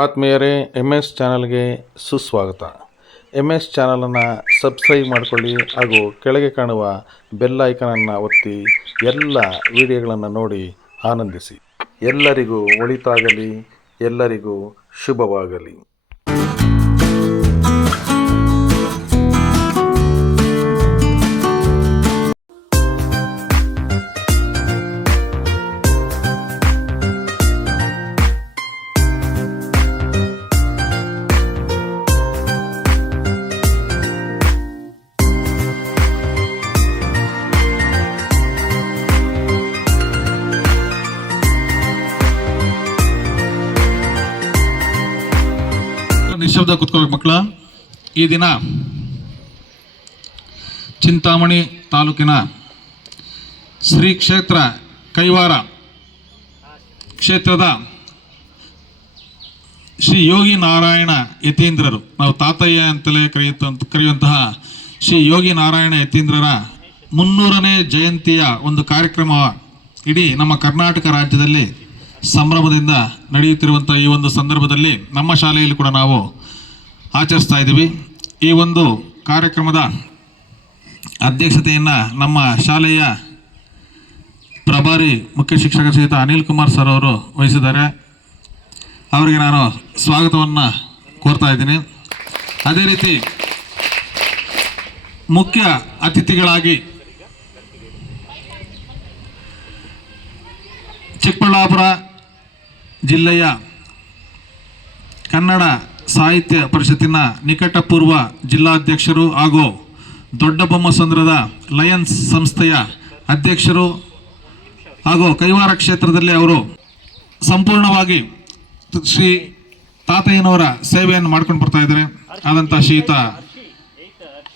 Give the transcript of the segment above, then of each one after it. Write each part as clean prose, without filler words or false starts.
ಆತ್ಮೀಯರೇ, MS ಚಾನಲ್ಗೆ ಸುಸ್ವಾಗತ. MS ಚಾನಲನ್ನು ಸಬ್ಸ್ಕ್ರೈಬ್ ಮಾಡಿಕೊಳ್ಳಿ ಹಾಗೂ ಕೆಳಗೆ ಕಾಣುವ ಬೆಲ್ ಐಕನನ್ನು ಒತ್ತಿ ಎಲ್ಲ ವಿಡಿಯೋಗಳನ್ನು ನೋಡಿ ಆನಂದಿಸಿ. ಎಲ್ಲರಿಗೂ ಒಳಿತಾಗಲಿ, ಎಲ್ಲರಿಗೂ ಶುಭವಾಗಲಿ. ನಿಶಬ್ದ ಕೂತ್ಕೋಬೇಕು ಮಕ್ಕಳ. ಈ ದಿನ ಚಿಂತಾಮಣಿ ತಾಲೂಕಿನ ಶ್ರೀ ಕ್ಷೇತ್ರ ಕೈವಾರ ಕ್ಷೇತ್ರದ ಶ್ರೀ ಯೋಗಿ ನಾರಾಯಣ ಯತೀಂದ್ರರು, ನಾವು ತಾತಯ್ಯ ಅಂತಲೇ ಕರೆಯುವಂತಹ ಶ್ರೀ ಯೋಗಿ ನಾರಾಯಣ ಯತೀಂದ್ರರ 300ನೇ ಜಯಂತಿಯ ಒಂದು ಕಾರ್ಯಕ್ರಮ ಇಡೀ ನಮ್ಮ ಕರ್ನಾಟಕ ರಾಜ್ಯದಲ್ಲಿ ಸಂಭ್ರಮದಿಂದ ನಡೆಯುತ್ತಿರುವಂಥ ಈ ಒಂದು ಸಂದರ್ಭದಲ್ಲಿ ನಮ್ಮ ಶಾಲೆಯಲ್ಲಿ ಕೂಡ ನಾವು ಆಚರಿಸ್ತಾ ಇದ್ದೀವಿ. ಈ ಒಂದು ಕಾರ್ಯಕ್ರಮದ ಅಧ್ಯಕ್ಷತೆಯನ್ನು ನಮ್ಮ ಶಾಲೆಯ ಪ್ರಭಾರಿ ಮುಖ್ಯ ಶಿಕ್ಷಕ ಶ್ರೀಯುತ ಅನಿಲ್ ಕುಮಾರ್ ಸರ್ ಅವರು ವಹಿಸಿದ್ದಾರೆ. ಅವರಿಗೆ ನಾನು ಸ್ವಾಗತವನ್ನು ಕೋರ್ತಾ ಇದ್ದೀನಿ. ಅದೇ ರೀತಿ ಮುಖ್ಯ ಅತಿಥಿಗಳಾಗಿ ಚಿಕ್ಕಬಳ್ಳಾಪುರ ಜಿಲ್ಲೆಯ ಕನ್ನಡ ಸಾಹಿತ್ಯ ಪರಿಷತ್ತಿನ ನಿಕಟಪೂರ್ವ ಜಿಲ್ಲಾಧ್ಯಕ್ಷರು ಹಾಗೂ ದೊಡ್ಡಬೊಮ್ಮಸಂದ್ರದ ಲಯನ್ಸ್ ಸಂಸ್ಥೆಯ ಅಧ್ಯಕ್ಷರು ಹಾಗೂ ಕೈವಾರ ಕ್ಷೇತ್ರದಲ್ಲಿ ಅವರು ಸಂಪೂರ್ಣವಾಗಿ ಶ್ರೀ ತಾತಯ್ಯನವರ ಸೇವೆಯನ್ನು ಮಾಡ್ಕೊಂಡು ಬರ್ತಾ ಇದ್ದಾರೆ. ಆದಂಥ ಶ್ರೀಯುತ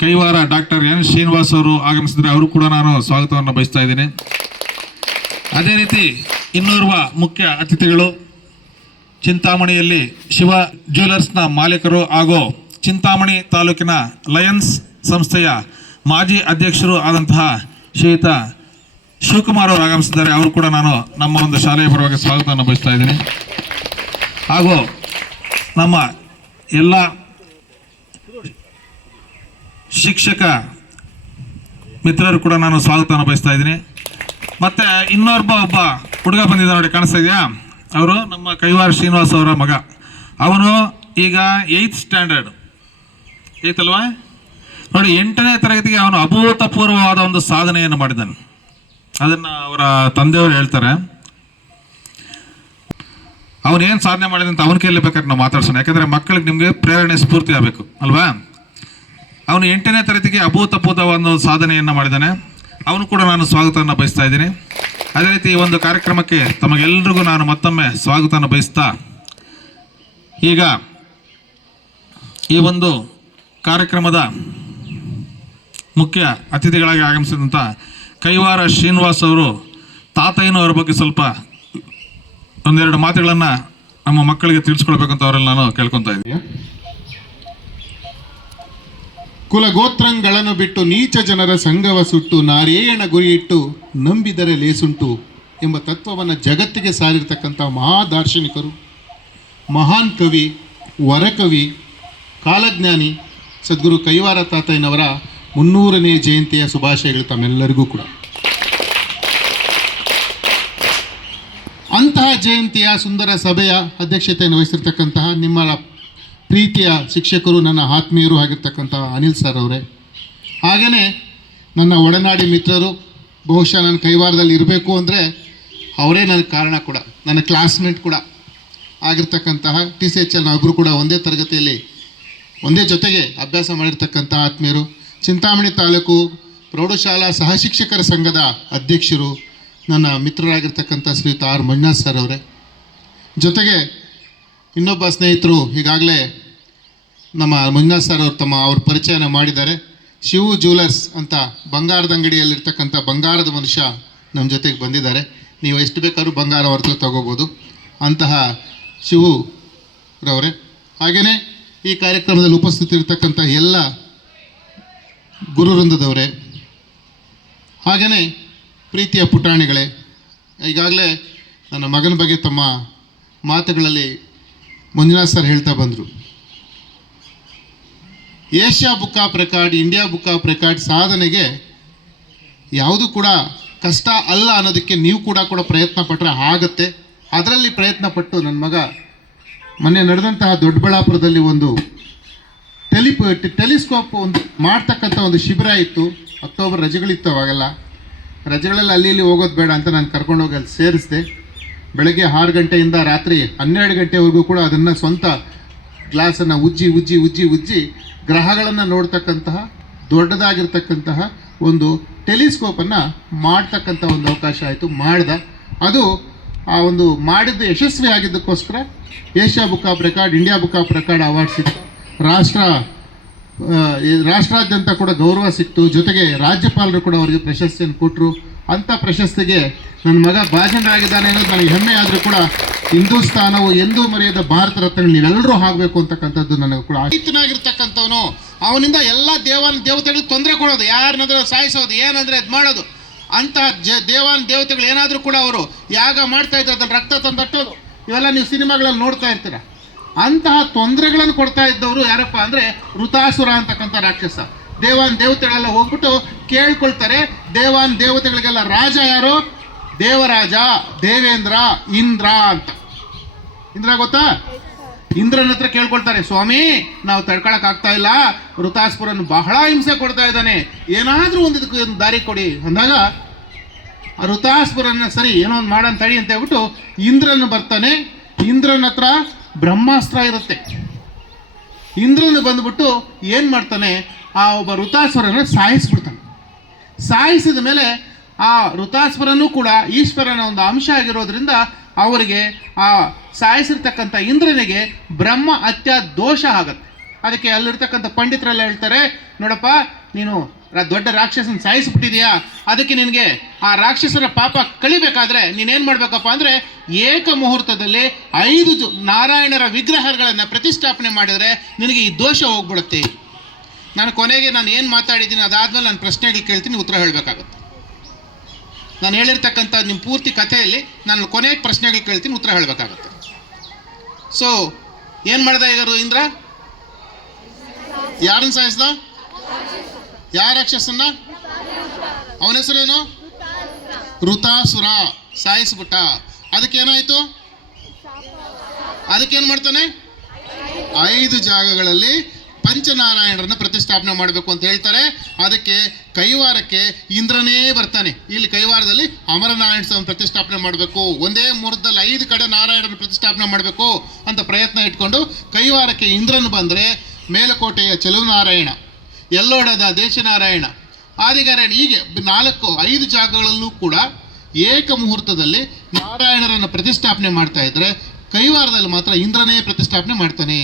ಕೈವಾರ ಡಾಕ್ಟರ್ ಎನ್ ಶ್ರೀನಿವಾಸ್ ಅವರು ಆಗಮಿಸಿದರೆ ಅವರು ಕೂಡ ನಾನು ಸ್ವಾಗತವನ್ನು ಬಯಸ್ತಾ ಇದ್ದೀನಿ. ಅದೇ ರೀತಿ ಇನ್ನೋರ್ವ ಮುಖ್ಯ ಅತಿಥಿಗಳು ಚಿಂತಾಮಣಿಯಲ್ಲಿ ಶಿವ ಜ್ಯುವೆಲರ್ಸ್ನ ಮಾಲೀಕರು ಹಾಗೂ ಚಿಂತಾಮಣಿ ತಾಲೂಕಿನ ಲಯನ್ಸ್ ಸಂಸ್ಥೆಯ ಮಾಜಿ ಅಧ್ಯಕ್ಷರು ಆದಂತಹ ಶ್ರೀಯುತ ಶಿವಕುಮಾರ್ ಅವರು ಆಗಮಿಸಿದ್ದಾರೆ. ಅವರು ಕೂಡ ನಾನು ನಮ್ಮ ಒಂದು ಶಾಲೆಯ ಪರವಾಗಿ ಸ್ವಾಗತವನ್ನು ಬಯಸ್ತಾ ಇದ್ದೀನಿ. ಹಾಗೂ ನಮ್ಮ ಎಲ್ಲ ಶಿಕ್ಷಕ ಮಿತ್ರರು ಕೂಡ ನಾನು ಸ್ವಾಗತವನ್ನು ಬಯಸ್ತಾ ಇದ್ದೀನಿ. ಮತ್ತು ಒಬ್ಬ ಹುಡುಗ ಬಂದಿದ್ದ ನೋಡಿ, ಕಾಣಿಸ್ತಾ ಇದೆಯಾ? ಅವರು ನಮ್ಮ ಕೈವಾರ ಶ್ರೀನಿವಾಸ್ ಅವರ ಮಗ. ಅವನು ಈಗ 8th ಸ್ಟ್ಯಾಂಡರ್ಡ್ ಐತಲ್ವಾ ನೋಡಿ, 8ನೇ ತರಗತಿಗೆ ಅವನು ಅಭೂತಪೂರ್ವವಾದ ಒಂದು ಸಾಧನೆಯನ್ನು ಮಾಡಿದ್ದಾನೆ. ಅದನ್ನು ಅವರ ತಂದೆಯವರು ಹೇಳ್ತಾರೆ. ಅವನೇನು ಸಾಧನೆ ಮಾಡಿದೆ ಅಂತ ಅವನ ಕೈಯಲ್ಲಿ ಬೇಕಾದ್ರೆ ನಾವು ಮಾತಾಡ್ಸೋಣ. ಯಾಕಂದರೆ ಮಕ್ಕಳಿಗೆ ನಿಮಗೆ ಪ್ರೇರಣೆ ಸ್ಫೂರ್ತಿ ಆಗಬೇಕು ಅಲ್ವಾ? ಅವನು 8ನೇ ತರಗತಿಗೆ ಅಭೂತಪೂರ್ವವಾದ ಒಂದು ಸಾಧನೆಯನ್ನು ಮಾಡಿದ್ದಾನೆ. ಅವನು ಕೂಡ ನಾನು ಸ್ವಾಗತವನ್ನು ಬಯಸ್ತಾ ಇದ್ದೀನಿ. ಅದೇ ರೀತಿ ಈ ಒಂದು ಕಾರ್ಯಕ್ರಮಕ್ಕೆ ತಮಗೆಲ್ಲರಿಗೂ ನಾನು ಮತ್ತೊಮ್ಮೆ ಸ್ವಾಗತವನ್ನು ಬಯಸ್ತಾ, ಈಗ ಈ ಒಂದು ಕಾರ್ಯಕ್ರಮದ ಮುಖ್ಯ ಅತಿಥಿಗಳಾಗಿ ಆಗಮಿಸಿದಂಥ ಕೈವಾರ ಶ್ರೀನಿವಾಸ್ ಅವರು ತಾತಯ್ಯನವರ ಬಗ್ಗೆ ಸ್ವಲ್ಪ ಒಂದೆರಡು ಮಾತುಗಳನ್ನು ನಮ್ಮ ಮಕ್ಕಳಿಗೆ ತಿಳಿಸ್ಕೊಳ್ಬೇಕಂತ ಅವರಲ್ಲಿ ನಾನು ಕೇಳ್ಕೊತಾ ಇದ್ದೀನಿ. ಕುಲಗೋತ್ರಂಗಳನ್ನು ಬಿಟ್ಟು ನೀಚ ಜನರ ಸಂಘವ ಸುಟ್ಟು ನಾರೇಯಣ ಗುರಿಯಿಟ್ಟು ನಂಬಿದರೆ ಲೇಸುಂಟು ಎಂಬ ತತ್ವವನ್ನು ಜಗತ್ತಿಗೆ ಸಾರಿರ್ತಕ್ಕಂಥ ಮಹಾದಾರ್ಶನಿಕರು, ಮಹಾನ್ ಕವಿ, ವರಕವಿ, ಕಾಲಜ್ಞಾನಿ ಸದ್ಗುರು ಕೈವಾರ ತಾತಯ್ಯನವರ 300ನೇ ಜಯಂತಿಯ ಶುಭಾಶಯಗಳು ತಮ್ಮೆಲ್ಲರಿಗೂ ಕೂಡ. ಅಂತಹ ಜಯಂತಿಯ ಸುಂದರ ಸಭೆಯ ಅಧ್ಯಕ್ಷತೆಯನ್ನು ವಹಿಸಿರ್ತಕ್ಕಂತಹ ನಿಮ್ಮ ಪ್ರೀತಿಯ ಶಿಕ್ಷಕರು, ನನ್ನ ಆತ್ಮೀಯರು ಆಗಿರ್ತಕ್ಕಂಥ ಅನಿಲ್ ಸರ್ ಅವರೇ, ಹಾಗೆಯೇ ನನ್ನ ಒಡನಾಡಿ ಮಿತ್ರರು, ಬಹುಶಃ ನಾನು ಕೈವಾರದಲ್ಲಿ ಇರಬೇಕು ಅಂದರೆ ಅವರೇ ನನ್ನ ಕಾರಣ ಕೂಡ, ನನ್ನ ಕ್ಲಾಸ್ಮೇಟ್ ಕೂಡ ಆಗಿರ್ತಕ್ಕಂತಹ TCHL ನಾವಿಬ್ಬರು ಕೂಡ ಒಂದೇ ತರಗತಿಯಲ್ಲಿ ಒಂದೇ ಜೊತೆಗೆ ಅಭ್ಯಾಸ ಮಾಡಿರ್ತಕ್ಕಂಥ ಆತ್ಮೀಯರು, ಚಿಂತಾಮಣಿ ತಾಲೂಕು ಪ್ರೌಢಶಾಲಾ ಸಹಶಿಕ್ಷಕರ ಸಂಘದ ಅಧ್ಯಕ್ಷರು, ನನ್ನ ಮಿತ್ರರಾಗಿರ್ತಕ್ಕಂಥ ಶ್ರೀಯುತ R ಮಂಜುನಾಥ್ ಸರ್ ಅವರೇ, ಜೊತೆಗೆ ಇನ್ನೊಬ್ಬ ಸ್ನೇಹಿತರು ಈಗಾಗಲೇ ನಮ್ಮ ಮಂಜುನಾಥ್ ಸರ್ ಅವರು ಅವ್ರ ಪರಿಚಯನ ಮಾಡಿದ್ದಾರೆ. ಶಿವು ಜ್ಯುವೆಲರ್ಸ್ ಅಂತ ಬಂಗಾರದ ಅಂಗಡಿಯಲ್ಲಿರ್ತಕ್ಕಂಥ ಬಂಗಾರದ ಮನುಷ್ಯ ನಮ್ಮ ಜೊತೆಗೆ ಬಂದಿದ್ದಾರೆ. ನೀವು ಎಷ್ಟು ಬೇಕಾದ್ರೂ ಬಂಗಾರ ಹೊರತು ತಗೋಬೋದು ಅಂತಹ ಶಿವುರವರೇ. ಹಾಗೆಯೇ ಈ ಕಾರ್ಯಕ್ರಮದಲ್ಲಿ ಉಪಸ್ಥಿತಿರ್ತಕ್ಕಂಥ ಎಲ್ಲ ಗುರುವೃಂದದವರೇ, ಹಾಗೆಯೇ ಪ್ರೀತಿಯ ಪುಟಾಣಿಗಳೇ, ಈಗಾಗಲೇ ನನ್ನ ಮಗನ ಬಗ್ಗೆ ತಮ್ಮ ಮಾತುಗಳಲ್ಲಿ ಮಂಜುನಾಥ್ ಸರ್ ಹೇಳ್ತಾ ಬಂದರು, Asia book of record, India book of record ಸಾಧನೆಗೆ ಯಾವುದು ಕೂಡ ಕಷ್ಟ ಅಲ್ಲ ಅನ್ನೋದಕ್ಕೆ ನೀವು ಕೂಡ ಪ್ರಯತ್ನ ಪಟ್ಟರೆ ಆಗುತ್ತೆ. ಅದರಲ್ಲಿ ಪ್ರಯತ್ನ ಪಟ್ಟು ನನ್ನ ಮಗ ಮೊನ್ನೆ ನಡೆದಂತಹ ದೊಡ್ಡಬಳ್ಳಾಪುರದಲ್ಲಿ ಒಂದು ಟೆಲಿಸ್ಕೋಪ್ ಒಂದು ಮಾಡ್ತಕ್ಕಂಥ ಒಂದು ಶಿಬಿರ ಇತ್ತು. ಅಕ್ಟೋಬರ್ ರಜೆಗಳಿತ್ತು, ಅವಾಗೆಲ್ಲ ರಜೆಗಳಲ್ಲಿ ಅಲ್ಲಿ ಇಲ್ಲಿ ಹೋಗೋದು ಬೇಡ ಅಂತ ನಾನು ಕರ್ಕೊಂಡೋಗಿ ಅಲ್ಲಿ ಸೇರಿಸಿದೆ. ಬೆಳಗ್ಗೆ 6 ಗಂಟೆಯಿಂದ ರಾತ್ರಿ 12 ಗಂಟೆವರೆಗೂ ಕೂಡ ಅದನ್ನು ಸ್ವಂತ ಗ್ಲಾಸನ್ನು ಉಜ್ಜಿ ಗ್ರಹಗಳನ್ನು ನೋಡ್ತಕ್ಕಂತಹ ದೊಡ್ಡದಾಗಿರ್ತಕ್ಕಂತಹ ಒಂದು ಟೆಲಿಸ್ಕೋಪನ್ನು ಮಾಡ್ತಕ್ಕಂಥ ಒಂದು ಅವಕಾಶ ಆಯಿತು. ಅದು ಆ ಒಂದು ಮಾಡಿದ್ದು ಯಶಸ್ವಿ ಆಗಿದ್ದಕ್ಕೋಸ್ಕರ Asia book of record, India book of record award ಸಿಕ್ತು. ರಾಷ್ಟ್ರಾದ್ಯಂತ ಕೂಡ ಗೌರವ ಸಿಕ್ತು. ಜೊತೆಗೆ ರಾಜ್ಯಪಾಲರು ಕೂಡ ಅವರಿಗೆ ಪ್ರಶಸ್ತಿಯನ್ನು ಕೊಟ್ಟರು. ಅಂಥ ಪ್ರಶಸ್ತಿಗೆ ನನ್ನ ಮಗ ಭಾಜನರಾಗಿದ್ದಾನೆ ಅನ್ನೋದು ನನಗೆ ಹೆಮ್ಮೆ. ಆದರೂ ಕೂಡ ಹಿಂದೂಸ್ತಾನವು ಎಂದೂ ಮರೆಯದ ಭಾರತ ರತ್ನ ನೀವೆಲ್ಲರೂ ಆಗಬೇಕು ಅಂತಕ್ಕಂಥದ್ದು ನನಗೆ ಕೂಡ ರೈತನಾಗಿರ್ತಕ್ಕಂಥವನು. ಅವನಿಂದ ಎಲ್ಲ ದೇವತೆಗಳಿಗೆ ತೊಂದರೆ ಕೊಡೋದು, ಯಾರನ್ನಾದ್ರೂ ಸಾಯಿಸೋದು, ಏನಂದರೆ ಅದು ಮಾಡೋದು. ಅಂತಹ ದೇವತೆಗಳು ಏನಾದರೂ ಕೂಡ ಅವರು ಯಾಗ ಮಾಡ್ತಾ ಇದ್ದಾರೆ, ಅದ್ರಲ್ಲಿ ರಕ್ತ ತಂದಟ್ಟೋದು, ಇವೆಲ್ಲ ನೀವು ಸಿನಿಮಾಗಳಲ್ಲಿ ನೋಡ್ತಾ ಇರ್ತೀರ. ಅಂತಹ ತೊಂದರೆಗಳನ್ನು ಕೊಡ್ತಾ ಇದ್ದವರು ಯಾರಪ್ಪ ಅಂದರೆ ಋತಾಸುರ ಅಂತಕ್ಕಂಥ ರಾಕ್ಷಸ. ದೇವತೆಗಳೆಲ್ಲ ಹೋಗ್ಬಿಟ್ಟು ಕೇಳ್ಕೊಳ್ತಾರೆ. ದೇವತೆಗಳಿಗೆಲ್ಲ ರಾಜ ಯಾರು? ದೇವರಾಜ, ದೇವೇಂದ್ರ, ಇಂದ್ರ ಅಂತ. ಇಂದ್ರ ಗೊತ್ತಾ? ಇಂದ್ರನ ಹತ್ರ ಕೇಳ್ಕೊಳ್ತಾರೆ, ಸ್ವಾಮಿ ನಾವು ತಡ್ಕೊಳಕ್ ಆಗ್ತಾ ಇಲ್ಲ, ಋತಾಸುರನ್ನು ಬಹಳ ಹಿಂಸೆ ಕೊಡ್ತಾ ಇದ್ದಾನೆ, ಏನಾದರೂ ಒಂದು ದಾರಿ ಕೊಡಿ ಅಂದಾಗ ಋತಾಸುರನ್ನ ಸರಿ ಏನೋ ಒಂದು ಮಾಡೋಣ ತಡಿ ಅಂತ ಹೇಳ್ಬಿಟ್ಟು ಇಂದ್ರನ ಬರ್ತಾನೆ. ಇಂದ್ರನ ಹತ್ರ ಬ್ರಹ್ಮಾಸ್ತ್ರ ಇರುತ್ತೆ. ಇಂದ್ರನ ಬಂದ್ಬಿಟ್ಟು ಏನು ಮಾಡ್ತಾನೆ, ಆ ಒಬ್ಬ ಋತಾಸುರನ ಸಾಯಿಸ್ಬಿಡ್ತಾನೆ. ಸಾಯಿಸಿದ ಮೇಲೆ ಆ ಋತಾಸುರನೂ ಕೂಡ ಈಶ್ವರನ ಒಂದು ಅಂಶ ಆಗಿರೋದ್ರಿಂದ ಅವರಿಗೆ ಆ ಸಾಯಿಸಿರ್ತಕ್ಕಂಥ ಇಂದ್ರನಿಗೆ ಬ್ರಹ್ಮ ಹತ್ಯಾ ದೋಷ ಆಗುತ್ತೆ. ಅದಕ್ಕೆ ಅಲ್ಲಿರ್ತಕ್ಕಂಥ ಪಂಡಿತರೆಲ್ಲ ಹೇಳ್ತಾರೆ, ನೋಡಪ್ಪ ನೀನು ದೊಡ್ಡ ರಾಕ್ಷಸನ ಸಾಯಿಸ್ಬಿಟ್ಟಿದೆಯಾ, ಅದಕ್ಕೆ ನಿನಗೆ ಆ ರಾಕ್ಷಸರ ಪಾಪ ಕಳಿಬೇಕಾದ್ರೆ ನೀನೇನು ಮಾಡಬೇಕಪ್ಪ ಅಂದರೆ ಏಕ ಮುಹೂರ್ತದಲ್ಲಿ 5 ನಾರಾಯಣರ ವಿಗ್ರಹಗಳನ್ನು ಪ್ರತಿಷ್ಠಾಪನೆ ಮಾಡಿದರೆ ನಿನಗೆ ಈ ದೋಷ ಹೋಗ್ಬಿಡುತ್ತೆ. ನಾನು ಕೊನೆಗೆ ನಾನು ಏನು ಮಾತಾಡಿದ್ದೀನಿ ಅದಾದಮೇಲೆ ನಾನು ಪ್ರಶ್ನೆಗಳು ಕೇಳ್ತೀನಿ, ಉತ್ತರ ಹೇಳಬೇಕಾಗುತ್ತೆ. ನಾನು ಹೇಳಿರ್ತಕ್ಕಂಥ ನಿಮ್ಮ ಪೂರ್ತಿ ಕಥೆಯಲ್ಲಿ ನಾನು ಕೊನೆಗೆ ಪ್ರಶ್ನೆಗಳು ಕೇಳ್ತೀನಿ, ಉತ್ತರ ಹೇಳಬೇಕಾಗುತ್ತೆ. ಸೊ ಏನು ಮಾಡ್ದ ಈಗ ಇಂದ್ರ? ಯಾರನ್ನು ಸಾಯಿಸ್ದ? ಯಾವ ರಾಕ್ಷಸನ್ನ? ಅವನ ಹೆಸರೇನು? ಋತಾಸುರ. ಸಾಯಿಸ್ಬಿಟ್ಟ. ಅದಕ್ಕೇನಾಯಿತು? ಅದಕ್ಕೇನು ಮಾಡ್ತಾನೆ? 5 ಜಾಗಗಳಲ್ಲಿ ಪಂಚನಾರಾಯಣರನ್ನ ಪ್ರತಿಷ್ಠಾಪನೆ ಮಾಡಬೇಕು ಅಂತ ಹೇಳ್ತಾರೆ. ಅದಕ್ಕೆ ಕೈವಾರಕ್ಕೆ ಇಂದ್ರನೇ ಬರ್ತಾನೆ. ಇಲ್ಲಿ ಕೈವಾರದಲ್ಲಿ ಅಮರನಾರಾಯಣ ಸ್ವಾಮಿ ಪ್ರತಿಷ್ಠಾಪನೆ ಮಾಡಬೇಕು, ಒಂದೇ ಮುಹೂರ್ತದಲ್ಲಿ 5 ಕಡೆ ನಾರಾಯಣರನ್ನು ಪ್ರತಿಷ್ಠಾಪನೆ ಮಾಡಬೇಕು ಅಂತ ಪ್ರಯತ್ನ ಇಟ್ಕೊಂಡು ಕೈವಾರಕ್ಕೆ ಇಂದ್ರನು ಬಂದರೆ ಮೇಲುಕೋಟೆಯ ಚಲುನಾರಾಯಣ, ಎಲ್ಲೋಡದ ದೇಶನಾರಾಯಣ, ಆದಿನಾರಾಯಣ, ಹೀಗೆ 4-5 ಜಾಗಗಳಲ್ಲೂ ಕೂಡ ಏಕ ಮುಹೂರ್ತದಲ್ಲಿ ನಾರಾಯಣರನ್ನು ಪ್ರತಿಷ್ಠಾಪನೆ ಮಾಡ್ತಾ ಇದ್ರೆ ಕೈವಾರದಲ್ಲಿ ಮಾತ್ರ ಇಂದ್ರನೇ ಪ್ರತಿಷ್ಠಾಪನೆ ಮಾಡ್ತಾನೆ.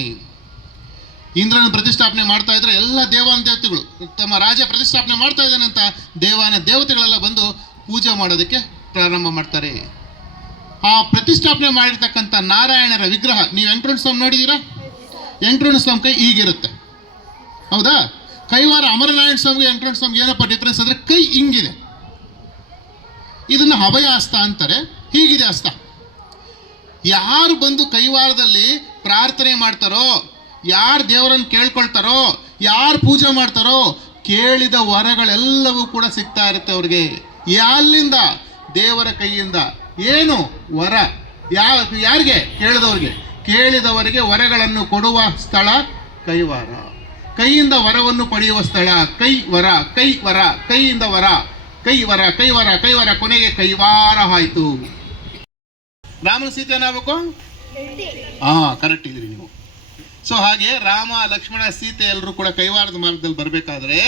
ಇಂದ್ರನ ಪ್ರತಿಷ್ಠಾಪನೆ ಮಾಡ್ತಾ ಇದ್ರೆ ಎಲ್ಲ ದೇವತೆಗಳು ತಮ್ಮ ರಾಜ ಪ್ರತಿಷ್ಠಾಪನೆ ಮಾಡ್ತಾ ಇದ್ದಾನೆ ಅಂತ ದೇವತೆಗಳೆಲ್ಲ ಬಂದು ಪೂಜೆ ಮಾಡೋದಕ್ಕೆ ಪ್ರಾರಂಭ ಮಾಡ್ತಾರೆ. ಆ ಪ್ರತಿಷ್ಠಾಪನೆ ಮಾಡಿರ್ತಕ್ಕಂಥ ನಾರಾಯಣರ ವಿಗ್ರಹ ನೀವು ವೆಂಕಟರಮಣ ಸ್ವಾಮಿ ನೋಡಿದ್ದೀರಾ? ವೆಂಕಟರಮಣ ಸ್ವಾಮಿ ಕೈ ಹೀಗಿರುತ್ತೆ, ಹೌದಾ? ಕೈವಾರ ಅಮರನಾರಾಯಣ ಸ್ವಾಮಿಗೆ ವೆಂಕಟರಮಣ ಸ್ವಾಮಿಗೆ ಏನಪ್ಪ ಡಿಫ್ರೆನ್ಸ್ ಅಂದರೆ ಕೈ ಹಿಂಗಿದೆ. ಇದನ್ನು ಅಭಯ ಹಸ್ತ ಅಂತಾರೆ, ಹೀಗಿದೆ ಹಸ್ತ. ಯಾರು ಬಂದು ಕೈವಾರದಲ್ಲಿ ಪ್ರಾರ್ಥನೆ ಮಾಡ್ತಾರೋ, ಯಾರು ದೇವರನ್ನು ಕೇಳ್ಕೊಳ್ತಾರೋ, ಯಾರು ಪೂಜೆ ಮಾಡ್ತಾರೋ ಕೇಳಿದ ವರಗಳೆಲ್ಲವೂ ಕೂಡ ಸಿಗ್ತಾ ಇರುತ್ತೆ ಅವ್ರಿಗೆ. ಯಾರಿಂದ? ದೇವರ ಕೈಯಿಂದ. ಏನು ವರ? ಯಾರಿಗೆ? ಕೇಳಿದವರಿಗೆ ವರಗಳನ್ನು ಕೊಡುವ ಸ್ಥಳ ಕೈವಾರ. ಕೈಯಿಂದ ವರವನ್ನು ಪಡೆಯುವ ಸ್ಥಳ ಕೈವರ. ಕೈಯಿಂದ ವರ, ಕೈವರ, ಕೊನೆಗೆ ಕೈವಾರ ಆಯಿತು. ರಾಮನ ಸೀತೆ ಏನಾಗಬೇಕು? ಕರೆಕ್ಟ್ ಇದ್ರಿ ನೀವು. ಸೊ ಹಾಗೆ ರಾಮ, ಲಕ್ಷ್ಮಣ, ಸೀತೆ ಎಲ್ಲರೂ ಕೂಡ ಕೈವಾರದ ಮಾರ್ಗದಲ್ಲಿ ಬರಬೇಕಾದ್ರೆ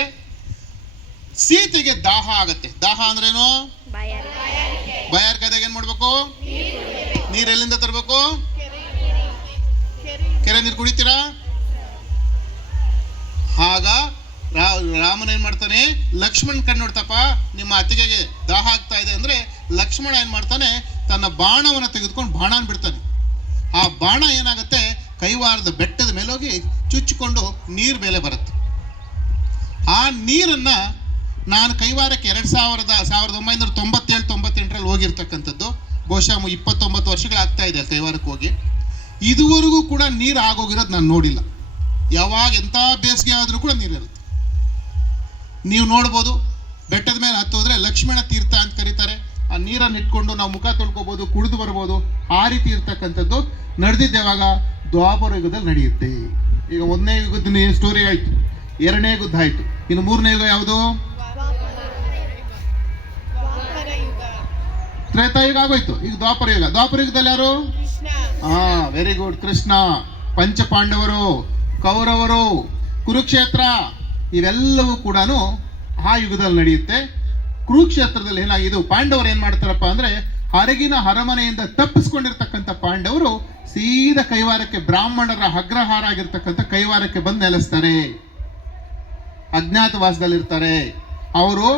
ಸೀತೆಗೆ ದಾಹ ಆಗತ್ತೆ. ದಾಹ ಅಂದ್ರೇನು? ಬಾಯಾರಿಕೆದಾಗ ಏನು ಮಾಡಬೇಕು? ನೀರು ಎಲ್ಲಿಂದ ತರಬೇಕು? ಕೆರೆ ನೀರು ಕುಡಿತೀರಾ? ಆಗ ರಾಮನ ಏನು ಮಾಡ್ತಾನೆ, ಲಕ್ಷ್ಮಣ್ ಕಣ್ಣು ನೋಡ್ತಪ್ಪ ನಿಮ್ಮ ಅತ್ತಿಗೆಗೆ ದಾಹ ಆಗ್ತಾ ಇದೆ ಅಂದರೆ ಲಕ್ಷ್ಮಣ ಏನು ಮಾಡ್ತಾನೆ, ತನ್ನ ಬಾಣವನ್ನು ತೆಗೆದುಕೊಂಡು ಬಾಣನ ಬಿಡ್ತಾನೆ. ಆ ಬಾಣ ಏನಾಗುತ್ತೆ, ಕೈವಾರದ ಬೆಟ್ಟದ ಮೇಲೋಗಿ ಚುಚ್ಚಿಕೊಂಡು ನೀರು ಮೇಲೆ ಬರುತ್ತೆ. ಆ ನೀರನ್ನು ನಾನು ಕೈವಾರಕ್ಕೆ 1997-98ರಲ್ಲಿ ಹೋಗಿರ್ತಕ್ಕಂಥದ್ದು, ಬಹುಶಃ 29 ವರ್ಷಗಳಾಗ್ತಾ ಇದೆ ಕೈವಾರಕ್ಕೆ ಹೋಗಿ. ಇದುವರೆಗೂ ಕೂಡ ನೀರು ಆಗೋಗಿರೋದು ನಾನು ನೋಡಿಲ್ಲ. ಯಾವಾಗ ಎಂಥ ಬೇಸಿಗೆ ಆದರೂ ಕೂಡ ನೀರಿರುತ್ತೆ. ನೀವು ನೋಡ್ಬೋದು, ಬೆಟ್ಟದ ಮೇಲೆ ಹತ್ತೋದ್ರೆ ಲಕ್ಷ್ಮಣ ತೀರ್ಥ ಅಂತ ಕರೀತಾರೆ. ಆ ನೀರನ್ನು ಇಟ್ಕೊಂಡು ನಾವು ಮುಖ ತೊಳ್ಕೊಬೋದು, ಕುಡಿದು ಬರ್ಬೋದು. ಆ ರೀತಿ ಇರ್ತಕ್ಕಂಥದ್ದು ನಡೆದಿದ್ದು ಯಾವಾಗ? ದ್ವಾಪರ ಯುಗದಲ್ಲಿ ನಡೆಯುತ್ತೆ. ಈಗ 1ನೇ ಯುಗದ ಸ್ಟೋರಿ ಆಯಿತು, 2ನೇ ಯುಗದ ಆಯಿತು, ಇನ್ನು 3ನೇ ಯುಗ ಯಾವುದು? ತ್ರೇತಾಯುಗ ಆಗೋಯ್ತು. ಈಗ ದ್ವಾಪರ ಯುಗ. ದ್ವಾಪರ ಯುಗದಲ್ಲಿ ಯಾರು? Very good, Krishna. ಪಂಚಪಾಂಡವರು, ಕೌರವರು, ಕುರುಕ್ಷೇತ್ರ, ಇವೆಲ್ಲವೂ ಕೂಡ ಆ ಯುಗದಲ್ಲಿ ನಡೆಯುತ್ತೆ. ಕುರುಕ್ಷೇತ್ರದಲ್ಲಿ ಏನಾಗಿದ್ದು, ಪಾಂಡವರು ಏನು ಮಾಡ್ತಾರಪ್ಪ ಅಂದರೆ, ಹೊರಗಿನ ಅರಮನೆಯಿಂದ ತಪ್ಪಿಸ್ಕೊಂಡಿರ್ತಕ್ಕಂಥ ಪಾಂಡವರು ಸೀದಾ ಕೈವಾರಕ್ಕೆ, ಬ್ರಾಹ್ಮಣರ ಅಗ್ರಹಾರ ಆಗಿರ್ತಕ್ಕಂಥ ಕೈವಾರಕ್ಕೆ ಬಂದು ನೆಲೆಸ್ತಾರೆ. ಅಜ್ಞಾತವಾಸದಲ್ಲಿರ್ತಾರೆ ಅವರು.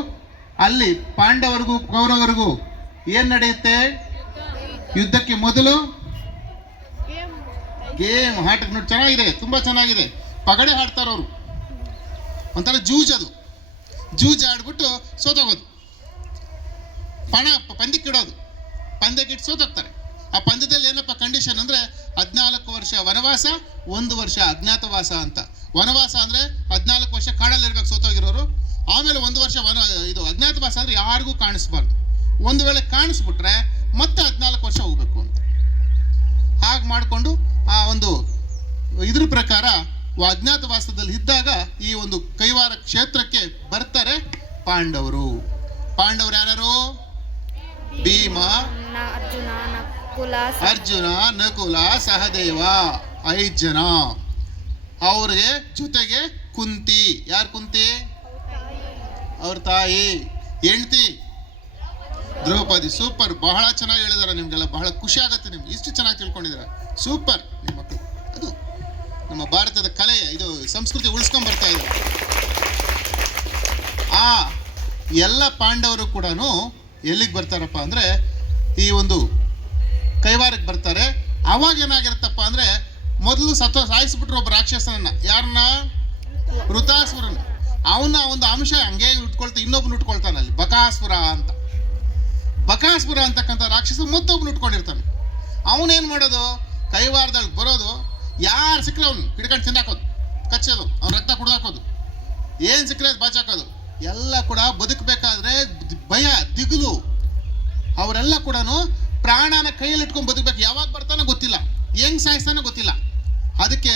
ಅಲ್ಲಿ ಪಾಂಡವರಿಗೂ ಕೌರವರಿಗೂ ಏನು ನಡೆಯುತ್ತೆ? ಯುದ್ಧಕ್ಕೆ ಮೊದಲು ಗೇಮ್ ಆಟ ನೋಡಿ, ಚೆನ್ನಾಗಿದೆ, ತುಂಬ ಚೆನ್ನಾಗಿದೆ. ಪಗಡೆ ಆಡ್ತಾರವರು, ಒಂಥರ ಜೂಜದು. ಜೂಜ್ ಆಡ್ಬಿಟ್ಟು ಸೋತೋಗೋದು, ಪಂದ್ಯಕ್ಕಿಡೋದು, ಪಂದ್ಯಕ್ಕಿಟ್ಟು ಸೋತೋಗ್ತಾರೆ. ಆ ಪಂದ್ಯದಲ್ಲಿ ಏನಪ್ಪ ಕಂಡೀಷನ್ ಅಂದರೆ 14 ವರ್ಷ ವನವಾಸ, 1 ವರ್ಷ ಅಜ್ಞಾತವಾಸ ಅಂತ. ವನವಾಸ ಅಂದರೆ 14 ವರ್ಷ ಕಾಡಲ್ಲಿರ್ಬೇಕು ಸೋತೋಗಿರೋರು. ಆಮೇಲೆ 1 ವರ್ಷ ಇದು ಅಜ್ಞಾತವಾಸ ಅಂದರೆ ಯಾರಿಗೂ ಕಾಣಿಸ್ಬಾರ್ದು. ಒಂದು ವೇಳೆ ಕಾಣಿಸ್ಬಿಟ್ರೆ ಮತ್ತೆ 14 ವರ್ಷ ಹೋಗ್ಬೇಕು ಅಂತ. ಹಾಗೆ ಮಾಡಿಕೊಂಡು ಆ ಒಂದು ಇದ್ರ ಪ್ರಕಾರ ಅಜ್ಞಾತವಾಸದಲ್ಲಿ ಇದ್ದಾಗ ಈ ಒಂದು ಕೈವಾರ ಕ್ಷೇತ್ರಕ್ಕೆ ಬರ್ತಾರೆ ಪಾಂಡವರು. ಪಾಂಡವರು ಯಾರು? ಭೀಮ, ಅರ್ಜುನ, ನಕುಲ, ಸಹದೇವ, 5 ಜನ. ಅವ್ರಿಗೆ ಜೊತೆಗೆ ಕುಂತಿ. ಯಾರು ಕುಂತಿ? ಅವ್ರ ತಾಯಿ, ಹೆಂಡ್ತಿ ದ್ರೌಪದಿ. ಸೂಪರ್, ಬಹಳ ಚೆನ್ನಾಗಿ ಹೇಳಿದಾರೆ. ನಿಮಗೆಲ್ಲ ಬಹಳ ಖುಷಿ ಆಗುತ್ತೆ. ನಿಮ್ಗೆ ಇಷ್ಟು ಚೆನ್ನಾಗಿ ತಿಳ್ಕೊಂಡಿದ್ದಾರೆ. ಸೂಪರ್ ನಿಮ್ಮ ಮಕ್ಕಳು. ಅದು ನಮ್ಮ ಭಾರತದ ಕಲೆ, ಇದು ಸಂಸ್ಕೃತಿ ಉಳಿಸ್ಕೊಂಡು ಬರ್ತಾ ಇದೆ. ಆ ಎಲ್ಲ ಪಾಂಡವರು ಕೂಡ ಎಲ್ಲಿಗೆ ಬರ್ತಾರಪ್ಪ ಅಂದರೆ, ಈ ಒಂದು ಕೈವಾರಕ್ಕೆ ಬರ್ತಾರೆ. ಅವಾಗ ಏನಾಗಿರುತ್ತಪ್ಪ ಅಂದರೆ, ಮೊದಲು ಸಾಯಿಸ್ಬಿಟ್ರು ಒಬ್ಬ ರಾಕ್ಷಸನನ್ನ. ಯಾರನ್ನ? ವೃತಾಸುರನ. ಅವನ ಒಂದು ಅಂಶ ಹಂಗೆ ಇನ್ನೊಬ್ಬನ ಉಟ್ಕೊಳ್ತಾನೆ ಅಲ್ಲಿ, ಬಕಾಸುರ ಅಂತ. ಬಕಾಸುರ ಅಂತಕ್ಕಂಥ ರಾಕ್ಷಸ ಮತ್ತೊಬ್ಬನ ಉಟ್ಕೊಂಡಿರ್ತಾನೆ. ಅವನೇನು ಮಾಡೋದು? ಕೈವಾರದಲ್ಲಿ ಬರೋದು, ಯಾರು ಸಿಕ್ಕರೆ ಅವ್ನು ಹಿಡ್ಕೊಂಡು ತಿಂದಾಕೋದು, ಕಚ್ಚೋದು, ಅವ್ನ ರಕ್ತ ಕುಡ್ದಾಕೋದು, ಏನು ಸಿಕ್ಕರೆ ಅದು ಬಾಚಾಕೋದು. ಎಲ್ಲ ಕೂಡ ಬದುಕಬೇಕಾದ್ರೆ ಭಯ, ದಿಗುಲು. ಅವರೆಲ್ಲ ಕೂಡ ಪ್ರಾಣನ ಕೈಯಲ್ಲಿ ಇಟ್ಕೊಂಡು ಬದುಕಬೇಕು. ಯಾವಾಗ ಬರ್ತಾನೋ ಗೊತ್ತಿಲ್ಲ, ಹೆಂಗೆ ಸಾಯಿಸ್ತಾನೋ ಗೊತ್ತಿಲ್ಲ. ಅದಕ್ಕೆ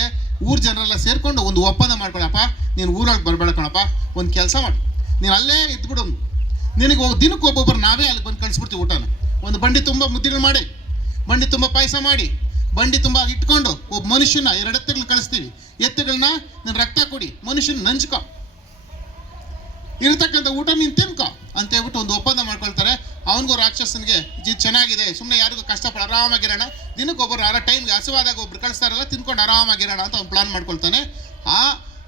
ಊರ ಜನರೆಲ್ಲ ಸೇರಿಕೊಂಡು ಒಂದು ಒಪ್ಪಂದ ಮಾಡ್ಕೊಳಪ್ಪ, ನೀನು ಊರೊಳಗೆ ಬರಬೇಡ ಕಣಪ್ಪ, ಒಂದು ಕೆಲಸ ಮಾಡು, ನೀನು ಅಲ್ಲೇ ಇದ್ಬಿಡು. ನಿನಗೆ ದಿನಕ್ಕೆ ಒಬ್ಬೊಬ್ಬರು ನಾವೇ ಅಲ್ಲಿಗೆ ಬಂದು ಕಳಿಸ್ಬಿಡ್ತೀವಿ ಊಟನ. ಒಂದು ಬಂಡಿ ತುಂಬ ಮುದ್ದೆಗಳು ಮಾಡಿ, ಬಂಡಿ ತುಂಬ ಪಾಯಸ ಮಾಡಿ, ಬಂಡಿ ತುಂಬ ಇಟ್ಕೊಂಡು ಒಬ್ಬ ಮನುಷ್ಯನ 2 ಎತ್ತುಗಳನ್ನ ಕಳಿಸ್ತೀವಿ. ಎತ್ತುಗಳನ್ನ ನೀನು ರಕ್ತ ಕೊಡಿ, ಮನುಷ್ಯನ ನಂಚ್ಕೊ, ಇರತಕ್ಕಂಥ ಊಟ ನೀನು ತಿನ್ಕೊ ಅಂತ ಹೇಳ್ಬಿಟ್ಟು ಒಂದು ಒಪ್ಪಂದ ಮಾಡ್ಕೊಳ್ತಾರೆ. ಅವನಿಗೂ ರಾಕ್ಷಸನಿಗೆ ಇದು ಚೆನ್ನಾಗಿದೆ, ಸುಮ್ಮನೆ ಯಾರಿಗೂ ಕಷ್ಟಪಡ ಆರಾಮಾಗಿರೋಣ, ದಿನಕ್ಕೊಬ್ಬರು ಟೈಮ್ಗೆ ಹಸುವಾದಾಗ ಒಬ್ರು ಕಳಿಸ್ತಾರಲ್ಲ, ತಿನ್ಕೊಂಡು ಆರಾಮಾಗಿರೋಣ ಅಂತ ಅವ್ನು ಪ್ಲಾನ್ ಮಾಡ್ಕೊಳ್ತಾನೆ. ಆ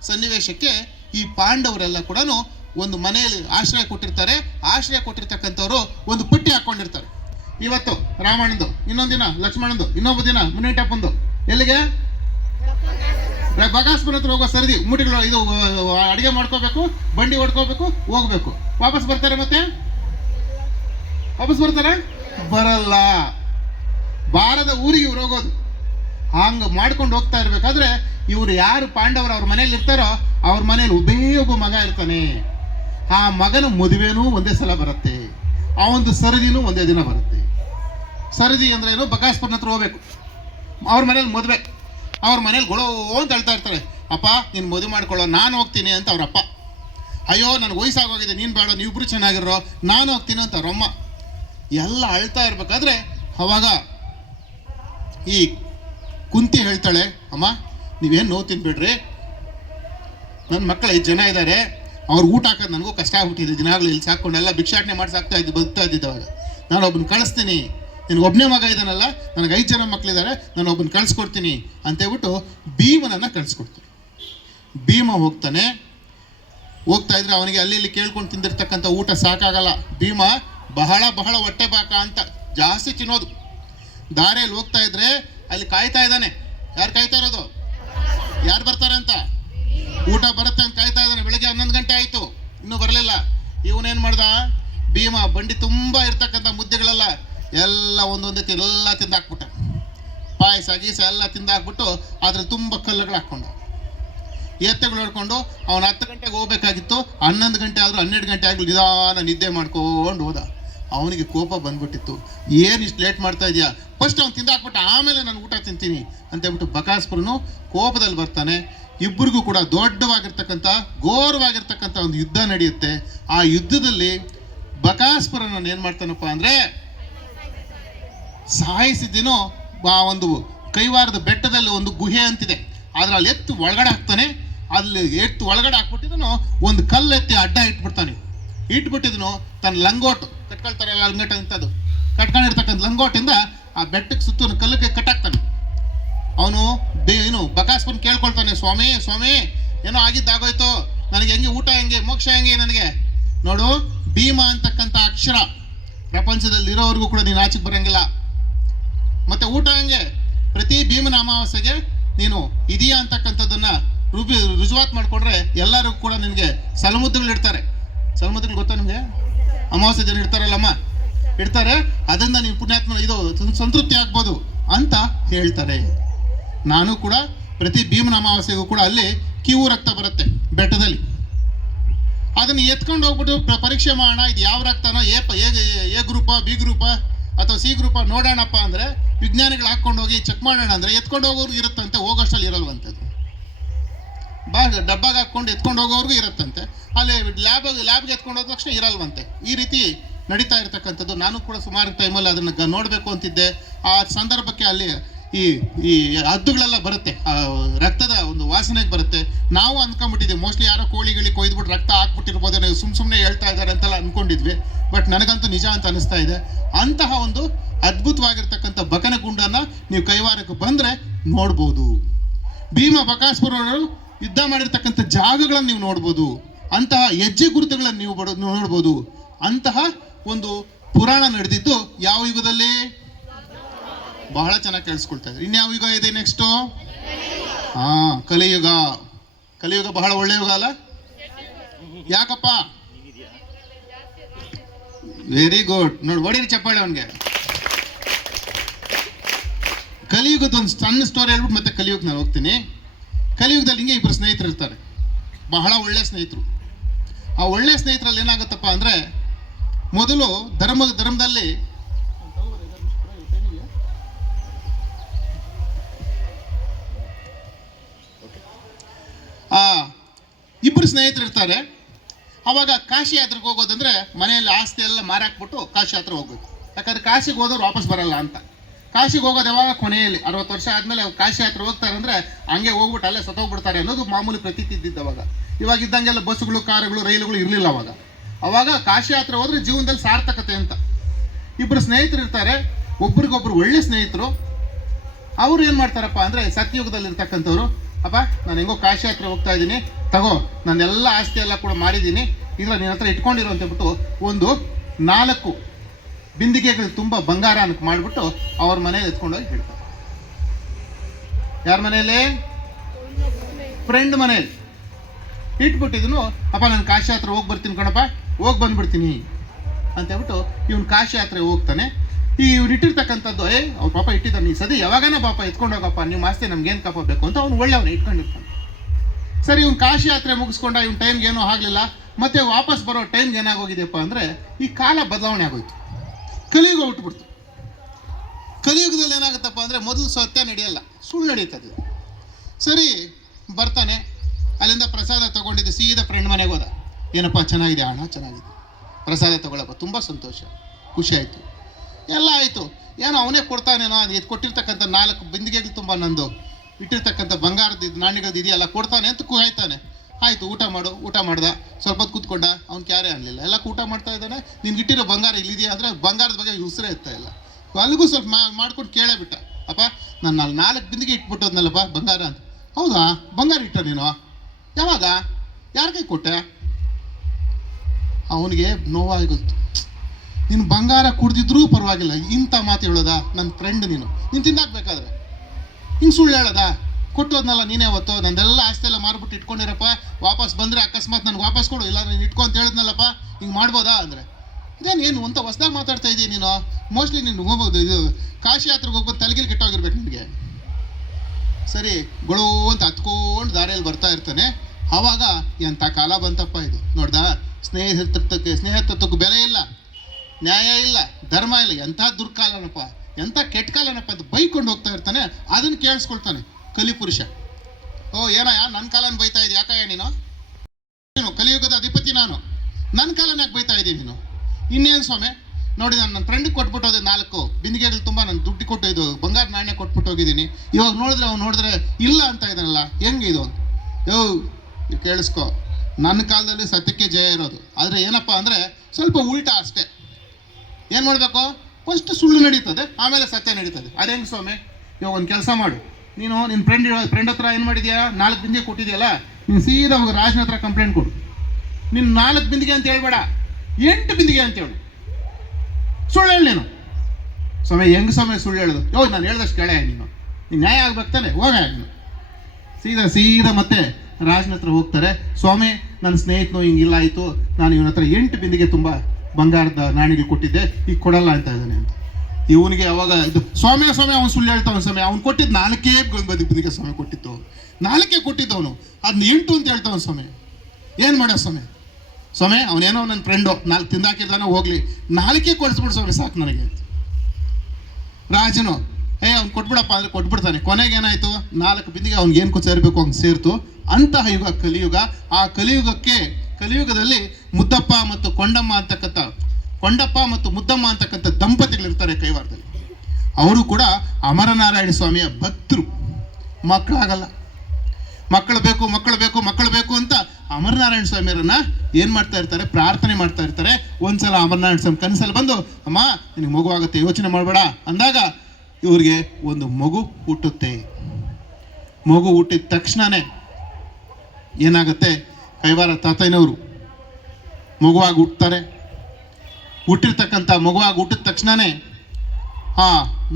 ಸನ್ನಿವೇಶಕ್ಕೆ ಈ ಪಾಂಡವರೆಲ್ಲ ಕೂಡ ಒಂದು ಮನೆಯಲ್ಲಿ ಆಶ್ರಯ ಕೊಟ್ಟಿರ್ತಾರೆ. ಆಶ್ರಯ ಕೊಟ್ಟಿರ್ತಕ್ಕಂಥವ್ರು ಒಂದು ಪಟ್ಟಿ ಹಾಕ್ಕೊಂಡಿರ್ತಾರೆ. ಇವತ್ತು ರಾಮಣ್ಣಂದು, ಇನ್ನೊಂದು ದಿನ ಲಕ್ಷ್ಮಣಂದು, ಇನ್ನೊಬ್ಬ ದಿನ ಮುನಿಟಪ್ಪಂದು. ಎಲ್ಲಿಗೆ? ಬಗಾಸ್ಪುರ ಹತ್ರ ಹೋಗೋ ಸರದಿ. ಮೂಟಿಗಳು ಇದು ಅಡುಗೆ ಮಾಡ್ಕೋಬೇಕು, ಬಂಡಿ ಹೊಡ್ಕೋಬೇಕು, ಹೋಗ್ಬೇಕು. ವಾಪಸ್ ಬರ್ತಾರೆ. ಮತ್ತೆ ವಾಪಸ್ ಬರ್ತಾರೆ? ಬರಲ್ಲ. ಬಾರದ ಊರಿಗೆ ಇವ್ರು ಹೋಗೋದು. ಹಂಗೆ ಮಾಡ್ಕೊಂಡು ಹೋಗ್ತಾ ಇರ್ಬೇಕಾದ್ರೆ ಇವರು ಯಾರು ಪಾಂಡವರು ಅವ್ರ ಮನೇಲಿ ಇರ್ತಾರೋ ಅವ್ರ ಮನೇಲಿ ಒಬ್ಬ ಮಗ ಇರ್ತಾನೆ. ಆ ಮಗನ ಮದುವೆನೂ ಒಂದೇ ಸಲ ಬರುತ್ತೆ, ಅವನದು ಸರದಿನೂ ಒಂದೇ ದಿನ ಬರುತ್ತೆ. ಸರದಿ ಅಂದ್ರೆ ಏನು? ಬಕಾಸ್ಪುರ ಹತ್ರ ಹೋಗ್ಬೇಕು, ಅವ್ರ ಮನೇಲಿ ಮದುವೆ. ಅವ್ರ ಮನೇಲಿ ಗೊಳೋ ಅಂತ ಹೇಳ್ತಾ ಇರ್ತಾರೆ, ಅಪ್ಪ ನೀನು ಮದುವೆ ಮಾಡ್ಕೊಳ್ಳೋ, ನಾನು ಹೋಗ್ತೀನಿ ಅಂತ ಅವ್ರಪ್ಪ. ಅಯ್ಯೋ ನನಗೆ ವಯಸ್ಸಾಗೋಗಿದೆ, ನೀನು ಬೇಡ, ನೀವಿಬ್ರು ಚೆನ್ನಾಗಿರೋ, ನಾನು ಹೋಗ್ತೀನಿ ಅಂತ ಅವ್ರಮ್ಮ. ಎಲ್ಲ ಅಳ್ತಾ ಇರ್ಬೇಕಾದ್ರೆ ಅವಾಗ ಈ ಕುಂತಿ ಹೇಳ್ತಾಳೆ, ಅಮ್ಮ ನೀವೇನು ನೋವು ತಿನ್ಬೇಡ್ರಿ, ನನ್ನ ಮಕ್ಕಳು 5 ಜನ ಇದ್ದಾರೆ, ಅವ್ರು ಊಟ ಹಾಕೋದು ನನಗೂ ಕಷ್ಟ ಆಗ್ಬಿಟ್ಟಿದೆ. ದಿನಾಗಲೂ ಇಲ್ಲಿ ಸಾಕೊಂಡೆಲ್ಲ ಭಿಕ್ಷಾಟನೆ ಮಾಡಿ ಬದುಕ್ತಾ ಇದ್ದಿದ್ದವಾಗ ನಾನು ಒಬ್ಬನ ಕಳಿಸ್ತೀನಿ, ನಿನಗೊಬ್ಬನೇ ಮಗ ಇದ್ದಾನಲ್ಲ, ನನಗೆ 5 ಜನ ಮಕ್ಕಳಿದ್ದಾರೆ, ನಾನು ಒಬ್ಬನ ಕಳಿಸ್ಕೊಡ್ತೀನಿ ಅಂತೇಳ್ಬಿಟ್ಟು ಭೀಮನನ್ನು ಕಳಿಸ್ಕೊಡ್ತೀನಿ. ಭೀಮ ಹೋಗ್ತಾನೆ. ಹೋಗ್ತಾ ಇದ್ರೆ ಅವನಿಗೆ ಅಲ್ಲಿ ಇಲ್ಲಿ ಕೇಳ್ಕೊಂಡು ತಿಂದಿರ್ತಕ್ಕಂಥ ಊಟ ಸಾಕಾಗಲ್ಲ. ಭೀಮ ಬಹಳ ಹೊಟ್ಟೆ ಬಾಕ ಅಂತ ಜಾಸ್ತಿ ತಿನ್ನೋದು. ದಾರಿಯಲ್ಲಿ ಹೋಗ್ತಾ ಇದ್ರೆ ಅಲ್ಲಿ ಕಾಯ್ತಾ ಇದ್ದಾನೆ. ಯಾರು ಕಾಯ್ತಾ ಇರೋದು? ಯಾರು ಬರ್ತಾರೆ ಅಂತ, ಊಟ ಬರುತ್ತೆ ಅಂತ ಕಾಯ್ತಾ ಇದ್ದಾನೆ. ಬೆಳಗ್ಗೆ 11 ಗಂಟೆ ಆಯಿತು, ಇನ್ನೂ ಬರಲಿಲ್ಲ. ಇವನೇನು ಮಾಡ್ದ? ಭೀಮ ಬಂಡಿ ತುಂಬ ಇರ್ತಕ್ಕಂಥ ಮುದ್ದೆಗಳೆಲ್ಲ ಎಲ್ಲ ಒಂದೊಂದೇ ಎಲ್ಲ ತಿಂದಾಕ್ಬಿಟ್ಟ. ಪಾಯಸ ಗೀಸ ಎಲ್ಲ ತಿಂದಾಕ್ಬಿಟ್ಟು ಅದ್ರಲ್ಲಿ ತುಂಬ ಕಲ್ಲುಗಳು ಹಾಕ್ಕೊಂಡು ಎತ್ತುಗಳು ಹೊಡ್ಕೊಂಡು ಅವನು 10 ಗಂಟೆಗೆ ಹೋಗ್ಬೇಕಾಗಿತ್ತು, 11 ಗಂಟೆ ಆದರೂ 12 ಗಂಟೆ ಆಗಲಿ ನಿಧಾನ ನಿದ್ದೆ ಮಾಡ್ಕೊಂಡು ಹೋದ. ಅವನಿಗೆ ಕೋಪ ಬಂದ್ಬಿಟ್ಟಿತ್ತು, ಏನು ಇಷ್ಟು ಲೇಟ್ ಮಾಡ್ತಾ ಇದೆಯಾ, ಫಸ್ಟ್ ಅವ್ನು ತಿಂದಾಕ್ಬಿಟ್ಟು ಆಮೇಲೆ ನಾನು ಊಟ ತಿಂತೀನಿ ಅಂತೇಳ್ಬಿಟ್ಟು ಬಕಾಸುರನು ಕೋಪದಲ್ಲಿ ಬರ್ತಾನೆ. ಇಬ್ಬರಿಗೂ ಕೂಡ ದೊಡ್ಡವಾಗಿರ್ತಕ್ಕಂಥ ಘೋರವಾಗಿರ್ತಕ್ಕಂಥ ಒಂದು ಯುದ್ಧ ನಡೆಯುತ್ತೆ. ಆ ಯುದ್ಧದಲ್ಲಿ ಬಕಾಸುರನನ್ನು ಏನು ಮಾಡ್ತಾನಪ್ಪ ಅಂದರೆ ಸಾಯಿಸಿದ್ದೇನೋ. ಆ ಒಂದು ಕೈವಾರದ ಬೆಟ್ಟದಲ್ಲಿ ಒಂದು ಗುಹೆ ಅಂತಿದೆ, ಅದ್ರಲ್ಲಿ ಎತ್ತು ಒಳಗಡೆ ಹಾಕ್ತಾನೆ. ಅಲ್ಲಿ ಎತ್ತು ಒಳಗಡೆ ಹಾಕ್ಬಿಟ್ಟಿದನು, ಒಂದು ಕಲ್ಲು ಎತ್ತಿ ಅಡ್ಡ ಇಟ್ಬಿಡ್ತಾನೆ. ಇಟ್ಬಿಟ್ಟಿದನು ತನ್ನ ಲಂಗೋಟು ಕಟ್ಕೊಳ್ತಾರಲ್ಲ, ಲಂಗೋಟ ಅಂತದ್ದು ಕಟ್ಕೊಂಡಿರ್ತಕ್ಕಂಥ ಲಂಗೋಟಿಂದ ಆ ಬೆಟ್ಟಕ್ಕೆ ಸುತ್ತ ಕಲ್ಲಕ್ಕೆ ಕಟ್ಟಾಕ್ತಾನೆ. ಅವನು ಏನು ಬಕಾಸುರನ್ ಕೇಳ್ಕೊಳ್ತಾನೆ, ಸ್ವಾಮಿ ಸ್ವಾಮಿ ಏನೋ ಆಗಿದ್ದಾಗೋಯ್ತು, ನನಗೆ ಹೆಂಗೆ ಊಟ ಹೆಂಗೆ ಮೋಕ್ಷ ಹೆಂಗೆ ನನಗೆ ನೋಡು, ಭೀಮ ಅಂತಕ್ಕಂಥ ಅಕ್ಷರ ಪ್ರಪಂಚದಲ್ಲಿ ಇರೋವರೆಗೂ ಕೂಡ ನೀನು ಆಚೆಗೆ ಬರೋಂಗಿಲ್ಲ. ಮತ್ತೆ ಊಟ ಹೆಂಗೆ, ಪ್ರತಿ ಭೀಮನ ಅಮಾವಾಸ್ಯೆಗೆ ನೀನು ಇದೆಯಾ ಅಂತಕ್ಕಂಥದ್ದನ್ನು ರುಜುವಾತ್ ಮಾಡಿಕೊಂಡ್ರೆ ಎಲ್ಲರೂ ಕೂಡ ನಿನಗೆ ಸಲಮುದ್ರಗಳು ಇಡ್ತಾರೆ. ಸಲಮುದ್ರಗಳು ಗೊತ್ತಾ ನಿಮಗೆ? ಅಮಾವಾಸ್ಯೆ ಜನ ಇಡ್ತಾರಲ್ಲಮ್ಮ, ಇಡ್ತಾರೆ. ಅದರಿಂದ ನೀವು ಪುಣ್ಯಾತ್ಮನ ಇದು ಸಂತೃಪ್ತಿ ಆಗ್ಬೋದು ಅಂತ ಹೇಳ್ತಾರೆ. ನಾನು ಕೂಡ ಪ್ರತಿ ಭೀಮನ ಅಮಾವಾಸ್ಯೆಗೂ ಕೂಡ ಅಲ್ಲಿ ಕಿವು ರಕ್ತ ಬರುತ್ತೆ ಬೆಟ್ಟದಲ್ಲಿ. ಅದನ್ನು ಎತ್ಕೊಂಡು ಹೋಗ್ಬಿಟ್ಟು ಪರೀಕ್ಷೆ ಮಾಡೋಣ, ಇದು ಯಾವ ರಕ್ತನೋ, ಎ ಗ್ರೂಪ, ಬಿ ಗ್ರೂಪ ಅಥವಾ ಸಿ ಗ್ರೂಪ ನೋಡೋಣಪ್ಪ ಅಂದರೆ ವಿಜ್ಞಾನಿಗಳು ಹಾಕ್ಕೊಂಡು ಹೋಗಿ ಚೆಕ್ ಮಾಡೋಣ ಅಂದರೆ ಎತ್ಕೊಂಡು ಹೋಗೋರ್ಗು ಇರುತ್ತಂತೆ, ಹೋಗೋಷ್ಟಲ್ಲಿ ಇರಲ್ವಂಥದ್ದು. ಡಬ್ಬಾಗ ಹಾಕ್ಕೊಂಡು ಎತ್ಕೊಂಡು ಹೋಗೋರ್ಗೂ ಇರುತ್ತಂತೆ, ಅಲ್ಲಿ ಲ್ಯಾಬ್ಗೆ ಎತ್ಕೊಂಡು ಹೋದ ತಕ್ಷಣ ಇರಲ್ವಂತೆ. ಈ ರೀತಿ ನಡೀತಾ ಇರ್ತಕ್ಕಂಥದ್ದು. ನಾನು ಕೂಡ ಸುಮಾರು ಟೈಮಲ್ಲಿ ಅದನ್ನು ನೋಡಬೇಕು ಅಂತಿದ್ದೆ. ಆ ಸಂದರ್ಭಕ್ಕೆ ಅಲ್ಲಿ ಈ ಹದ್ದುಗಳೆಲ್ಲ ಬರುತ್ತೆ, ರಕ್ತದ ಒಂದು ವಾಸನೆಗೆ ಬರುತ್ತೆ. ನಾವು ಅಂದ್ಕೊಂಡ್ಬಿಟ್ಟಿದ್ವಿ ಮೋಸ್ಟ್ಲಿ ಯಾರೋ ಕೋಳಿಗಳಿಗೆ ಕೊಯ್ದುಬಿಟ್ಟು ರಕ್ತ ಹಾಕ್ಬಿಟ್ಟಿರ್ಬೋದು, ನೀವು ಸುಮ್ಮನೆ ಹೇಳ್ತಾ ಇದ್ದಾರೆ ಅಂತೆಲ್ಲ ಅಂದ್ಕೊಂಡಿದ್ವಿ. ಬಟ್ ನನಗಂತೂ ನಿಜ ಅಂತ ಅನಿಸ್ತಾ ಇದೆ. ಅಂತಹ ಒಂದು ಅದ್ಭುತವಾಗಿರ್ತಕ್ಕಂಥ ಬಕನ ಗುಂಡನ್ನು ನೀವು ಕೈವಾರಕ್ಕೆ ಬಂದರೆ ನೋಡ್ಬೋದು. ಭೀಮ ಬಕಾಸುರರು ಯುದ್ಧ ಮಾಡಿರ್ತಕ್ಕಂಥ ಜಾಗಗಳನ್ನು ನೀವು ನೋಡ್ಬೋದು, ಅಂತಹ ಹೆಜ್ಜೆ ಗುರುತುಗಳನ್ನು ನೀವು ನೋಡ್ಬೋದು. ಅಂತಹ ಒಂದು ಪುರಾಣ ನಡೆದಿದ್ದು ಯಾವ ಯುಗದಲ್ಲಿ? ಬಹಳ ಚೆನ್ನಾಗಿ ಕೇಳಿಸ್ಕೊಳ್ತಾ ಇದ್ದಾರೆ. ಇನ್ಯಾವ ಯುಗ ಇದೆ ನೆಕ್ಸ್ಟು? ಕಲಿಯುಗ. ಕಲಿಯುಗ ಬಹಳ ಒಳ್ಳೆ ಯುಗ ಅಲ್ಲ? ಯಾಕಪ್ಪ? Very good. ನೋಡಿ, ಹೊಡೀರಿ ಚಪ್ಪಾಳೆ ಅವನಿಗೆ. ಕಲಿಯುಗದ ಒಂದು ಸಣ್ಣ ಸ್ಟೋರಿ ಹೇಳ್ಬಿಟ್ಟು ಮತ್ತೆ ಕಲಿಯುಗಕ್ಕೆ ನಾನು ಹೋಗ್ತೀನಿ. ಕಲಿಯುಗದಲ್ಲಿ ಹಿಂಗೆ ಇಬ್ಬರು ಸ್ನೇಹಿತರು ಇರ್ತಾರೆ, ಬಹಳ ಒಳ್ಳೆ ಸ್ನೇಹಿತರು. ಆ ಒಳ್ಳೆ ಸ್ನೇಹಿತರಲ್ಲಿ ಏನಾಗುತ್ತಪ್ಪ ಅಂದರೆ, ಮೊದಲು ಧರ್ಮದಲ್ಲಿ ಇಬ್ಬರು ಸ್ನೇಹಿತರು ಇರ್ತಾರೆ. ಆವಾಗ ಕಾಶಿ ಯಾತ್ರೆಗೆ ಹೋಗೋದಂದ್ರೆ ಮನೆಯಲ್ಲಿ ಆಸ್ತಿ ಎಲ್ಲ ಮಾರಾಕ್ಬಿಟ್ಟು ಕಾಶಿ ಯಾತ್ರೆ ಹೋಗ್ಬೇಕು. ಯಾಕಂದ್ರೆ ಕಾಶಿಗೆ ಹೋದವ್ರು ವಾಪಸ್ ಬರಲ್ಲ ಅಂತ. ಕಾಶಿಗೆ ಹೋಗೋದು ಯಾವಾಗ? ಕೊನೆಯಲ್ಲಿ 60 ವರ್ಷ ಆದಮೇಲೆ ಕಾಶಿ ಯಾತ್ರೆ ಹೋಗ್ತಾರೆ ಅಂದರೆ ಹಂಗೆ ಹೋಗ್ಬಿಟ್ಟು ಅಲ್ಲೇ ಸತ್ತೋಗ್ಬಿಡ್ತಾರೆ ಅನ್ನೋದು ಮಾಮೂಲಿ ಪ್ರತೀತಿ ಇದ್ದಿದ್ದು ಅವಾಗ. ಇವಾಗ ಇದ್ದಂಗೆಲ್ಲ ಬಸ್ಸುಗಳು, ಕಾರುಗಳು, ರೈಲುಗಳು ಇರಲಿಲ್ಲ ಅವಾಗ ಕಾಶಿ ಯಾತ್ರೆ ಹೋದರೆ ಜೀವನದಲ್ಲಿ ಸಾರ್ಥಕತೆ ಅಂತ. ಇಬ್ಬರು ಸ್ನೇಹಿತರು ಇರ್ತಾರೆ, ಒಬ್ರಿಗೊಬ್ರು ಒಳ್ಳೆ ಸ್ನೇಹಿತರು. ಅವರು ಏನು ಮಾಡ್ತಾರಪ್ಪ ಅಂದರೆ, ಸತ್ಯಯುಗದಲ್ಲಿ ಇರ್ತಕ್ಕಂಥವ್ರು, ಅಪ್ಪ ನಾನು ಹೆಂಗೋ ಕಾಶಿ ಯಾತ್ರೆ ಹೋಗ್ತಾ ಇದ್ದೀನಿ, ತಗೋ ನನ್ನೆಲ್ಲ ಆಸ್ತಿ ಎಲ್ಲ ಕೂಡ ಮಾರಿದ್ದೀನಿ, ಇಲ್ಲ ನಿನ್ನ ಹತ್ರ ಇಟ್ಕೊಂಡಿರೋ ಅಂತೇಳ್ಬಿಟ್ಟು ಒಂದು 4 ಬಿಂದಿಗೆಗಳು ತುಂಬ ಬಂಗಾರ ಅಂತ ಮಾಡಿಬಿಟ್ಟು ಅವ್ರ ಮನೇಲಿ ಎತ್ಕೊಂಡೋಗಿ ಇಡ್ತಾರೆ. ಯಾರ ಮನೆಯಲ್ಲಿ? ಫ್ರೆಂಡ್ ಮನೇಲಿ ಇಟ್ಬಿಟ್ಟಿದ್ನು. ಅಪ್ಪ ನಾನು ಕಾಶಿ ಯಾತ್ರೆ ಹೋಗಿ ಬರ್ತೀನಿ ಕಣಪ್ಪ, ಹೋಗಿ ಬಂದ್ಬಿಡ್ತೀನಿ ಅಂತೇಳ್ಬಿಟ್ಟು ಇವನು ಕಾಶಿ ಯಾತ್ರೆ ಹೋಗ್ತಾನೆ. ಇವ್ರು ಇಟ್ಟಿರ್ತಕ್ಕಂಥದ್ದು, ಅವ್ರ ಪಾಪ ಇಟ್ಟಿದ್ದಾನೆ, ಈ ಸದಿ ಯಾವಾಗನ ಪಾಪ ಎತ್ಕೊಂಡು ಹೋಗಪ್ಪ, ನಿಮ್ಮ ಆಸ್ತಿ ನಮ್ಗೇನು ಕಾಪ ಬೇಕು ಅಂತ ಅವ್ನು ಒಳ್ಳೆಯವನು ಇಟ್ಕೊಂಡಿರ್ತಾನೆ. ಸರಿ, ಇವ್ನು ಕಾಶಿ ಯಾತ್ರೆ ಮುಗಿಸ್ಕೊಂಡ, ಇವ್ನ ಟೈಮ್ಗೆ ಏನೂ ಆಗಲಿಲ್ಲ. ಮತ್ತೆ ವಾಪಸ್ ಬರೋ ಟೈಮ್ಗೆ ಏನಾಗೋಗಿದೆಯಪ್ಪ ಅಂದರೆ, ಈ ಕಾಲ ಬದಲಾವಣೆ ಆಗೋಯ್ತು, ಕಲಿಯುಗ ಹುಟ್ಟುಬಿಡ್ತು. ಕಲಿಯುಗದಲ್ಲಿ ಏನಾಗುತ್ತಪ್ಪ ಅಂದರೆ, ಮೊದಲು ಸತ್ಯ ನಡೆಯಲ್ಲ, ಸುಳ್ಳು ನಡೀತದೆ. ಸರಿ ಬರ್ತಾನೆ, ಅಲ್ಲಿಂದ ಪ್ರಸಾದ ತೊಗೊಂಡಿದ್ದು ಸೀದಾ ಫ್ರೆಂಡ್ ಮನೆಗೆ ಹೋದ. ಏನಪ್ಪ ಚೆನ್ನಾಗಿದೆ ಅಣ್ಣ, ಚೆನ್ನಾಗಿದೆ, ಪ್ರಸಾದ ತೊಗೊಳಪ್ಪ, ತುಂಬ ಸಂತೋಷ, ಖುಷಿ ಆಯಿತು, ಎಲ್ಲ ಆಯಿತು. ಏನೋ ಅವನೇ ಕೊಡ್ತಾನೇನೋ, ಇದು ಕೊಟ್ಟಿರ್ತಕ್ಕಂಥ 4 ಬಿಂದಿಗೆಗಳು ತುಂಬ ನಂದು ಇಟ್ಟಿರ್ತಕ್ಕಂಥ ಬಂಗಾರದ ನಾಣ್ಯಗಳದ್ದು ಇದೆಯಲ್ಲ ಕೊಡ್ತಾನೆ ಅಂತ ಕಾಯ್ತಾನೆ. ಆಯಿತು, ಊಟ ಮಾಡ್ದ. ಸ್ವಲ್ಪ ಹೊತ್ತು ಕೂತ್ಕೊಂಡ, ಅವ್ನು ಕ್ಯಾರೇ ಅನ್ನಲಿಲ್ಲ, ಎಲ್ಲ ಊಟ ಮಾಡ್ತಾ ಇದ್ದಾನೆ. ನಿನ್ಗೆ ಇಟ್ಟಿರೋ ಬಂಗಾರ ಇಲ್ಲಿದೆಯಾ ಅಂದರೆ ಬಂಗಾರದ ಬಗ್ಗೆ ಉಸಿರೇ ಇರ್ತಾ ಇಲ್ಲ. ಅಲ್ಲಿಗೂ ಸ್ವಲ್ಪ ಮಾಡ್ಕೊಂಡು ಕೇಳೇ ಬಿಟ್ಟ, ಅಪ್ಪ ನಾನು 4 ಬಿಂದಿಗೆ ಇಟ್ಬಿಟ್ಟೋದ್ನಲ್ಲಪ್ಪ ಬಂಗಾರ ಅಂತ. ಹೌದಾ, ಬಂಗಾರ ಇಟ್ಟ ನೀನು? ಯಾವಾಗ? ಯಾರ ಕೈ ಕೊಟ್ಟೆ? ಅವನಿಗೆ ನೋವಾಗೋಯ್ತು. ನೀನು ಬಂಗಾರ ಕುಡ್ದಿದ್ರೂ ಪರವಾಗಿಲ್ಲ, ಇಂಥ ಮಾತು ಹೇಳೋದಾ? ನನ್ನ ಫ್ರೆಂಡ್ ನೀನು ತಿಂದಾಕ್ಬೇಕಾದ್ರೆ ಹಿಂಗೆ ಸುಳ್ಳು ಹೇಳೋದಾ? ಕೊಟ್ಟೋದ್ನಲ್ಲ ನೀನೇ ಅವತ್ತು, ನಂದೆಲ್ಲ ಆಸ್ತಿ ಎಲ್ಲ ಮಾರ್ಬಿಟ್ಟು ಇಟ್ಕೊಂಡಿರಪ್ಪ, ವಾಪಸ್ ಬಂದರೆ ಅಕಸ್ಮಾತ್ ನನಗೆ ವಾಪಸ್ ಕೊಡು, ಇಲ್ಲ ನೀನು ಇಟ್ಕೊ ಅಂತ ಹೇಳಿದ್ನಲ್ಲಪ್ಪ, ಹಿಂಗೆ ಮಾಡ್ಬೋದಾ ಅಂದರೆ ಇದೇನು ಅಂತ ಹೊಸ್ದಾಗಿ ಮಾತಾಡ್ತಾ ಇದ್ದೀನಿ ನೀನು. ಮೋಸ್ಟ್ಲಿ ನೀನು ಹೋಗ್ಬೋದು, ಇದು ಕಾಶಿ ಯಾತ್ರೆಗೆ ಹೋಗ್ಬೋದು, ತಲೆಗಿಲ್ ಕೆಟ್ಟೋಗಿರ್ಬೇಕು ನಿನಗೆ. ಸರಿ ಗೊಳು ಅಂತ ಹತ್ಕೊಂಡು ದಾರಿಯಲ್ಲಿ ಬರ್ತಾ ಇರ್ತಾನೆ. ಆವಾಗ ಎಂಥ ಕಾಲ ಬಂತಪ್ಪ ಇದು. ನೋಡ್ದಾ, ಸ್ನೇಹಿತತ್ವಕ್ಕೆ ಬೆಲೆ ಇಲ್ಲ, ನ್ಯಾಯ ಇಲ್ಲ, ಧರ್ಮ ಇಲ್ಲ, ಎಂಥ ದುರ್ಕಾಲನಪ್ಪ, ಎಂಥ ಕೆಟ್ಟ ಕಾಲನಪ್ಪ ಅಂತ ಬೈಕೊಂಡು ಹೋಗ್ತಾ ಇರ್ತಾನೆ. ಅದನ್ನು ಕೇಳಿಸ್ಕೊಳ್ತಾನೆ ಕಲಿಪುರುಷ. ಓ ಏನಯ್ಯ ನನ್ನ ಕಾಲನ ಬೈತಾ ಇದ್ದೆ, ಯಾಕಯ್ಯ ನೀನು ಕಲಿಯುಗದ ಅಧಿಪತಿ ನಾನು, ನನ್ನ ಕಾಲನ ಯಾಕೆ ಬೈತಾ ಇದ್ದೀನಿ ನೀನು? ಇನ್ನೇನು ಸ್ವಾಮಿ ನೋಡಿ, ನಾನು ನನ್ನ ಫ್ರೆಂಡಿಗೆ ಕೊಟ್ಬಿಟ್ಟು ಹೋದೆ 4 ಬಿಂದಿಗೆಗಳು ತುಂಬ ನಾನು ದುಡ್ಡು ಕೊಟ್ಟು ಇದು ಬಂಗಾರ ನಾಣ್ಯ ಕೊಟ್ಬಿಟ್ಟು ಹೋಗಿದ್ದೀನಿ. ಇವಾಗ ನೋಡಿದ್ರೆ ಇಲ್ಲ ಅಂತ ಇದ್ದಾನಲ್ಲ, ಹೆಂಗೆ ಇದು? ನೀವು ಕೇಳಿಸ್ಕೊ, ನನ್ನ ಕಾಲದಲ್ಲಿ ಸತ್ಯಕ್ಕೆ ಜಯ ಇರೋದು. ಆದರೆ ಏನಪ್ಪ ಅಂದರೆ ಸ್ವಲ್ಪ ಉಲ್ಟಾ ಅಷ್ಟೇ. ಏನು ಮಾಡಬೇಕು? ಫಸ್ಟ್ ಸುಳ್ಳು ನಡೀತದೆ, ಆಮೇಲೆ ಸತ್ಯ ನಡೀತದೆ. ಅದು ಹೆಂಗೆ ಸ್ವಾಮಿ? ಇವಾಗ ಒಂದು ಕೆಲಸ ಮಾಡು, ನೀನು ನಿನ್ನ ಫ್ರೆಂಡ್ ಹತ್ರ ಏನು ಮಾಡಿದ್ಯಾ, 4 ಬಿಂದಿಗೆ ಕೊಟ್ಟಿದ್ಯಲ್ಲ, ನೀನು ಸೀದಾ ಹೋಗಿ ರಾಜನ ಹತ್ರ ಕಂಪ್ಲೇಂಟ್ ಕೊಡು. ನೀನು 4 ಬಿಂದಿಗೆ ಅಂತ ಹೇಳ್ಬೇಡ, 8 ಬಿಂದಿಗೆ ಅಂತ ಹೇಳು. ಸುಳ್ಳು ಹೇಳಿ ನೀನು. ಸ್ವಾಮಿ ಹೆಂಗೆ ಸ್ವಾಮಿ ಸುಳ್ಳು ಹೇಳೋದು? ನಾನು ಹೇಳ್ದಷ್ಟು ಕೇಳ ನೀನು ನ್ಯಾಯ ಆಗ್ಬೇಕು ತಾನೆ, ಹೋಗ ನೀನು. ಸೀದಾ ಮತ್ತೆ ರಾಜನ ಹತ್ರ ಹೋಗ್ತಾರೆ. ಸ್ವಾಮಿ ನನ್ನ ಸ್ನೇಹಿತನು ಹಿಂಗಿಲ್ಲ ಆಯಿತು, ನಾನು ಇವನ ಹತ್ರ 8 ಬಿಂದಿಗೆ ತುಂಬ ಬಂಗಾರದ ನಾಣಿಗಳು ಕೊಟ್ಟಿದ್ದೆ, ಈಗ ಕೊಡಲ್ಲ ಅಂತ ಇದ್ದಾನೆ ಅಂತ. ಇವನಿಗೆ ಅವಾಗ ಇದು ಸ್ವಾಮಿ ಅವ್ನು ಸುಳ್ಳು ಹೇಳ್ತಾವನು. ಸ್ವಾಮಿ ಅವ್ನು ಕೊಟ್ಟಿದ್ದು 4 ಬಿಂದಿಗೆ ಸ್ವಾಮಿ ಕೊಟ್ಟಿದ್ದು, 4 ಕೊಟ್ಟಿದ್ದವನು, ಅದನ್ನ 8 ಅಂತ ಹೇಳ್ತಾವನು. ಸ್ವಾಮಿ ಏನು ಮಾಡ್ಯ ಸ್ವಾಮಿ ಅವನೇನೋ ನನ್ನ ಫ್ರೆಂಡು 4 ತಿಂದಾಕಿರ್ದಾನೋ, ಹೋಗ್ಲಿ 4 ಕೊಡಿಸ್ಬಿಡು ಸ್ವಾಮಿ ಸಾಕು ನನಗೆ ಅಂತ. ರಾಜನು ಅವ್ನು ಕೊಟ್ಬಿಡಪ್ಪ ಅಂದರೆ ಕೊಟ್ಬಿಡ್ತಾನೆ. ಕೊನೆಗೆ ಏನಾಯಿತು, 4 ಬಿಂದಿಗೆ ಅವ್ನಿಗೆ ಏನು ಸೇರಬೇಕು ಅವ್ನು ಸೇರ್ತು. ಅಂತಹ ಯುಗ ಕಲಿಯುಗ. ಆ ಕಲಿಯುಗದಲ್ಲಿ ಮುದ್ದಪ್ಪ ಮತ್ತು ಕೊಂಡಪ್ಪ ಮತ್ತು ಮುದ್ದಮ್ಮ ಅಂತಕ್ಕಂಥ ದಂಪತಿಗಳಿರ್ತಾರೆ ಕೈವಾರದಲ್ಲಿ. ಅವರು ಕೂಡ ಅಮರನಾರಾಯಣ ಸ್ವಾಮಿಯ ಭಕ್ತರು. ಮಕ್ಕಳಾಗಲ್ಲ, ಮಕ್ಕಳು ಬೇಕು ಅಂತ ಅಮರನಾರಾಯಣ ಸ್ವಾಮಿಯರನ್ನ ಏನು ಮಾಡ್ತಾ ಇರ್ತಾರೆ, ಪ್ರಾರ್ಥನೆ ಮಾಡ್ತಾ ಇರ್ತಾರೆ. ಒಂದ್ಸಲ ಅಮರನಾರಾಯಣ ಸ್ವಾಮಿ ಕನಸಲ್ಲಿ ಬಂದು, ಅಮ್ಮ ನಿನಗೆ ಮಗು ಆಗುತ್ತೆ, ಯೋಚನೆ ಮಾಡಬೇಡ ಅಂದಾಗ ಇವ್ರಿಗೆ ಒಂದು ಮಗು ಹುಟ್ಟುತ್ತೆ. ಮಗು ಹುಟ್ಟಿದ ತಕ್ಷಣನೇ ಏನಾಗುತ್ತೆ, ಕೈವಾರ ತಾತಯ್ಯನವರು ಮಗುವಾಗಿ ಹುಟ್ಟುತ್ತಾರೆ. ಹುಟ್ಟಿರ್ತಕ್ಕಂಥ ಮಗುವಾಗಿ ಹುಟ್ಟಿದ ತಕ್ಷಣನೇ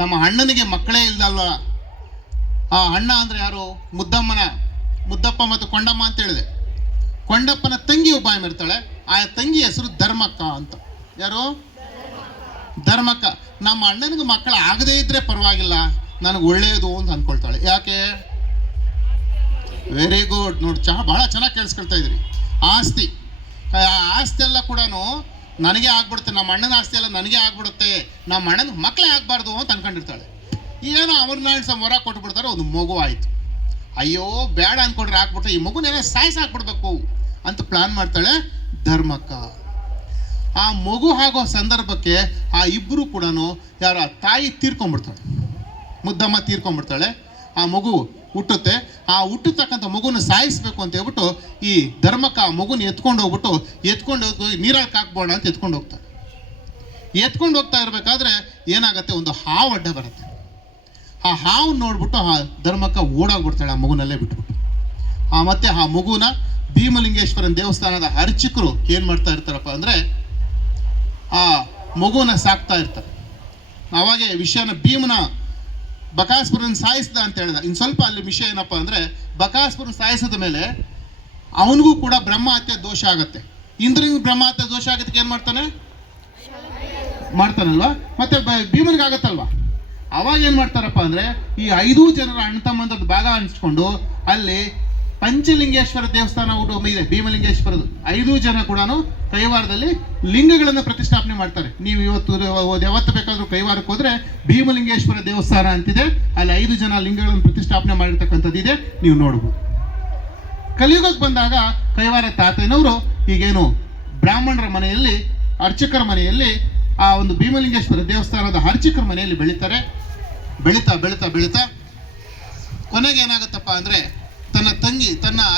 ನಮ್ಮ ಅಣ್ಣನಿಗೆ ಮಕ್ಕಳೇ ಇಲ್ದಲ್ವ. ಆ ಅಣ್ಣ ಅಂದರೆ ಯಾರು? ಮುದ್ದಪ್ಪ ಮತ್ತು ಕೊಂಡಮ್ಮ ಅಂತ ಹೇಳಿದೆ. ಕೊಂಡಪ್ಪನ ತಂಗಿ ಒಬ್ಬ ಇರ್ತಾಳೆ, ಆ ತಂಗಿ ಹೆಸರು ಧರ್ಮಕ್ಕ ಅಂತ. ಯಾರು? ಧರ್ಮಕ್ಕ. ನಮ್ಮ ಅಣ್ಣನಿಗೆ ಮಕ್ಕಳು ಆಗದೇ ಇದ್ರೆ ಪರವಾಗಿಲ್ಲ, ನನಗೆ ಒಳ್ಳೆಯದು ಅಂತ ಅಂದ್ಕೊಳ್ತಾಳೆ. ಯಾಕೆ? Very good. ನೋಡಿ, ಭಾಳ ಚೆನ್ನಾಗಿ ಕೇಳಿಸ್ಕೊಳ್ತಾ ಇದ್ರಿ. ಆಸ್ತಿ ಎಲ್ಲ ಕೂಡ ನನಗೆ ಆಗ್ಬಿಡುತ್ತೆ, ನಮ್ಮ ಅಣ್ಣನ ಆಸ್ತಿ ಎಲ್ಲ ನನಗೆ ಆಗ್ಬಿಡುತ್ತೆ, ನಮ್ಮ ಅಣ್ಣನ ಮಕ್ಕಳೇ ಆಗಬಾರ್ದು ಅಂತ ಅನ್ಕೊಂಡಿರ್ತಾಳೆ. ಏನೋ ಅಮರನಾರಾಯಣ ಸ್ವಾಮಿ ಹೊರ ಕೊಟ್ಬಿಡ್ತಾರೆ, ಒಂದು ಮಗು ಆಯಿತು. ಅಯ್ಯೋ ಬೇಡ ಅನ್ಕೊಂಡ್ರೆ ಹಾಕ್ಬಿಟ್ರೆ ಈ ಮಗುನೇನೋ ಸಾಯಿಸಾಕ್ಬಿಡ್ಬೇಕು ಅಂತ ಪ್ಲಾನ್ ಮಾಡ್ತಾಳೆ ಧರ್ಮಕ್ಕ. ಆ ಮಗು ಆಗೋ ಸಂದರ್ಭಕ್ಕೆ ಆ ಇಬ್ಬರು ಕೂಡ ಯಾರ ತಾಯಿ ತೀರ್ಕೊಂಡ್ಬಿಡ್ತಾಳೆ, ಮುದ್ದಮ್ಮ ತೀರ್ಕೊಂಡ್ಬಿಡ್ತಾಳೆ. ಆ ಮಗು ಹುಟ್ಟುತ್ತೆ. ಆ ಹುಟ್ಟತಕ್ಕಂಥ ಮಗುನ ಸಾಯಿಸ್ಬೇಕು ಅಂತ ಹೇಳ್ಬಿಟ್ಟು ಈ ಧರ್ಮಕ್ಕ ಆ ಮಗುನ ಎತ್ಕೊಂಡು ಹೋಗಿ ನೀರಲ್ಲಿ ಹಾಕ್ಬೋಣ ಅಂತ ಎತ್ಕೊಂಡು ಹೋಗ್ತಾ ಇರಬೇಕಾದ್ರೆ ಏನಾಗುತ್ತೆ, ಒಂದು ಹಾವು ಅಡ್ಡ ಬರುತ್ತೆ. ಆ ಹಾವು ನೋಡ್ಬಿಟ್ಟು ಆ ಧರ್ಮಕ್ಕ ಓಡಾಗ್ಬಿಡ್ತಾಳೆ, ಆ ಮಗುನಲ್ಲೇ ಬಿಟ್ಬಿಟ್ಟು. ಮತ್ತೆ ಆ ಮಗುನ ಭೀಮಲಿಂಗೇಶ್ವರನ ದೇವಸ್ಥಾನದ ಅರ್ಚಕರು ಏನು ಮಾಡ್ತಾ ಇರ್ತಾರಪ್ಪ ಅಂದರೆ, ಆ ಮಗುನ ಸಾಕ್ತಾ ಇರ್ತಾರೆ. ಅವಾಗೆ ವಿಷಯನ ಭೀಮನ ಬಕಾಸುರನ ಸಾಯಿಸ್ದ ಅಂತ ಹೇಳ್ದ. ಇನ್ನು ಸ್ವಲ್ಪ ಅಲ್ಲಿ ವಿಷಯ ಏನಪ್ಪ ಅಂದರೆ, ಬಕಾಸುರನ ಸಾಯಿಸಿದ ಮೇಲೆ ಅವನಿಗೂ ಕೂಡ ಬ್ರಹ್ಮಹತ್ಯೆ ದೋಷ ಆಗುತ್ತೆ. ಇಂದ್ರನಿಗೆ ಬ್ರಹ್ಮಹತ್ಯೆ ದೋಷ ಆಗೋದಕ್ಕೆ ಏನು ಮಾಡ್ತಾನಲ್ವಾ, ಮತ್ತೆ ಭೀಮನಿಗಾಗತ್ತಲ್ವ. ಅವಾಗ ಏನು ಮಾಡ್ತಾರಪ್ಪ ಅಂದರೆ, ಈ 5 ಜನರ ಅಣ್ಣ ತಮ್ಮಂದ್ರದ್ದು ಭಾಗ ಹಂಚ್ಕೊಂಡು ಅಲ್ಲಿ ಪಂಚಲಿಂಗೇಶ್ವರ ದೇವಸ್ಥಾನ ಇದೆ, ಭೀಮಲಿಂಗೇಶ್ವರದು. 5 ಜನ ಕೂಡ ಕೈವಾರದಲ್ಲಿ ಲಿಂಗಗಳನ್ನು ಪ್ರತಿಷ್ಠಾಪನೆ ಮಾಡ್ತಾರೆ. ನೀವು ಯಾವತ್ತು ಬೇಕಾದರೂ ಕೈವಾರಕ್ಕೆ ಹೋದರೆ ಭೀಮಲಿಂಗೇಶ್ವರ ದೇವಸ್ಥಾನ ಅಂತಿದೆ, ಅಲ್ಲಿ 5 ಜನ ಲಿಂಗಗಳನ್ನು ಪ್ರತಿಷ್ಠಾಪನೆ ಮಾಡಿರ್ತಕ್ಕಂಥದ್ದಿದೆ, ನೀವು ನೋಡ್ಬೋದು. ಕಲಿಯುಗಕ್ಕೆ ಬಂದಾಗ ಕೈವಾರ ತಾತಯ್ಯನವರು ಈಗೇನು ಬ್ರಾಹ್ಮಣರ ಮನೆಯಲ್ಲಿ, ಅರ್ಚಕರ ಮನೆಯಲ್ಲಿ, ಆ ಒಂದು ಭೀಮಲಿಂಗೇಶ್ವರ ದೇವಸ್ಥಾನದ ಅರ್ಚಕರ ಮನೆಯಲ್ಲಿ ಬೆಳೀತಾ ಕೊನೆಗೆ ಏನಾಗುತ್ತಪ್ಪ ಅಂದರೆ, ತನ್ನ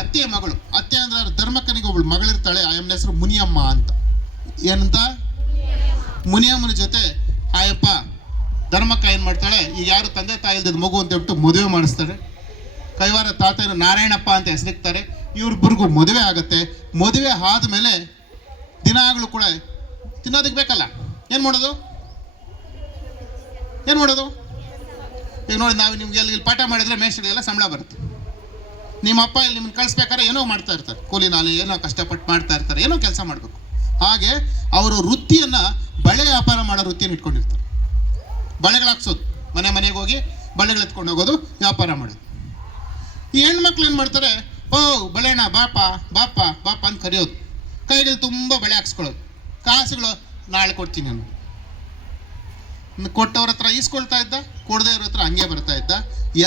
ಅತ್ತೆಯ ಮಗಳು, ಅತ್ತೆ ಅಂದ್ರೆ ಧರ್ಮಕ್ಕನಿಗೆ ಒಬ್ಬಳು ಮಗಳಿರ್ತಾಳೆ, ಆಯಮ್ಮನ ಹೆಸರು ಮುನಿಯಮ್ಮ ಅಂತ. ಏನಂತ? ಮುನಿಯಮ್ಮನ ಜೊತೆ ಆಯಪ್ಪ ಧರ್ಮಕ್ಕ ಏನು ಮಾಡ್ತಾಳೆ, ಈಗ ಯಾರು ತಂದೆ ತಾಯಿ ಇಲ್ದದ ಮಗು ಅಂತ ಹೇಳ್ಬಿಟ್ಟು ಮದುವೆ ಮಾಡಿಸ್ತಾರೆ. ಕೈವಾರ ತಾತಯ್ಯನ ನಾರಾಯಣಪ್ಪ ಅಂತ ಹೆಸರಿಕ್ತಾರೆ. ಇವ್ರಿಬ್ಬರಿಗೂ ಮದುವೆ ಆಗುತ್ತೆ. ಮದುವೆ ಆದಮೇಲೆ ದಿನಾಗಳು ಕೂಡ ತಿನ್ನೋದಕ್ಕೆ ಬೇಕಲ್ಲ, ಏನು ಮಾಡೋದು? ಈಗ ನೋಡಿ, ನಾವು ನಿಮ್ಗೆ ಇಲ್ಲಿ ಪಾಠ ಮಾಡಿದ್ರೆ ಮೇಷ್ಟ್ರಿಗೆಲ್ಲ ಸಂಬಳ ಬರುತ್ತೆ. ನಿಮ್ಮ ಅಪ್ಪ ಇಲ್ಲಿ ನಿಮ್ಮನ್ನು ಕಳಿಸ್ಬೇಕಾದ್ರೆ ಏನೋ ಮಾಡ್ತಾ ಇರ್ತಾರೆ, ಕೂಲಿ ನಾಲಿ ಏನೋ ಕಷ್ಟಪಟ್ಟು ಮಾಡ್ತಾ ಇರ್ತಾರೆ, ಏನೋ ಕೆಲಸ ಮಾಡಬೇಕು. ಹಾಗೆ ಅವರು ವೃತ್ತಿಯನ್ನು ಬಳೆ ವ್ಯಾಪಾರ ಮಾಡೋ ವೃತ್ತಿಯನ್ನು ಇಟ್ಕೊಂಡಿರ್ತಾರೆ. ಬಳೆಗಳು ಹಾಕ್ಸೋದು, ಮನೆ ಮನೆಗೆ ಹೋಗಿ ಬಳೆಗಳು ಎತ್ಕೊಂಡು ಹೋಗೋದು, ವ್ಯಾಪಾರ ಮಾಡೋದು. ಈ ಹೆಣ್ಮಕ್ಳು ಏನು ಮಾಡ್ತಾರೆ, ಓ ಬಳೆಣ ಬಾಪ ಬಾಪ ಬಾಪ ಅಂತ ಕರೆಯೋದು, ಕೈಗಳು ತುಂಬ ಬಳೆ ಹಾಕ್ಸ್ಕೊಳ್ಳೋದು, ಕಾಸುಗಳು ನಾಳೆ ಕೊಡ್ತೀನಿ ನಾನು. ಕೊಟ್ಟವ್ರ ಹತ್ರ ಈಸ್ಕೊಳ್ತಾ ಇದ್ದ, ಕೊಡದೇ ಇರೋ ಹತ್ರ ಹಂಗೆ ಬರ್ತಾ ಇದ್ದ.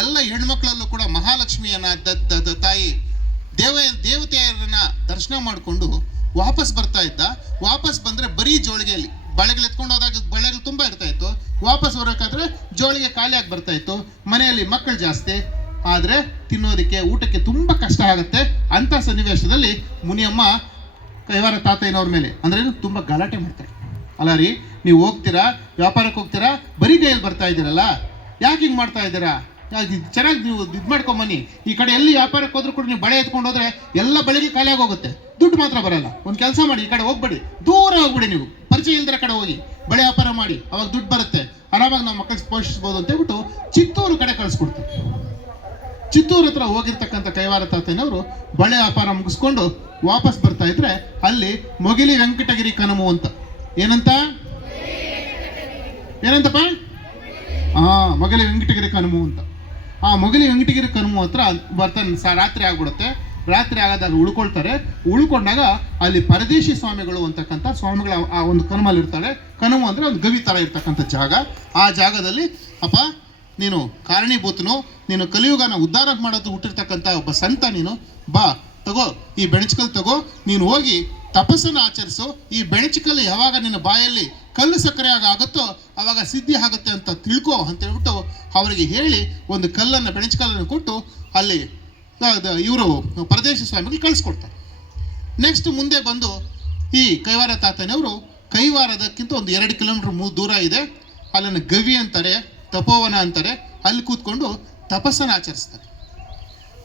ಎಲ್ಲ ಹೆಣ್ಮಕ್ಳಲ್ಲೂ ಕೂಡ ಮಹಾಲಕ್ಷ್ಮಿಯನ್ನ ತಾಯಿ ದೇವತೆಯರನ್ನ ದರ್ಶನ ಮಾಡಿಕೊಂಡು ವಾಪಸ್ ಬರ್ತಾ ಇದ್ದ. ವಾಪಸ್ ಬಂದರೆ ಬರೀ ಜೋಳಿಗೆಯಲ್ಲಿ ಬಳೆಗಳು ಎತ್ಕೊಂಡು ಹೋದಾಗ ಬಳೆಗಳು ತುಂಬ ಇರ್ತಾ ಇತ್ತು. ವಾಪಸ್ ಬರೋಕ್ಕಾದ್ರೆ ಜೋಳಿಗೆ ಖಾಲಿಯಾಗಿ ಬರ್ತಾ ಇತ್ತು. ಮನೆಯಲ್ಲಿ ಮಕ್ಕಳು ಜಾಸ್ತಿ, ಆದರೆ ತಿನ್ನೋದಕ್ಕೆ ಊಟಕ್ಕೆ ತುಂಬ ಕಷ್ಟ ಆಗುತ್ತೆ. ಅಂಥ ಸನ್ನಿವೇಶದಲ್ಲಿ ಮುನಿಯಮ್ಮ ಕೈವಾರ ತಾತಯ್ಯನವ್ರ ಮೇಲೆ ಅಂದರೆ ತುಂಬ ಗಲಾಟೆ ಮಾಡ್ತಾರೆ. ಅಲ್ಲ ರೀ, ನೀವು ಹೋಗ್ತೀರಾ, ವ್ಯಾಪಾರಕ್ಕೆ ಹೋಗ್ತೀರಾ, ಬರೀ ಕೈಯಲ್ಲಿ ಬರ್ತಾ ಇದ್ದೀರಲ್ಲ, ಯಾಕೆ ಹಿಂಗೆ ಮಾಡ್ತಾ ಇದ್ದೀರಾ? ಚೆನ್ನಾಗಿ ನೀವು ಇದು ಮಾಡ್ಕೊಂಬನ್ನಿ. ಈ ಕಡೆ ಎಲ್ಲಿ ವ್ಯಾಪಾರಕ್ಕೆ ಹೋದ್ರೂ ಕೂಡ ನೀವು ಬಳೆ ಎತ್ಕೊಂಡು ಹೋದ್ರೆ ಎಲ್ಲ ಬಳೆಗೆ ಖಾಲಿಯಾಗಿ ಹೋಗುತ್ತೆ, ದುಡ್ಡು ಮಾತ್ರ ಬರಲ್ಲ. ಒಂದು ಕೆಲಸ ಮಾಡಿ, ಈ ಕಡೆ ಹೋಗ್ಬೇಡಿ, ದೂರ ಹೋಗ್ಬಿಡಿ, ನೀವು ಪರಿಚಯ ಇಲ್ದಿರೋ ಕಡೆ ಹೋಗಿ ಬಳೆ ವ್ಯಾಪಾರ ಮಾಡಿ, ಅವಾಗ ದುಡ್ಡು ಬರುತ್ತೆ, ಆರಾಮಾಗಿ ನಾವು ಮಕ್ಕಳಿಗೆ ಪೋಷಿಸ್ಬೋದು ಅಂತ ಹೇಳ್ಬಿಟ್ಟು ಚಿತ್ತೂರು ಕಡೆ ಕಳಿಸ್ಕೊಡ್ತಾರೆ. ಚಿತ್ತೂರು ಹತ್ರ ಹೋಗಿರ್ತಕ್ಕಂಥ ಕೈವಾರ ತಾತಯ್ಯನವರು ಬಳೆ ವ್ಯಾಪಾರ ಮುಗಿಸ್ಕೊಂಡು ವಾಪಸ್ ಬರ್ತಾ ಇದ್ರೆ ಅಲ್ಲಿ ಮೊಗಿಲಿ ವೆಂಕಟಗಿರಿ ಕನಮು ಅಂತ, ಏನಂತಪ್ಪ? ಮೊಗಲಿ ವೆಂಕಟಗಿರಿ ಕನುಮು ಅಂತ. ಆ ಮೊಗಲಿ ವೆಂಕಟಗಿರಿ ಕನುಮು ಹತ್ರ ಬರ್ತಾನೆ. ರಾತ್ರಿ ಆಗ್ಬಿಡುತ್ತೆ. ರಾತ್ರಿ ಆಗೋದಾಗ ಉಳ್ಕೊಳ್ತಾರೆ. ಉಳ್ಕೊಂಡಾಗ ಅಲ್ಲಿ ಪರದೇಶಿ ಸ್ವಾಮಿಗಳು ಅಂತಕ್ಕಂಥ ಸ್ವಾಮಿಗಳ ಆ ಒಂದು ಕನುಮಲ್ಲಿ ಇರ್ತಾರೆ. ಕನುಮು ಅಂದರೆ ಒಂದು ಗವಿ ಥರ ಇರ್ತಕ್ಕಂಥ ಜಾಗ. ಆ ಜಾಗದಲ್ಲಿ, ಅಪ್ಪ ನೀನು ಕಾರಣೀಭೂತನು, ನೀನು ಕಲಿಯುಗನ ಉದ್ಧಾರ ಮಾಡೋದು ಹುಟ್ಟಿರ್ತಕ್ಕಂಥ ಒಬ್ಬ ಸಂತ, ನೀನು ಬಾ ತಗೋ, ಈ ಬೆಣಚಕಲ್ ತಗೋ, ನೀನು ಹೋಗಿ ತಪಸ್ಸನ್ನು ಆಚರಿಸು. ಈ ಬೆಣಚಕಲ್ಲು ಯಾವಾಗ ನಿನ್ನ ಬಾಯಲ್ಲಿ ಕಲ್ಲು ಸಕ್ಕರೆ ಆಗುತ್ತೋ ಆವಾಗ ಸಿದ್ಧಿ ಆಗುತ್ತೆ ಅಂತ ತಿಳ್ಕೊ ಅಂತ ಹೇಳ್ಬಿಟ್ಟು ಅವರಿಗೆ ಹೇಳಿ ಒಂದು ಕಲ್ಲನ್ನು, ಬೆಣಚಕಲ್ಲನ್ನು ಕೊಟ್ಟು ಅಲ್ಲಿ ಇವರು ಪರದೇಶ ಸ್ವಾಮಿಗಳು ಕಳಿಸ್ಕೊಡ್ತಾರೆ. ನೆಕ್ಸ್ಟ್ ಮುಂದೆ ಬಂದು ಈ ಕೈವಾರ ತಾತನವರು ಕೈವಾರದಕ್ಕಿಂತ ಒಂದು 2 ಕಿಲೋಮೀಟರ್ ದೂರ ಇದೆ, ಅಲ್ಲನ್ನು ಗವಿ ಅಂತಾರೆ, ತಪೋವನ ಅಂತಾರೆ. ಅಲ್ಲಿ ಕೂತ್ಕೊಂಡು ತಪಸ್ಸನ್ನು ಆಚರಿಸ್ತಾರೆ.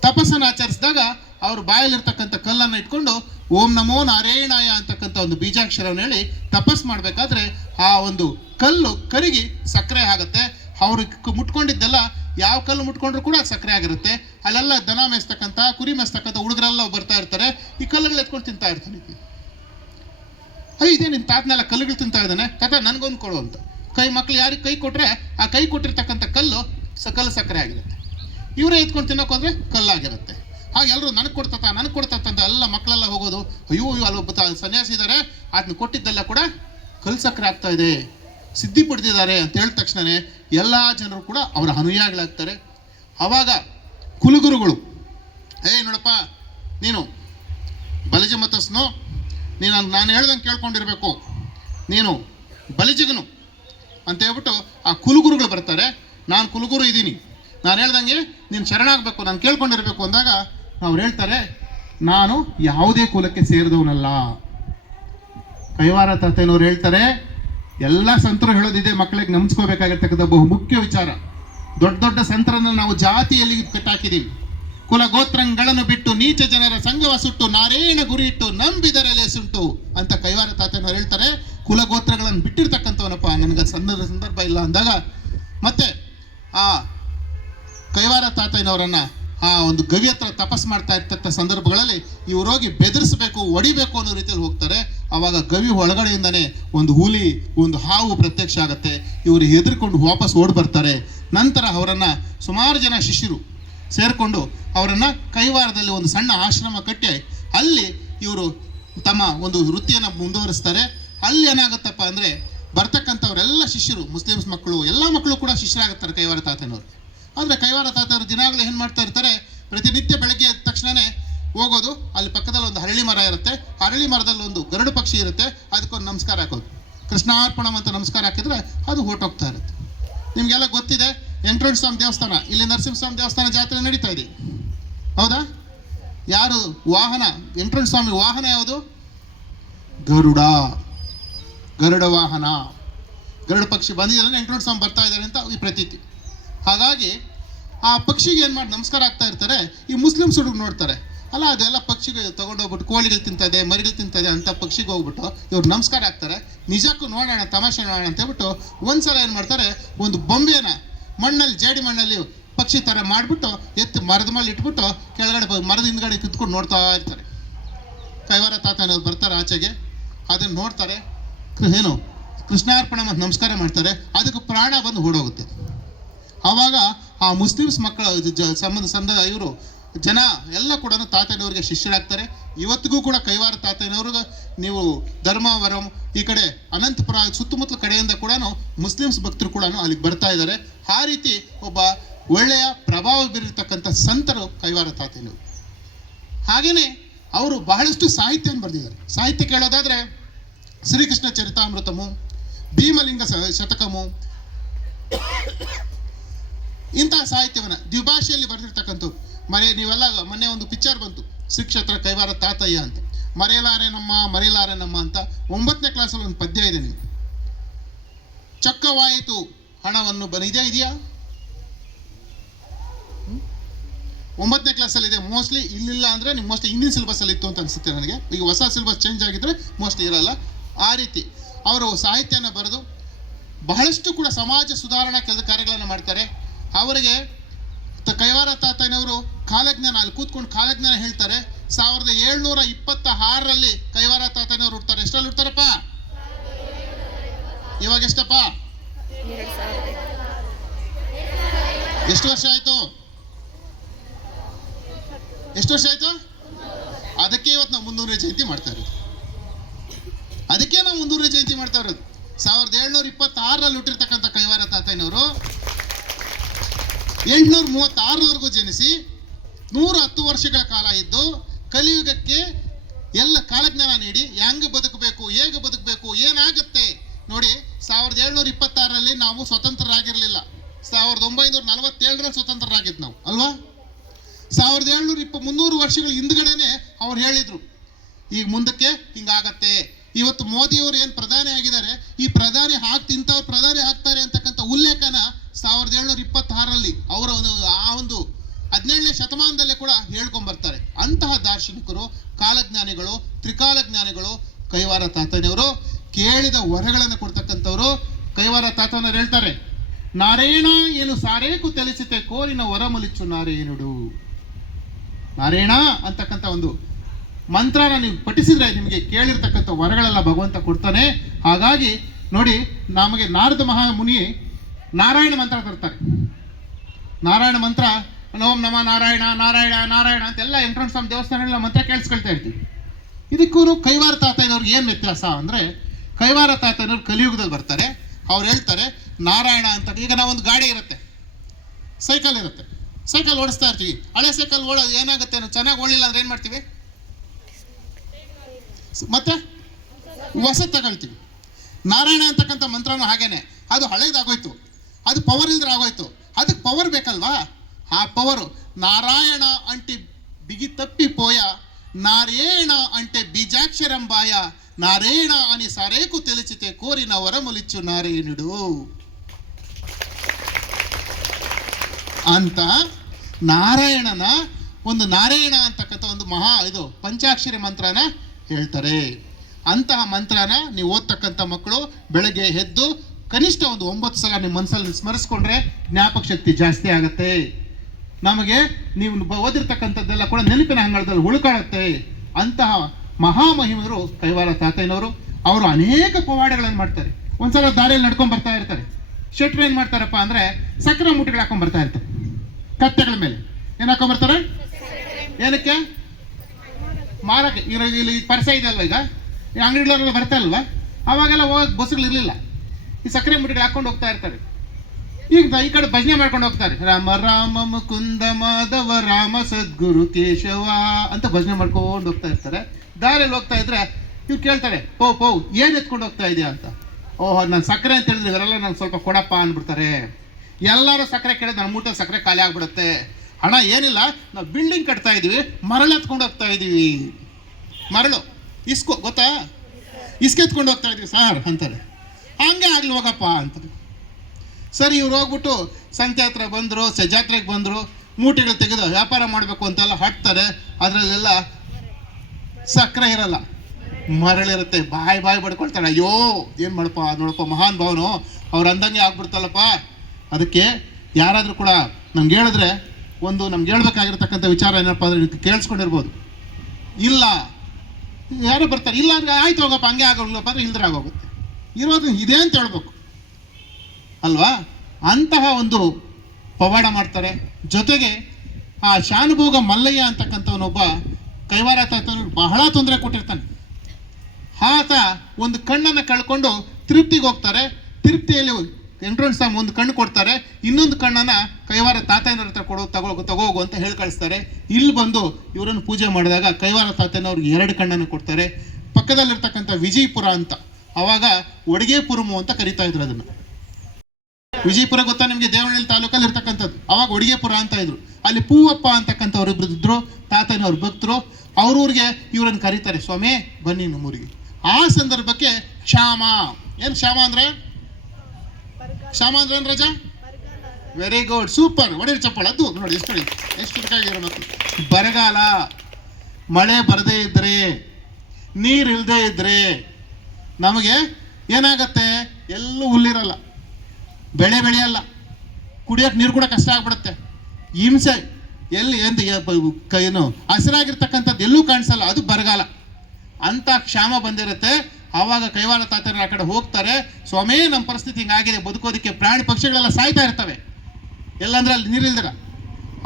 ತಪಸ್ಸನ್ನು ಆಚರಿಸಿದಾಗ ಅವ್ರ ಬಾಯಲ್ಲಿರ್ತಕ್ಕಂಥ ಕಲ್ಲನ್ನು ಇಟ್ಕೊಂಡು ಓಂ ನಮೋ ನಾರಾಯಣಾಯ ಅಂತಕ್ಕಂಥ ಒಂದು ಬೀಜಾಕ್ಷರವನ್ನು ಹೇಳಿ ತಪಸ್ ಮಾಡಬೇಕಾದ್ರೆ ಆ ಒಂದು ಕಲ್ಲು ಕರಗಿ ಸಕ್ಕರೆ ಆಗುತ್ತೆ. ಅವ್ರಿಗೆ ಮುಟ್ಕೊಂಡಿದ್ದೆಲ್ಲ ಯಾವ ಕಲ್ಲು ಮುಟ್ಕೊಂಡ್ರು ಕೂಡ ಸಕ್ಕರೆ ಆಗಿರುತ್ತೆ. ಅಲ್ಲೆಲ್ಲ ದನ ಮೇಯಿಸ್ತಕ್ಕಂಥ, ಕುರಿ ಮೇಯಿಸ್ತಕ್ಕಂಥ ಹುಡುಗರೆಲ್ಲ ಬರ್ತಾ ಇರ್ತಾರೆ. ಈ ಕಲ್ಲುಗಳು ಎತ್ಕೊಂಡು ತಿಂತಾ ಇರ್ತಾನೆ. ಇದೇ ನಿನ್ನ ತಾತನೆಲ್ಲ ಕಲ್ಲುಗಳು ತಿಂತಾ ಇದ್ದಾನೆ, ತಾತ ನನಗೊಂದು ಕೊಡು ಅಂತ ಮಕ್ಳು ಯಾರಿಗೆ ಕೈ ಕೊಟ್ಟರೆ ಆ ಕೈ ಕೊಟ್ಟಿರ್ತಕ್ಕಂಥ ಕಲ್ಲು ಸಕ್ಕರೆ ಆಗಿರುತ್ತೆ. ಇವರೇ ಎತ್ಕೊಂಡು ತಿನ್ನೋಕೆ ಹೋದ್ರೆ ಕಲ್ಲಾಗಿರುತ್ತೆ. ಹಾಗೆ ಎಲ್ಲರೂ ನನಗೆ ಕೊಡ್ತತ್ತ ಅಂತ ಎಲ್ಲ ಮಕ್ಕಳೆಲ್ಲ ಹೋಗೋದು. ಅಯ್ಯೋ ಅಲ್ಲೊಬ್ಬ ಸನ್ಯಾಸಿ ಇದ್ದಾರೆ, ಅದನ್ನ ಕೊಟ್ಟಿದ್ದೆಲ್ಲ ಕೂಡ ಕಲ್ಲು ಸಕ್ಕರೆ ಆಗ್ತಾ ಇದೆ, ಸಿದ್ಧಿ ಪಡೆದಿದ್ದಾರೆ ಅಂತ ಹೇಳಿದ ತಕ್ಷಣವೇ ಎಲ್ಲ ಜನರು ಕೂಡ ಅವರ ಅನುಯಾಯಿಗಳಾಗ್ತಾರೆ. ಆವಾಗ ಕುಲಗುರುಗಳು, ನೋಡಪ್ಪ ನೀನು ಬಲಿಜ ಮತಸ್ನು, ನೀನು ನಾನು ಹೇಳ್ದಂಗೆ ಕೇಳ್ಕೊಂಡಿರ್ಬೇಕು, ನೀನು ಬಲಿಜಿಗನು ಅಂತ ಹೇಳ್ಬಿಟ್ಟು ಆ ಕುಲಗುರುಗಳು ಬರ್ತಾರೆ. ನಾನು ಕುಲಗುರು ಇದ್ದೀನಿ, ನಾನು ಹೇಳ್ದಂಗೆ ನೀನು ಶರಣಾಗಬೇಕು, ನಾನು ಕೇಳ್ಕೊಂಡಿರ್ಬೇಕು ಅಂದಾಗ ಅವ್ರು ಹೇಳ್ತಾರೆ, ನಾನು ಯಾವುದೇ ಕುಲಕ್ಕೆ ಸೇರಿದವನಲ್ಲ. ಕೈವಾರ ತಾತಯ್ಯನವ್ರು ಹೇಳ್ತಾರೆ, ಎಲ್ಲ ಸಂತರು ಹೇಳೋದಿದೆ, ಮಕ್ಕಳಿಗೆ ನಂಬಿಸ್ಕೋಬೇಕಾಗಿರ್ತಕ್ಕಂಥ ಬಹು ಮುಖ್ಯ ವಿಚಾರ. ದೊಡ್ಡ ದೊಡ್ಡ ಸಂತರನ್ನು ನಾವು ಜಾತಿಯಲ್ಲಿ ಕಟ್ಟಾಕಿದ್ದೀವಿ. ಕುಲ ಗೋತ್ರಗಳನ್ನು ಬಿಟ್ಟು ನೀಚ ಜನರ ಸಂಘವ ಸುಟ್ಟು ನಾರೇಣ ಗುರಿ ಇಟ್ಟು ನಂಬಿದರೆ ಲೇಸುಂಟು ಅಂತ ಕೈವಾರ ತಾತಯ್ಯನವ್ರು ಹೇಳ್ತಾರೆ. ಕುಲ ಗೋತ್ರಗಳನ್ನು ಬಿಟ್ಟಿರ್ತಕ್ಕಂಥವನಪ್ಪ, ನನಗೆ ಸಂದರ್ಭ ಇಲ್ಲ ಅಂದಾಗ ಮತ್ತೆ ಆ ಕೈವಾರ ತಾತಯ್ಯನವರನ್ನು ಆ ಒಂದು ಗವಿ ಹತ್ರ ತಪಸ್ ಮಾಡ್ತಾ ಇರ್ತಕ್ಕ ಸಂದರ್ಭಗಳಲ್ಲಿ ಇವ್ರು ಹೋಗಿ ಬೆದರಿಸಬೇಕು, ಹೊಡಿಬೇಕು ಅನ್ನೋ ರೀತಿಯಲ್ಲಿ ಹೋಗ್ತಾರೆ. ಆವಾಗ ಗವಿ ಒಳಗಡೆಯಿಂದನೇ ಒಂದು ಹುಲಿ, ಒಂದು ಹಾವು ಪ್ರತ್ಯಕ್ಷ ಆಗುತ್ತೆ. ಇವರು ಹೆದರ್ಕೊಂಡು ವಾಪಸ್ ಓಡಿ ಬರ್ತಾರೆ. ನಂತರ ಅವರನ್ನು ಸುಮಾರು ಜನ ಶಿಷ್ಯರು ಸೇರಿಕೊಂಡು ಅವರನ್ನು ಕೈವಾರದಲ್ಲಿ ಒಂದು ಸಣ್ಣ ಆಶ್ರಮ ಕಟ್ಟಿ ಅಲ್ಲಿ ಇವರು ತಮ್ಮ ಒಂದು ವೃತ್ತಿಯನ್ನು ಮುಂದುವರಿಸ್ತಾರೆ. ಅಲ್ಲಿ ಏನಾಗುತ್ತಪ್ಪ ಅಂದರೆ ಬರ್ತಕ್ಕಂಥವರೆಲ್ಲ ಶಿಷ್ಯರು, ಮುಸ್ಲಿಮ್ಸ್ ಮಕ್ಕಳು, ಎಲ್ಲ ಮಕ್ಕಳು ಕೂಡ ಶಿಷ್ಯರಾಗುತ್ತಾರೆ ಕೈವಾರ ತಾತಯ್ಯನವರು. ಆದರೆ ಕೈವಾರ ತಾತಯ್ಯವರು ದಿನಾಗಲೂ ಏನು ಮಾಡ್ತಾ ಇರ್ತಾರೆ, ಪ್ರತಿನಿತ್ಯ ಬೆಳಗ್ಗೆ ಎದ್ದ ತಕ್ಷಣವೇ ಹೋಗೋದು, ಅಲ್ಲಿ ಪಕ್ಕದಲ್ಲಿ ಒಂದು ಹರಳಿ ಮರ ಇರುತ್ತೆ, ಹರಳಿ ಮರದಲ್ಲಿ ಒಂದು ಗರುಡು ಪಕ್ಷಿ ಇರುತ್ತೆ, ಅದಕ್ಕೊಂದು ನಮಸ್ಕಾರ ಹಾಕೋದು, ಕೃಷ್ಣಾರ್ಪಣಂ ಅಂತ ನಮಸ್ಕಾರ ಹಾಕಿದ್ರೆ ಅದು ಹೊರಟೋಗ್ತಾ ಇರುತ್ತೆ. ನಿಮಗೆಲ್ಲ ಗೊತ್ತಿದೆ, ವೆಂಕಟೇಶ್ವರ ಸ್ವಾಮಿ ದೇವಸ್ಥಾನ, ಇಲ್ಲಿ ನರಸಿಂಹಸ್ವಾಮಿ ದೇವಸ್ಥಾನ ಜಾತ್ರೆ ನಡೀತಾ ಇದೆ, ಹೌದಾ? ಯಾರು ವಾಹನ, ವೆಂಕಟೇಶ್ವರ ಸ್ವಾಮಿ ವಾಹನ ಯಾವುದು? ಗರುಡ ವಾಹನ. ಗರುಡ ಪಕ್ಷಿ ಬಂದಿದ್ದಾರೆ, ವೆಂಕಟೇಶ್ವರ ಸ್ವಾಮಿ ಬರ್ತಾ ಇದ್ದಾರೆ ಅಂತ ಈ ಪ್ರತೀತಿ. ಹಾಗಾಗಿ ಆ ಪಕ್ಷಿಗೆ ಏನು ಮಾಡಿ ನಮಸ್ಕಾರ ಆಗ್ತಾ ಇರ್ತಾರೆ. ಈ ಮುಸ್ಲಿಮ್ಸ್ ಹುಡುಗ ನೋಡ್ತಾರೆ, ಅಲ್ಲ ಅದೆಲ್ಲ ಪಕ್ಷಿಗೆ ತೊಗೊಂಡೋಗ್ಬಿಟ್ಟು ಕೋಳಿಗಳು ತಿಂತದೆ, ಮರಿಗಳು ತಿಂತದೆ ಅಂತ ಪಕ್ಷಿಗೆ ಹೋಗ್ಬಿಟ್ಟು ಇವ್ರು ನಮಸ್ಕಾರ ಆಗ್ತಾರೆ. ನಿಜಕ್ಕೂ ನೋಡೋಣ, ತಮಾಷೆ ನೋಡೋಣ ಅಂತ ಹೇಳ್ಬಿಟ್ಟು ಒಂದ್ಸಲ ಏನು ಮಾಡ್ತಾರೆ, ಒಂದು ಬೊಂಬೆನ ಮಣ್ಣಲ್ಲಿ, ಜೇಡಿ ಮಣ್ಣಲ್ಲಿ ಪಕ್ಷಿ ಥರ ಮಾಡಿಬಿಟ್ಟು ಎತ್ತು ಮರದ ಮೇಲೆ ಇಟ್ಬಿಟ್ಟು ಕೆಳಗಡೆ ಮರದ ಹಿಂದ್ಗಡೆ ಕಿತ್ಕೊಂಡು ನೋಡ್ತಾ ಇರ್ತಾರೆ. ಕೈವಾರ ತಾತನವ್ರು ಬರ್ತಾರೆ ಆಚೆಗೆ. ಅದನ್ನು ನೋಡ್ತಾರೆ, ಏನು ಕೃಷ್ಣಾರ್ಪಣ ಮತ್ತು ನಮಸ್ಕಾರ ಮಾಡ್ತಾರೆ, ಅದಕ್ಕೆ ಪ್ರಾಣ ಬಂದು ಓಡೋಗುತ್ತೆ. ಆವಾಗ ಆ ಮುಸ್ಲಿಮ್ಸ್ ಮಕ್ಕಳ ಸಂಬಂಧ ಇವರು ಜನ ಎಲ್ಲ ಕೂಡ ತಾತಯ್ಯನವ್ರಿಗೆ ಶಿಷ್ಯರಾಗ್ತಾರೆ. ಇವತ್ತಿಗೂ ಕೂಡ ಕೈವಾರ ತಾತಯ್ಯನವ್ರಿಗೆ ನೀವು ಧರ್ಮವರಂ ಈ ಕಡೆ ಅನಂತಪುರ ಸುತ್ತಮುತ್ತಲ ಕಡೆಯಿಂದ ಕೂಡ ಮುಸ್ಲಿಮ್ಸ್ ಭಕ್ತರು ಕೂಡ ಅಲ್ಲಿಗೆ ಬರ್ತಾ ಇದ್ದಾರೆ. ಆ ರೀತಿ ಒಬ್ಬ ಒಳ್ಳೆಯ ಪ್ರಭಾವ ಬೀರಿರ್ತಕ್ಕಂಥ ಸಂತರು ಕೈವಾರ ತಾತಯ್ಯನವರು. ಹಾಗೆಯೇ ಅವರು ಬಹಳಷ್ಟು ಸಾಹಿತ್ಯವನ್ನು ಬರೆದಿದ್ದಾರೆ. ಸಾಹಿತ್ಯ ಕೇಳೋದಾದರೆ ಶ್ರೀಕೃಷ್ಣ ಚರಿತಾಮೃತಮು, ಭೀಮಲಿಂಗ ಶತಕಮು, ಇಂತಹ ಸಾಹಿತ್ಯವನ್ನು ದ್ವಿಭಾಷೆಯಲ್ಲಿ ಬರೆದಿರ್ತಕ್ಕಂಥದ್ದು. ನೀವೆಲ್ಲ ಮೊನ್ನೆ ಒಂದು ಪಿಕ್ಚರ್ ಬಂತು, ಶಿಕ್ಷತ್ರ ಕೈವಾರ ತಾತಯ್ಯ ಅಂತ, ಮರೆಯಲಾರೆ ನಮ್ಮ ಅಂತ 9ನೇ ಕ್ಲಾಸಲ್ಲಿ ಒಂದು ಪದ್ಯ ಇದೆ. ನೀವು ಚಕ್ಕವಾಯಿತು ಹಣವನ್ನು ಇದೆಯಾ 9ನೇ ಕ್ಲಾಸಲ್ಲಿ ಇದೆ. ಮೋಸ್ಟ್ಲಿ ಇಲ್ಲಿಲ್ಲ ಅಂದರೆ ನೀವು ಮೋಸ್ಟ್ಲಿ ಹಿಂದಿನ ಸಿಲೆಬಸ್ಸಲ್ಲಿ ಇತ್ತು ಅಂತ ಅನಿಸುತ್ತೆ ನನಗೆ. ಈಗ ಹೊಸ ಸಿಲೆಬಸ್ ಚೇಂಜ್ ಆಗಿದ್ದರೆ ಮೋಸ್ಟ್ಲಿ ಇರಲ್ಲ. ಆ ರೀತಿ ಅವರು ಸಾಹಿತ್ಯನ ಬರೆದು ಬಹಳಷ್ಟು ಕೂಡ ಸಮಾಜ ಸುಧಾರಣಾ ಕೆಲಸ ಕಾರ್ಯಗಳನ್ನು ಮಾಡ್ತಾರೆ. ಅವರಿಗೆ ಕೈವಾರ ತಾತಯ್ಯನವರು ಕಾಲಜ್ಞಾನ, ಅಲ್ಲಿ ಕೂತ್ಕೊಂಡು ಕಾಲಜ್ಞಾನ ಹೇಳ್ತಾರೆ. 1726ರಲ್ಲಿ ಕೈವಾರ ತಾತಯ್ಯನವರು ಹುಡ್ತಾರೆ. ಎಷ್ಟರಲ್ಲಿ ಹುಡ್ತಾರಪ್ಪ? ಇವಾಗ ಎಷ್ಟಪ್ಪ? ಎಷ್ಟು ವರ್ಷ ಆಯ್ತು? ಎಷ್ಟು ವರ್ಷ ಆಯ್ತು? ಅದಕ್ಕೆ ಇವತ್ತು ನಾವು 300ನೇ ಜಯಂತಿ ಮಾಡ್ತಾ ಇರೋದು. 1726ರಲ್ಲಿ ಹುಟ್ಟಿರ್ತಕ್ಕಂಥ ಕೈವಾರ ತಾತಯ್ಯನವರು 836ವರೆಗೂ ಜನಿಸಿ 110 ವರ್ಷಗಳ ಕಾಲ ಇದ್ದು ಕಲಿಯುಗಕ್ಕೆ ಎಲ್ಲ ಕಾಲಜ್ಞಾನ ನೀಡಿ ಹೆಂಗೆ ಬದುಕಬೇಕು, ಹೇಗೆ ಬದುಕಬೇಕು, ಏನಾಗುತ್ತೆ ನೋಡಿ. 1726ರಲ್ಲಿ ನಾವು ಸ್ವತಂತ್ರರಾಗಿರಲಿಲ್ಲ. 1947ರಲ್ಲಿ ಸ್ವತಂತ್ರರಾಗಿದ್ದು ನಾವು ಅಲ್ವಾ. 300 ವರ್ಷಗಳ ಹಿಂದ್ಗಡೆನೆ ಅವ್ರು ಹೇಳಿದ್ರು ಈಗ ಮುಂದಕ್ಕೆ ಹಿಂಗಾಗತ್ತೆ. ಇವತ್ತು ಮೋದಿಯವರು ಏನು ಪ್ರಧಾನಿ ಆಗಿದ್ದಾರೆ, ಈ ಪ್ರಧಾನಿ ಇಂಥವ್ರು ಪ್ರಧಾನಿ ಆಗ್ತಾರೆ ಅಂತಕ್ಕಂಥ ಉಲ್ಲೇಖನ 1726ರಲ್ಲಿ ಅವರ ಒಂದು 17ನೇ ಶತಮಾನದಲ್ಲೇ ಕೂಡ ಹೇಳ್ಕೊಂಡ್ಬರ್ತಾರೆ. ಅಂತಹ ದಾರ್ಶನಿಕರು, ಕಾಲಜ್ಞಾನಿಗಳು, ತ್ರಿಕಾಲಜ್ಞಾನಿಗಳು ಕೈವಾರ ತಾತಯ್ಯನವರು. ಕೇಳಿದ ವರಗಳನ್ನು ಕೊಡ್ತಕ್ಕಂಥವ್ರು. ಕೈವಾರ ತಾತಯ್ಯನವರು ಹೇಳ್ತಾರೆ, ನಾರೇಣ ಏನು ಸಾರೇಕು ತಿಳಿಸಿತೆ ಕೋರಿನ ವರಮುಲಿಚ್ಚು ನಾರೇನುಡು. ನಾರೇಣ ಅಂತಕ್ಕಂಥ ಒಂದು ಮಂತ್ರನ ನೀವು ಪಠಿಸಿದ್ರೆ ನಿಮಗೆ ಕೇಳಿರ್ತಕ್ಕಂಥ ವರಗಳೆಲ್ಲ ಭಗವಂತ ಕೊಡ್ತಾನೆ. ಹಾಗಾಗಿ ನೋಡಿ, ನಮಗೆ ನಾರದ ಮಹಾಮುನಿ ನಾರಾಯಣ ಮಂತ್ರ ತರ್ತಾರೆ. ನಾರಾಯಣ ಮಂತ್ರ ಓಂ ನಮ ನಾರಾಯಣ ನಾರಾಯಣ ನಾರಾಯಣ ಅಂತೆಲ್ಲ ಎಂಟ್ರೆನ್ಸ್ ನಮ್ಮ ದೇವಸ್ಥಾನಗಳ ಮಂತ್ರ ಕೇಳಿಸ್ಕೊಳ್ತಾ ಇರ್ತೀವಿ. ಇದಕ್ಕೂ ಕೈವಾರ ತಾತಯ್ಯನವ್ರಿಗೆ ಏನು ವ್ಯತ್ಯಾಸ ಅಂದರೆ, ಕೈವಾರ ತಾತಯ್ಯನವ್ರು ಕಲಿಯುಗದಲ್ಲಿ ಬರ್ತಾರೆ. ಅವ್ರು ಹೇಳ್ತಾರೆ ನಾರಾಯಣ ಅಂತ. ಈಗ ನಾವೊಂದು ಗಾಡಿ ಇರುತ್ತೆ, ಸೈಕಲ್ ಇರುತ್ತೆ, ಸೈಕಲ್ ಓಡಿಸ್ತಾ ಇರ್ತೀವಿ. ಹಳೆ ಸೈಕಲ್ ಓಡೋದು ಏನಾಗುತ್ತೆ, ನಾವು ಚೆನ್ನಾಗಿ ಓಡಲಿಲ್ಲ ಅಂದ್ರೆ ಏನು ಮಾಡ್ತೀವಿ? ಮತ್ತೆ ಹೊಸ ತಗೊಳ್ತೀವಿ. ನಾರಾಯಣ ಅಂತಕ್ಕಂಥ ಮಂತ್ರನೂ ಹಾಗೇನೆ. ಅದು ಹಳೇದಾಗೋಯ್ತು, ಅದು ಪವರ್ ಇಲ್ದ್ರೆ ಆಗೋಯ್ತು. ಅದಕ್ಕೆ ಪವರ್ ಬೇಕಲ್ವಾ? ಆ ಪವರು ನಾರಾಯಣ ಅಂಟಿ ಬಿಗಿ ತಪ್ಪಿ ಪೋಯ, ನಾರೇಣ ಅಂಟೆ ಬೀಜಾಕ್ಷರಂಬಾಯ, ನಾರೇಣ ಅನಿ ಸಾರೇಕು ತಿಳಿಸಿತೆ ಕೋರಿನ ವರಮುಲಿಚ್ಚು ನಾರೇನುಡು ಅಂತ ನಾರಾಯಣನ ಒಂದು ನಾರಾಯಣ ಅಂತಕ್ಕಂಥ ಒಂದು ಇದು ಪಂಚಾಕ್ಷರಿ ಮಂತ್ರನ ಹೇಳ್ತಾರೆ. ಅಂತಹ ಮಂತ್ರನ ನೀವು ಓದ್ತಕ್ಕಂಥ ಮಕ್ಕಳು ಬೆಳಗ್ಗೆ ಎದ್ದು ಕನಿಷ್ಠ ಒಂದು 9 ಸಲ ನಿಮ್ಮ ಮನಸ್ಸಲ್ಲಿ ಸ್ಮರಿಸ್ಕೊಂಡ್ರೆ ಜ್ಞಾಪಕ ಶಕ್ತಿ ಜಾಸ್ತಿ ಆಗುತ್ತೆ. ನಮಗೆ ನೀವು ಓದಿರ್ತಕ್ಕಂಥದ್ದೆಲ್ಲ ಕೂಡ ನೆನಪಿನ ಅಂಗಳದಲ್ಲಿ ಉಳ್ಕೊಳ್ಳುತ್ತೆ. ಅಂತಹ ಮಹಾಮಹಿಮರು ಕೈವಾರ ತಾತಯ್ಯನವರು. ಅವರು ಅನೇಕ ಪವಾಡಗಳನ್ನು ಮಾಡ್ತಾರೆ. ಒಂದ್ಸಲ ದಾರಿಯಲ್ಲಿ ನಡ್ಕೊಂಡು ಬರ್ತಾ ಇರ್ತಾರೆ. ಶೆಟ್ರು ಏನು ಮಾಡ್ತಾರಪ್ಪ ಅಂದರೆ ಸಕ್ಕರೆ ಮೂಟೆಗಳು ಹಾಕೊಂಡು ಬರ್ತಾ ಇರ್ತಾರೆ. ಕತ್ತೆಗಳ ಮೇಲೆ ಏನು ಹಾಕೊಂಡ್ಬರ್ತಾರೆ? ಏನಕ್ಕೆ? ಮಾರಕ್ಕೆ. ಇಲ್ಲಿ ಪರಿಸರ ಇದೆ ಅಲ್ವ, ಈಗ ಅಂಗಡಿಗಳೆಲ್ಲ ಬರ್ತಾ ಇಲ್ವಾ? ಅವಾಗೆಲ್ಲ ಹೋಗಕ್ಕೆ ಬಸ್ಸುಗಳಿರಲಿಲ್ಲ. ಈ ಸಕ್ಕರೆ ಮೂಟೆಗಳು ಹಾಕೊಂಡು ಹೋಗ್ತಾ ಇರ್ತಾರೆ. ಈಗ ಈ ಕಡೆ ಭಜನೆ ಮಾಡ್ಕೊಂಡು ಹೋಗ್ತಾರೆ. ರಾಮ ರಾಮ ಮುಕುಂದ ಮಾಧವ ರಾಮ ಸದ್ಗುರು ಕೇಶವ ಅಂತ ಭಜನೆ ಮಾಡ್ಕೊಂಡು ಹೋಗ್ತಾ ಇರ್ತಾರೆ. ದಾರಿಯಲ್ಲಿ ಹೋಗ್ತಾ ಇದ್ರೆ ಇವ್ರು ಕೇಳ್ತಾರೆ, ಪೌ ಏನು ಎತ್ಕೊಂಡು ಹೋಗ್ತಾ ಇದೆಯಾ ಅಂತ. ಓಹೋ, ನಾನು ಸಕ್ಕರೆ ಅಂತ ಹೇಳಿದ್ರೆ ಇವರೆಲ್ಲ ನಾನು ಸ್ವಲ್ಪ ಕೊಡಪ್ಪ ಅಂದ್ಬಿಡ್ತಾರೆ. ಎಲ್ಲರೂ ಸಕ್ಕರೆ ಕೇಳಿದ್ರೆ ನನ್ನ ಮೂಟೆ ಸಕ್ಕರೆ ಖಾಲಿ ಆಗ್ಬಿಡುತ್ತೆ. ಹಣ ಏನಿಲ್ಲ, ನಾವು ಬಿಲ್ಡಿಂಗ್ ಕಟ್ತಾ ಇದ್ದೀವಿ, ಮರಳು ಎತ್ಕೊಂಡು ಹೋಗ್ತಾ ಇದ್ದೀವಿ. ಮರಳು ಇಸ್ಕೊ ಗೊತ್ತಾ, ಇಸ್ಕೆ ಎತ್ಕೊಂಡು ಹೋಗ್ತಾ ಇದ್ದೀವಿ ಸಾರ್ ಅಂತಾರೆ. ಹಂಗೆ ಆಗಲಿ ಹೋಗಪ್ಪ ಅಂತಾರೆ. ಸರಿ, ಇವ್ರು ಹೋಗ್ಬಿಟ್ಟು ಸಂತೆ ಹತ್ರ ಬಂದರು, ಜಾತ್ರೆಗೆ ಬಂದರು, ಮೂಟೆಗಳು ತೆಗೆದು ವ್ಯಾಪಾರ ಮಾಡಬೇಕು ಅಂತೆಲ್ಲ ಹಾಕ್ತಾರೆ. ಅದರಲ್ಲೆಲ್ಲ ಸಕ್ಕರೆ ಇರಲ್ಲ, ಮರಳಿರುತ್ತೆ. ಬಾಯಿ ಬಡ್ಕೊಳ್ತಾಳೆ. ಅಯ್ಯೋ ಏನು ಮಾಡಪ್ಪ ನೋಡಪ್ಪ, ಮಹಾನ್ ಭಾವನು ಅವ್ರು ಅಂದಂಗೆ ಆಗ್ಬಿಡ್ತಲ್ಲಪ್ಪ. ಅದಕ್ಕೆ ಯಾರಾದರೂ ಕೂಡ ನಮ್ಗೆ ಹೇಳಿದ್ರೆ ನಮ್ಗೆ ಹೇಳ್ಬೇಕಾಗಿರ್ತಕ್ಕಂಥ ವಿಚಾರ ಏನಪ್ಪ ಅಂದರೆ ಕೇಳಿಸ್ಕೊಂಡಿರ್ಬೋದು. ಇಲ್ಲ, ಯಾರೋ ಬರ್ತಾರೆ, ಇಲ್ಲ ಅಂದರೆ ಆಯ್ತು ಹೋಗಪ್ಪ, ಹಂಗೆ ಆಗೋಗ್ಲಪ್ಪ ಅಂದರೆ ಇಲ್ದ್ರೆ ಆಗೋಗುತ್ತೆ. ಇರೋದು ಇದೇ ಅಂತ ಹೇಳ್ಬೇಕು ಅಲ್ವಾ? ಅಂತಹ ಒಂದು ಪವಾಡ ಮಾಡ್ತಾರೆ. ಜೊತೆಗೆ ಆ ಶಾನುಭೋಗ ಮಲ್ಲಯ್ಯ ಅಂತಕ್ಕಂಥವನೊಬ್ಬ ಕೈವಾರ ತಾತನಿಗೆ ಬಹಳ ತೊಂದರೆ ಕೊಟ್ಟಿರ್ತಾನೆ. ಆತ ಒಂದು ಕಣ್ಣನ್ನು ಕಳ್ಕೊಂಡು ತಿರುಪ್ತಿಗೆ ಹೋಗ್ತಾರೆ. ತಿರುಪ್ತಿಯಲ್ಲಿ ಎಂಟ್ರೆನ್ಸ್ ಒಂದು ಕಣ್ಣು ಕೊಡ್ತಾರೆ, ಇನ್ನೊಂದು ಕಣ್ಣನ್ನು ಕೈವಾರ ತಾತಯ್ಯನವ್ರ ಹತ್ರ ತಗೋಗು ಅಂತ ಹೇಳಿ ಕಳಿಸ್ತಾರೆ. ಇಲ್ಲಿ ಬಂದು ಇವರನ್ನು ಪೂಜೆ ಮಾಡಿದಾಗ ಕೈವಾರ ತಾತಯ್ಯನವ್ರಿಗೆ 2 ಕಣ್ಣನ್ನು ಕೊಡ್ತಾರೆ. ಪಕ್ಕದಲ್ಲಿರ್ತಕ್ಕಂಥ ವಿಜಯಪುರ ಅಂತ, ಅವಾಗ ಒಡಿಗೆಪುರಮು ಅಂತ ಕರಿತಾ ಇದ್ರು ಅದನ್ನು. ವಿಜಯಪುರ ಗೊತ್ತಾ ನಿಮಗೆ? ದೇವನಹಳ್ಳಿ ತಾಲೂಕಲ್ಲಿ ಇರ್ತಕ್ಕಂಥದ್ದು. ಅವಾಗ ಒಡಿಗೆಪುರ ಅಂತ ಇದ್ರು. ಅಲ್ಲಿ ಪೂವಪ್ಪ ಅಂತಕ್ಕಂಥವ್ರು ಇಬ್ಬರು ಇದ್ರು, ತಾತಯ್ಯನವ್ರ ಭಕ್ತರು. ಅವ್ರೂರಿಗೆ ಇವರನ್ನು ಕರೀತಾರೆ, ಸ್ವಾಮಿ ಬನ್ನಿ ನಮ್ಮೂರಿಗೆ. ಆ ಸಂದರ್ಭಕ್ಕೆ ಶ್ಯಾಮ, ಏನು ಶ್ಯಾಮ ಅಂದರೆ? ಶ್ಯಾಮ ಅಂದ್ರೆ ಏನು ರಜಾ? ವೆರಿ ಗುಡ್, ಸೂಪರ್, ಒಡೆಯ ಚಪ್ಪಳ. ಅದು ನೋಡಿ ಎಷ್ಟು ಬೇಕಾಗಿರೋ ಮಕ್ಕಳು. ಬರಗಾಲ, ಮಳೆ ಬರದೇ ಇದ್ರೆ, ನೀರಿಲ್ಲದೆ ಇದ್ರೆ ನಮಗೆ ಏನಾಗತ್ತೆ? ಎಲ್ಲೂ ಹುಲ್ಲಿರಲ್ಲ, ಬೆಳೆ ಬೆಳೆಯಲ್ಲ, ಕುಡಿಯೋಕೆ ನೀರು ಕೂಡ ಕಷ್ಟ ಆಗ್ಬಿಡುತ್ತೆ, ಹಿಂಸೆ, ಎಲ್ಲಿ ಏನು ಹಸಿರಾಗಿರ್ತಕ್ಕಂಥದ್ದು ಎಲ್ಲೂ ಕಾಣಿಸಲ್ಲ, ಅದು ಬರಗಾಲ. ಅಂತ ಕ್ಷಾಮ ಬಂದಿರುತ್ತೆ. ಆವಾಗ ಕೈವಾರ ತಾತನ ಆ ಕಡೆ ಹೋಗ್ತಾರೆ, ಸ್ವಾಮಿ ನಮ್ಮ ಪರಿಸ್ಥಿತಿ ಹಿಂಗಾಗಿದೆ, ಬದುಕೋದಕ್ಕೆ ಪ್ರಾಣಿ ಪಕ್ಷಿಗಳೆಲ್ಲ ಸಾಯ್ತಾ ಇರ್ತವೆ, ಎಲ್ಲಂದ್ರೆ ಅಲ್ಲಿ ನೀರಿಲ್ದಿರ.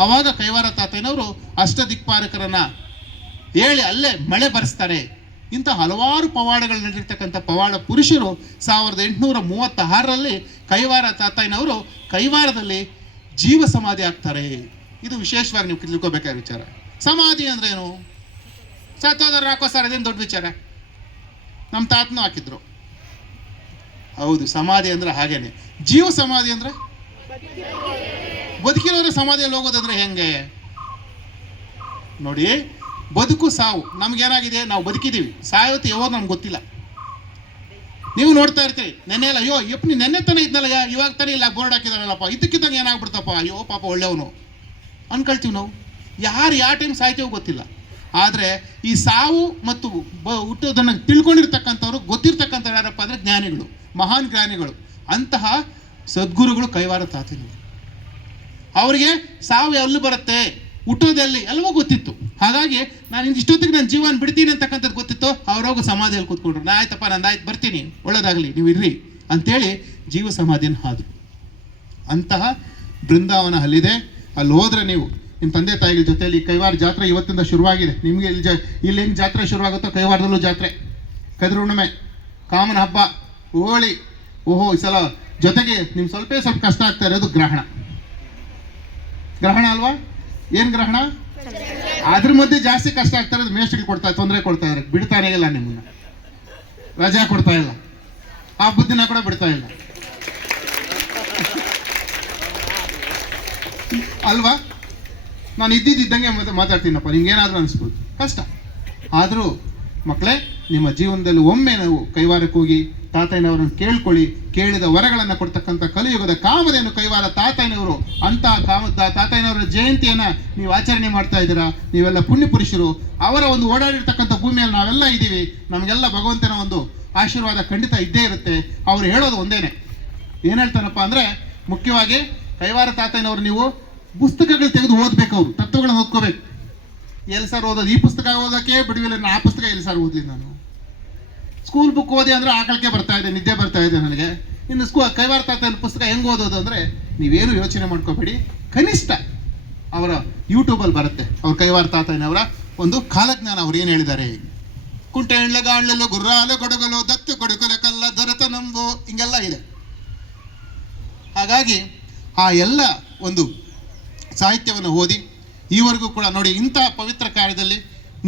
ಆವಾಗ ಕೈವಾರ ತಾತಯ್ಯನವರು ಅಷ್ಟದಿಕ್ಪಾಲಕರನ್ನ ಹೇಳಿ ಅಲ್ಲೇ ಮಳೆ ಬರೆಸ್ತಾರೆ. ಇಂಥ ಹಲವಾರು ಪವಾಡಗಳು ನಡೆದಿರ್ತಕ್ಕಂಥ ಪವಾಡ ಪುರುಷರು 1836ರಲ್ಲಿ ಕೈವಾರ ತಾತಯ್ಯನವರು ಕೈವಾರದಲ್ಲಿ ಜೀವ ಸಮಾಧಿ ಆಗ್ತಾರೆ. ಇದು ವಿಶೇಷವಾಗಿ ನೀವು ತಿಳ್ಕೊಬೇಕಾದ ವಿಚಾರ. ಸಮಾಧಿ ಅಂದ್ರೆ ಏನು? ಸತ್ತೋದವ್ರು ಹಾಕೋ ಸರ್, ಅದೇನು ದೊಡ್ಡ ವಿಚಾರ. ನಮ್ಮ ತಾತನೂ ಹಾಕಿದ್ರು. ಹೌದು, ಸಮಾಧಿ ಅಂದ್ರೆ ಹಾಗೇನೆ. ಜೀವ ಸಮಾಧಿ ಅಂದ್ರೆ ಬದುಕಿರೋರ ಸಮಾಧಿಯಲ್ಲಿ ಹೋಗೋದಂದ್ರೆ ಹೆಂಗೆ ನೋಡಿ. ಬದುಕು ಸಾವು ನಮ್ಗೇನಾಗಿದೆ, ನಾವು ಬದುಕಿದ್ದೀವಿ, ಸಾಯೋತಿ ಯಾವಾಗ ನಮ್ಗೆ ಗೊತ್ತಿಲ್ಲ. ನೀವು ನೋಡ್ತಾ ಇರ್ತೀರಿ, ನೆನ್ನೆ ಎಲ್ಲ ಅಯ್ಯೋ ಯಪ್ಪ ನೀ ನೆನ್ನೆ ತಾನೇ ಇದ್ನಲ್ಲ, ಇವಾಗ ತಾನೇ ಇಲ್ಲ ಬೋರ್ಡ್ ಹಾಕಿದಾರಲ್ಲಪ್ಪ, ಇದಕ್ಕಿದ್ದಂಗೆ ಏನಾಗ್ಬಿಡ್ತಪ್ಪ, ಅಯ್ಯೋ ಪಾಪ ಒಳ್ಳೆಯವನು ಅನ್ಕೊಳ್ತೀವಿ ನಾವು. ಯಾರು ಯಾವ ಟೈಮ್ ಸಾಯ್ತೀವೋ ಗೊತ್ತಿಲ್ಲ. ಆದರೆ ಈ ಸಾವು ಮತ್ತು ಹುಟ್ಟೋದನ್ನು ತಿಳ್ಕೊಂಡಿರ್ತಕ್ಕಂಥವ್ರು, ಗೊತ್ತಿರ್ತಕ್ಕಂಥವ್ರು ಯಾರಪ್ಪ ಅಂದರೆ ಜ್ಞಾನಿಗಳು, ಮಹಾನ್ ಜ್ಞಾನಿಗಳು. ಅಂತಹ ಸದ್ಗುರುಗಳು ಕೈವಾರ ತಾತಯ್ಯನವರು. ಅವರಿಗೆ ಸಾವು ಎಲ್ಲಿ ಬರುತ್ತೆ, ಹುಟ್ಟೋದೆಲ್ಲಿ ಎಲ್ಲವೂ ಗೊತ್ತಿತ್ತು. ಹಾಗಾಗಿ ನಾನು ಇಷ್ಟೊತ್ತಿಗೆ ನನ್ನ ಜೀವನ ಬಿಡ್ತೀನಿ ಅಂತಕ್ಕಂಥದ್ದು ಗೊತ್ತಿತ್ತು. ಅವ್ರೋಗ ಸಮಾಧಿಯಲ್ಲಿ ಕೂತ್ಕೊಂಡ್ರು. ನಾ ಆಯ್ತಪ್ಪ, ನಂದಾಯ್ತು, ಬರ್ತೀನಿ, ಒಳ್ಳೇದಾಗಲಿ, ನೀವು ಇರ್ರಿ ಅಂತೇಳಿ ಜೀವ ಸಮಾಧಿಯನ್ನು ಹಾದರು. ಅಂತಹ ಬೃಂದಾವನ ಅಲ್ಲಿದೆ. ಅಲ್ಲಿ ಹೋದರೆ ನೀವು ನಿಮ್ಮ ತಂದೆ ತಾಯಿಗಳ ಜೊತೆಯಲ್ಲಿ ಕೈವಾರ ಜಾತ್ರೆ ಇವತ್ತಿಂದ ಶುರುವಾಗಿದೆ. ನಿಮಗೆ ಇಲ್ಲಿ ಹೆಂಗೆ ಜಾತ್ರೆ ಶುರುವಾಗುತ್ತೋ ಕೈವಾರದಲ್ಲೂ ಜಾತ್ರೆ, ಕದಿರು ಹುಣ್ಣಿಮೆ, ಕಾಮನ ಹಬ್ಬ, ಹೋಳಿ. ಓಹೋ ಈ ಸಲ ಜೊತೆಗೆ ನಿಮ್ಗೆ ಸ್ವಲ್ಪ ಕಷ್ಟ ಆಗ್ತಾ ಇರೋದು ಗ್ರಹಣ ಅಲ್ವಾ? ಏನು ಗ್ರಹಣ? ಅದ್ರ ಮಧ್ಯೆ ಜಾಸ್ತಿ ಕಷ್ಟ ಆಗ್ತಾ ಇರೋದು ಮೇಷ್ಟ್ರಿಗೆ ತೊಂದರೆ ಕೊಡ್ತಾ ಇದ್ದಾರೆ. ಬಿಡ್ತಾನೆ ಇಲ್ಲ, ನಿಮ್ಮನ್ನ ರಜಾ ಕೊಡ್ತಾ ಇಲ್ಲ, ಹಬ್ಬದ ದಿನ ಕೂಡ ಬಿಡ್ತಾ ಇಲ್ಲ ಅಲ್ವಾ? ನಾನು ಇದ್ದಂಗೆ ಮಾತಾಡ್ತೀನಪ್ಪ, ನಿಮ್ಗೇನಾದರೂ ಅನಿಸ್ಬೋದು, ಕಷ್ಟ. ಆದರೂ ಮಕ್ಕಳೇ, ನಿಮ್ಮ ಜೀವನದಲ್ಲಿ ಒಮ್ಮೆ ನಾವು ಕೈವಾರಕ್ಕೆ ಹೋಗಿ ತಾತಯ್ಯನವರನ್ನು ಕೇಳ್ಕೊಳ್ಳಿ. ಕೇಳಿದ ವರಗಳನ್ನು ಕೊಡ್ತಕ್ಕಂಥ ಕಲಿಯುಗದ ಕಾಮಧೇನು ಕೈವಾರ ತಾತಯ್ಯನವರು. ಅಂತಹ ತಾತಯ್ಯನವರ ಜಯಂತಿಯನ್ನು ನೀವು ಆಚರಣೆ ಮಾಡ್ತಾ ಇದ್ದೀರಾ. ನೀವೆಲ್ಲ ಪುಣ್ಯ ಪುರುಷರು. ಅವರ ಒಂದು ಓಡಾಡಿರ್ತಕ್ಕಂಥ ಭೂಮಿಯಲ್ಲಿ ನಾವೆಲ್ಲ ಇದ್ದೀವಿ. ನಮಗೆಲ್ಲ ಭಗವಂತನ ಒಂದು ಆಶೀರ್ವಾದ ಖಂಡಿತ ಇದ್ದೇ ಇರುತ್ತೆ. ಅವ್ರು ಹೇಳೋದು ಒಂದೇನೆ, ಏನು ಹೇಳ್ತಾನಪ್ಪ ಅಂದರೆ, ಮುಖ್ಯವಾಗಿ ಕೈವಾರ ತಾತಯ್ಯನವರು ನೀವು ಪುಸ್ತಕಗಳು ತೆಗೆದು ಓದಬೇಕು. ಅವರು ತತ್ವಗಳನ್ನು ಓದ್ಕೋಬೇಕು. ಎಲ್ಲಿ ಸರ್ ಓದೋದು? ಈ ಪುಸ್ತಕ ಓದೋಕ್ಕೆ ಬಿಡುವಿಲ್ಲ, ಆ ಪುಸ್ತಕ ಎಲ್ಲಿ ಸರ್ ಓದಲಿ ನಾನು? ಸ್ಕೂಲ್ ಬುಕ್ ಓದಿ ಅಂದರೆ ಆಕಳಿಕೆ ಬರ್ತಾ ಇದೆ, ನಿದ್ದೆ ಬರ್ತಾ ಇದೆ ನನಗೆ. ಇನ್ನು ಕೈವಾರ ತಾತಯ್ಯನ ಪುಸ್ತಕ ಹೆಂಗೆ ಓದೋದು ಅಂದರೆ, ನೀವೇನು ಯೋಚನೆ ಮಾಡ್ಕೋಬೇಡಿ. ಕನಿಷ್ಠ ಅವರ ಯೂಟ್ಯೂಬಲ್ಲಿ ಬರುತ್ತೆ, ಅವ್ರ ಕೈವಾರ ತಾತಯ್ಯನವರ ಒಂದು ಕಾಲಜ್ಞಾನ. ಅವ್ರು ಏನು ಹೇಳಿದ್ದಾರೆ, ಕುಂಟೆ ಹೆಣ್ಲೆ ಗಾಣ್ಲೆಲ್ಲೋ ಗುರ್ರಾಲು ಕೊಡಗಲು ದತ್ತು ಕೊಡುಕಲು ಕಲ್ಲ ದೊರೆತ ನಂಬು, ಹಿಂಗೆಲ್ಲ ಇದೆ. ಹಾಗಾಗಿ ಆ ಎಲ್ಲ ಒಂದು ಸಾಹಿತ್ಯವನ್ನು ಓದಿ ಈವರೆಗೂ ಕೂಡ ನೋಡಿ, ಇಂಥ ಪವಿತ್ರ ಕಾರ್ಯದಲ್ಲಿ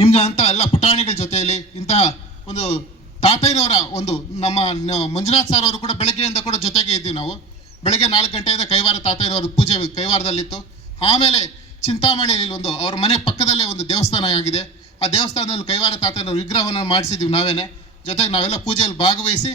ನಿಮ್ಗೆ ಅಂತ ಎಲ್ಲ ಪುಟಾಣಿಗಳ ಜೊತೆಯಲ್ಲಿ ಇಂತಹ ಒಂದು ತಾತಯ್ಯನವರ ಒಂದು ನಮ್ಮ ಮಂಜುನಾಥ್ ಸರ್ ಅವರು ಕೂಡ ಬೆಳಗ್ಗೆಯಿಂದ ಕೂಡ ಜೊತೆಗೆ ಇದ್ದೀವಿ ನಾವು. ಬೆಳಗ್ಗೆ 4 ಗಂಟೆಯಿಂದ ಕೈವಾರ ತಾತಯ್ಯನವ್ರ ಪೂಜೆ ಕೈವಾರದಲ್ಲಿತ್ತು. ಆಮೇಲೆ ಚಿಂತಾಮಣಿಯಲ್ಲಿ ಒಂದು ಅವ್ರ ಮನೆ ಪಕ್ಕದಲ್ಲೇ ಒಂದು ದೇವಸ್ಥಾನ ಆಗಿದೆ. ಆ ದೇವಸ್ಥಾನದಲ್ಲಿ ಕೈವಾರ ತಾತಯ್ಯನವ್ರ ವಿಗ್ರಹವನ್ನು ಮಾಡಿಸಿದ್ದೀವಿ ನಾವೇನೆ. ಜೊತೆಗೆ ನಾವೆಲ್ಲ ಪೂಜೆಯಲ್ಲಿ ಭಾಗವಹಿಸಿ